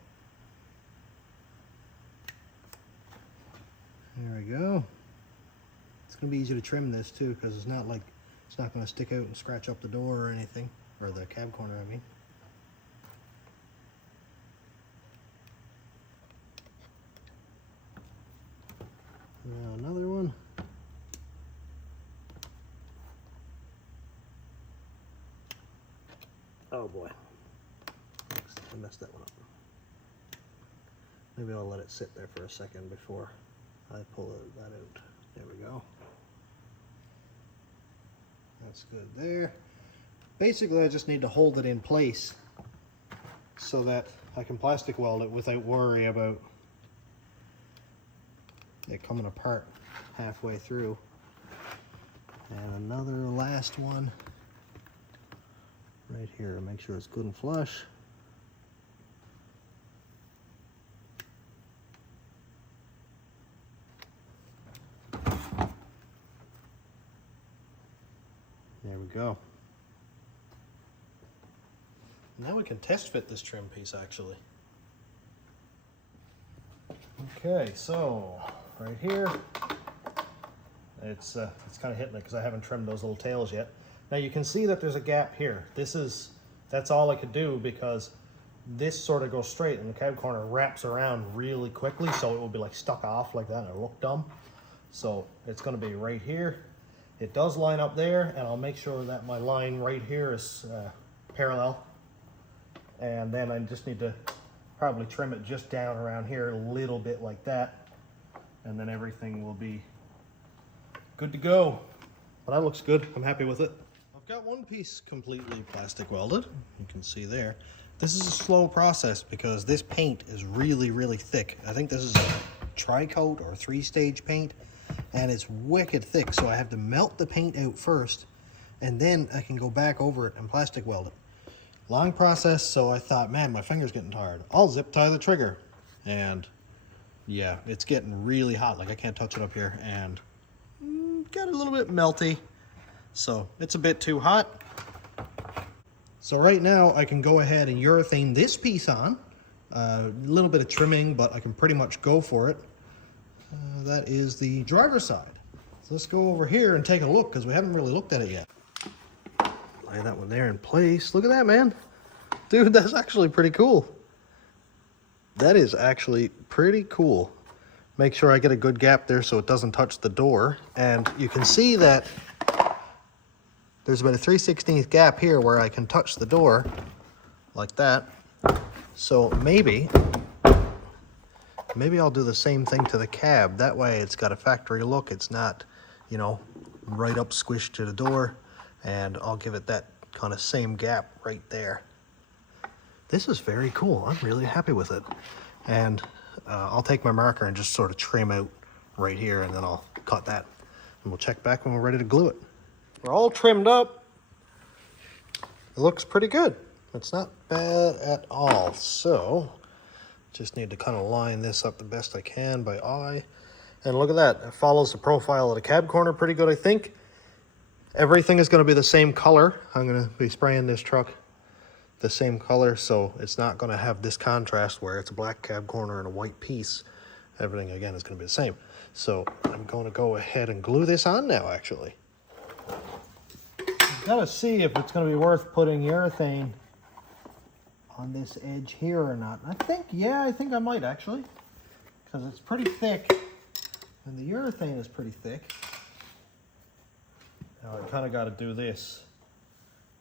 There we go. It's going to be easy to trim this too, because it's not going to stick out and scratch up the door or anything, or the cab corner, I mean. Now another one. Oh boy, I messed that one up. Maybe I'll let it sit there for a second before I pull that out. There we go. That's good there. Basically, I just need to hold it in place so that I can plastic weld it without worry about it coming apart halfway through. And another last one right here to make sure it's good and flush. There we go. Now we can test fit this trim piece actually. Okay, so right here, it's kind of hitting it because I haven't trimmed those little tails yet. Now you can see that there's a gap here. That's all I could do because this sort of goes straight and the cab corner wraps around really quickly, so it will be like stuck off like that and it'll look dumb. So it's going to be right here. It does line up there, and I'll make sure that my line right here is parallel. And then I just need to probably trim it just down around here a little bit like that, and then everything will be good to go. But that looks good. I'm happy with it. I've got one piece completely plastic welded. You can see there. This is a slow process because this paint is really, really thick. I think this is a tri-coat or 3-stage paint, and it's wicked thick, so I have to melt the paint out first, and then I can go back over it and plastic weld it. Long process, so I thought, man, my finger's getting tired. I'll zip tie the trigger. And yeah, it's getting really hot. Like, I can't touch it up here, and got a little bit melty. So it's a bit too hot. So right now I can go ahead and urethane this piece on. A little bit of trimming, but I can pretty much go for it. That is the driver's side. So let's go over here and take a look because we haven't really looked at it yet. Lay that one there in place. Look at that, man. Dude, that's actually pretty cool. That is actually pretty cool. Make sure I get a good gap there so it doesn't touch the door. And you can see that there's about a 3/16 gap here where I can touch the door like that. So maybe I'll do the same thing to the cab. That way it's got a factory look. It's not, you know, right up squished to the door. And I'll give it that kind of same gap right there. This is very cool. I'm really happy with it. And I'll take my marker and just sort of trim out right here, and then I'll cut that. And we'll check back when we're ready to glue it. We're all trimmed up. It looks pretty good. It's not bad at all. So just need to kind of line this up the best I can by eye. And look at that. It follows the profile of the cab corner pretty good, I think. Everything is going to be the same color. I'm going to be spraying this truck the same color, so it's not going to have this contrast where it's a black cab corner and a white piece. Everything, again, is going to be the same. So I'm going to go ahead and glue this on now, actually. I've got to see if it's going to be worth putting urethane on this edge here or not. I think I might, actually, because it's pretty thick, and the urethane is pretty thick. Now I kind of got to do this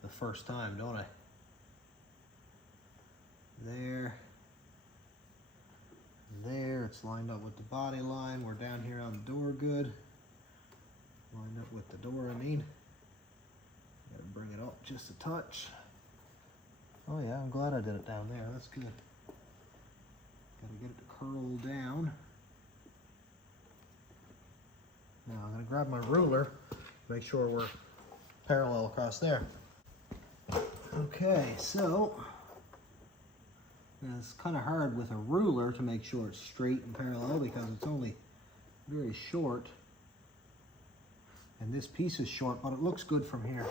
the first time, don't I? There. There, it's lined up with the body line. We're down here on the door good. Lined up with the door, I mean. Gotta bring it up just a touch. Oh yeah, I'm glad I did it down there. That's good. Gotta get it to curl down. Now I'm going to grab my ruler, make sure we're parallel across there. Okay, so it's kind of hard with a ruler to make sure it's straight and parallel because it's only very short. And this piece is short, but it looks good from here.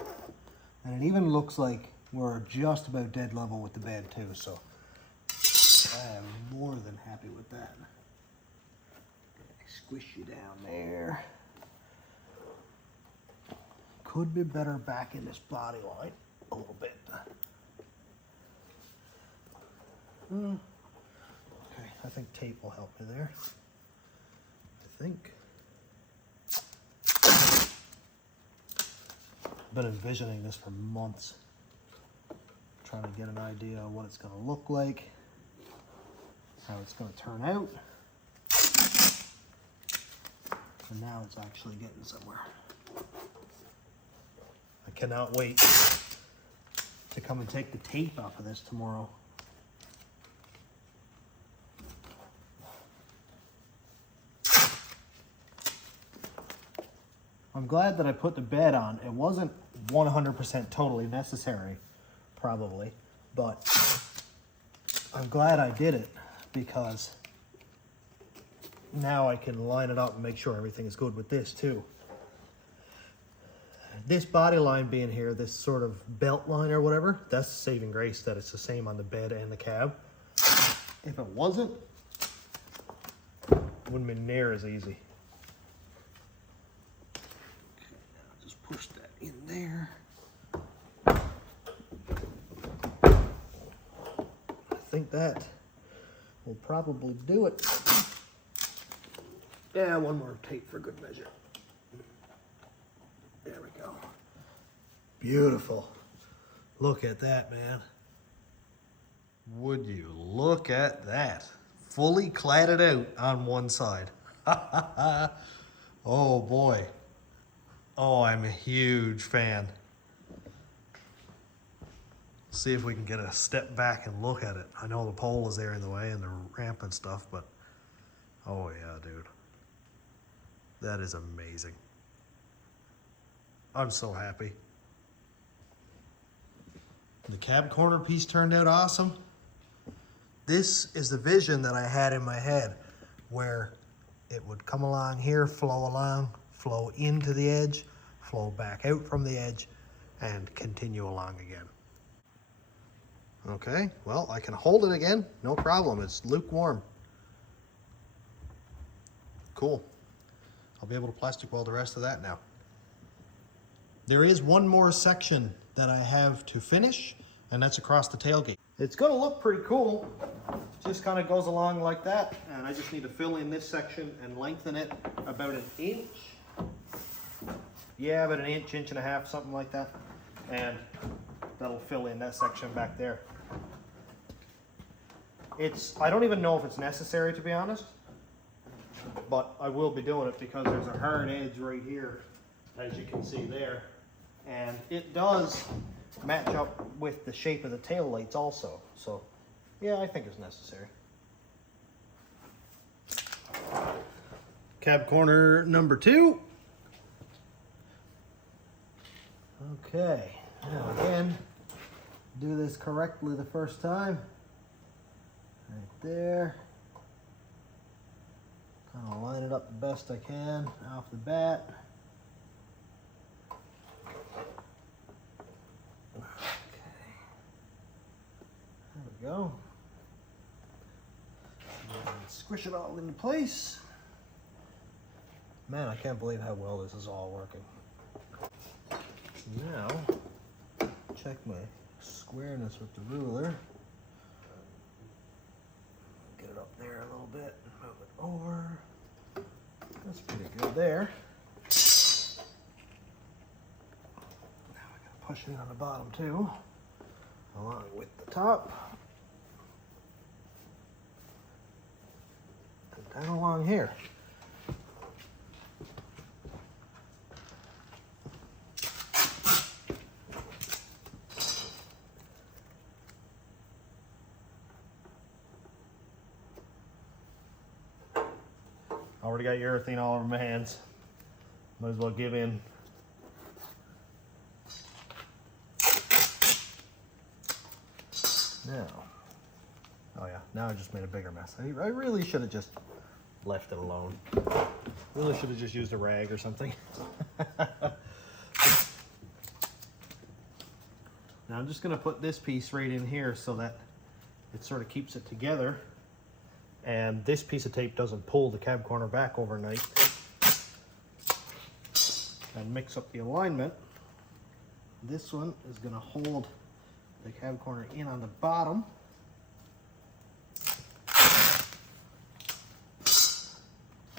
And it even looks like we're just about dead level with the bed too, so I am more than happy with that. Squish you down there. Could be better back in this body line a little bit. Okay, I think tape will help me there. I think. I've been envisioning this for months. Trying to get an idea of what it's going to look like, how it's going to turn out. And now it's actually getting somewhere. I cannot wait to come and take the tape off of this tomorrow. I'm glad that I put the bed on. It wasn't 100% totally necessary, probably, but I'm glad I did it because now I can line it up and make sure everything is good with this too. This body line being here, this sort of belt line or whatever, that's the saving grace that it's the same on the bed and the cab. If it wasn't, it wouldn't be near as easy. Just push that in there. I think that will probably do it. Yeah, one more tape for good measure. There we go. Beautiful. Look at that, man. Would you look at that? Fully cladded out on one side. Oh boy. Oh, I'm a huge fan. See if we can get a step back and look at it. I know the pole is there in the way and the ramp and stuff, but oh yeah, dude. That is amazing. I'm so happy. The cab corner piece turned out awesome. This is the vision that I had in my head, where it would come along here, flow into the edge, flow back out from the edge, and continue along again. Okay, well, I can hold it again, no problem. It's lukewarm. Cool. I'll be able to plastic weld the rest of that now. There is one more section that I have to finish, and that's across the tailgate. It's gonna look pretty cool. Just kind of goes along like that, and I just need to fill in this section and lengthen it about an inch. Yeah, about an inch, inch and a half, something like that. And that'll fill in that section back there. I don't even know if it's necessary, to be honest, but I will be doing it because there's a hard edge right here, as you can see there. And it does match up with the shape of the tail lights also. So yeah, I think it's necessary. Cab corner number 2. Okay, now again, do this correctly the first time. Right there. Kind of line it up the best I can off the bat. There we go. And squish it all into place. Man, I can't believe how well this is all working. Now, check my squareness with the ruler. Get it up there a little bit and move it over. That's pretty good there. Now I gotta push it on the bottom too, along with the top. And down along here. already got urethane all over my hands. Might as well give in. Now, oh yeah, now I just made a bigger mess. I really should have just left it alone. Really should have just used a rag or something. Now I'm just gonna put this piece right in here so that it sort of keeps it together. And this piece of tape doesn't pull the cab corner back overnight. And mix up the alignment. This one is gonna hold the cab corner in on the bottom.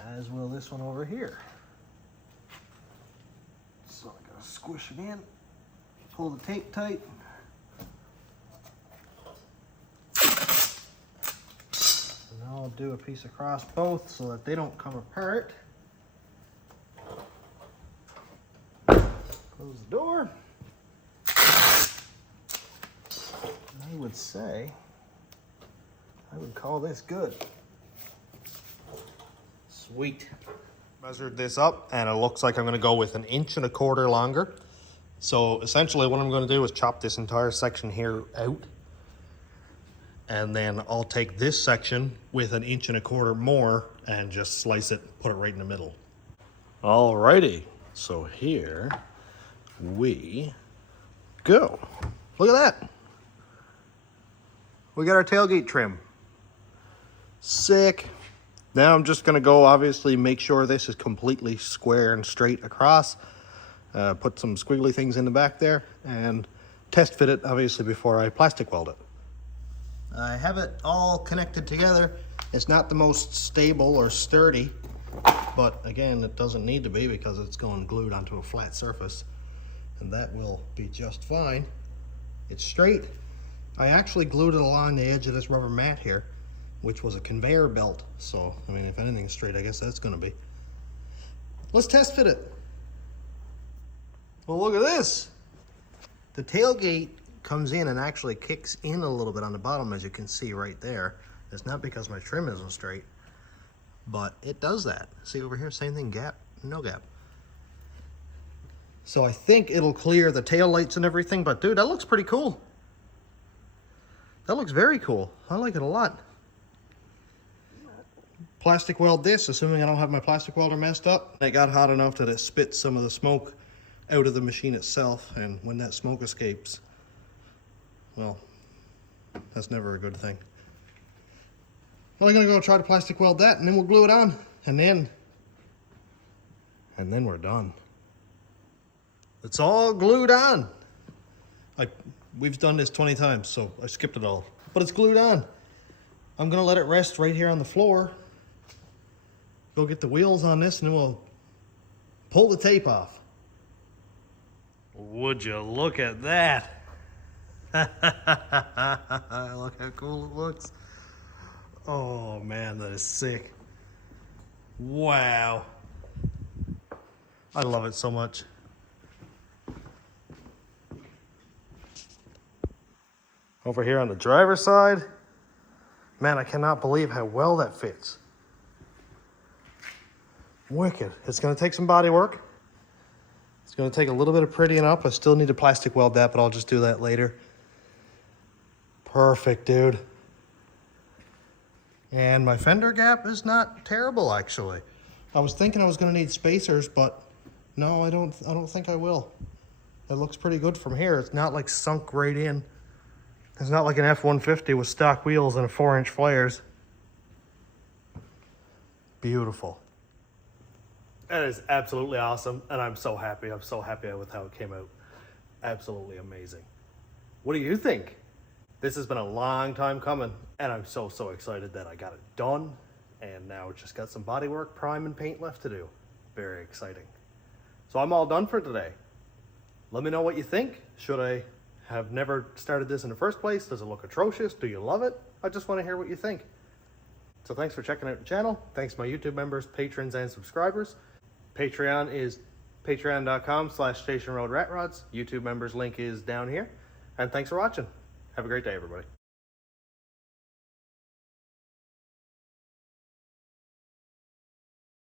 As will this one over here. So I gotta squish it in, pull the tape tight. And now I'll do a piece across both so that they don't come apart. Close the door. I would say, I would call this good. Sweet. Measured this up and it looks like I'm gonna go with 1 1/4 inches longer. So essentially what I'm gonna do is chop this entire section here out. And then I'll take this section with 1 1/4 inches more and just slice it, put it right in the middle. Alrighty, so here we go. Look at that. We got our tailgate trim. Sick. Now I'm just gonna go obviously make sure this is completely square and straight across. Put some squiggly things in the back there and test fit it obviously before I plastic weld it. I have it all connected together. It's not the most stable or sturdy, but again, it doesn't need to be because it's going glued onto a flat surface and that will be just fine. It's straight. I actually glued it along the edge of this rubber mat here, which was a conveyor belt. So, I mean, if anything's straight, I guess that's gonna be. Let's test fit it. Well, look at this. The tailgate comes in and actually kicks in a little bit on the bottom, as you can see right there. It's not because my trim isn't straight, but it does that. See over here, same thing, gap, no gap. So I think it'll clear the tail lights and everything, but dude, that looks pretty cool. That looks very cool. I like it a lot. Plastic weld this, assuming I don't have my plastic welder messed up. It got hot enough that it spits some of the smoke out of the machine itself, and when that smoke escapes, well, that's never a good thing. Well, I'm gonna go try to plastic weld that, and then we'll glue it on, and then we're done. It's all glued on. We've done this 20 times, so I skipped it all. But it's glued on. I'm gonna let it rest right here on the floor. Go get the wheels on this and then we'll pull the tape off. Would you look at that? Look how cool it looks. Oh man, that is sick. Wow. I love it so much. Over here on the driver's side, man, I cannot believe how well that fits. Wicked. It's gonna take some body work. It's gonna take a little bit of prettying up. I still need to plastic weld that, but I'll just do that later. Perfect, dude. And my fender gap is not terrible, actually. I was thinking I was gonna need spacers, but no, I don't think I will. It looks pretty good from here. It's not like sunk right in. It's not like an F-150 with stock wheels and 4-inch flares. Beautiful. That is absolutely awesome, and I'm so happy. I'm so happy with how it came out. Absolutely amazing. What do you think? This has been a long time coming, and I'm so excited that I got it done, and now it's just got some bodywork, prime, and paint left to do. Very exciting. So I'm all done for today. Let me know what you think. Should I have never started this in the first place? Does it look atrocious? Do you love it? I just want to hear what you think. So thanks for checking out the channel. Thanks to my YouTube members, patrons, and subscribers. Patreon is patreon.com/stationroadratrods. YouTube members link is down here. And thanks for watching. Have a great day, everybody.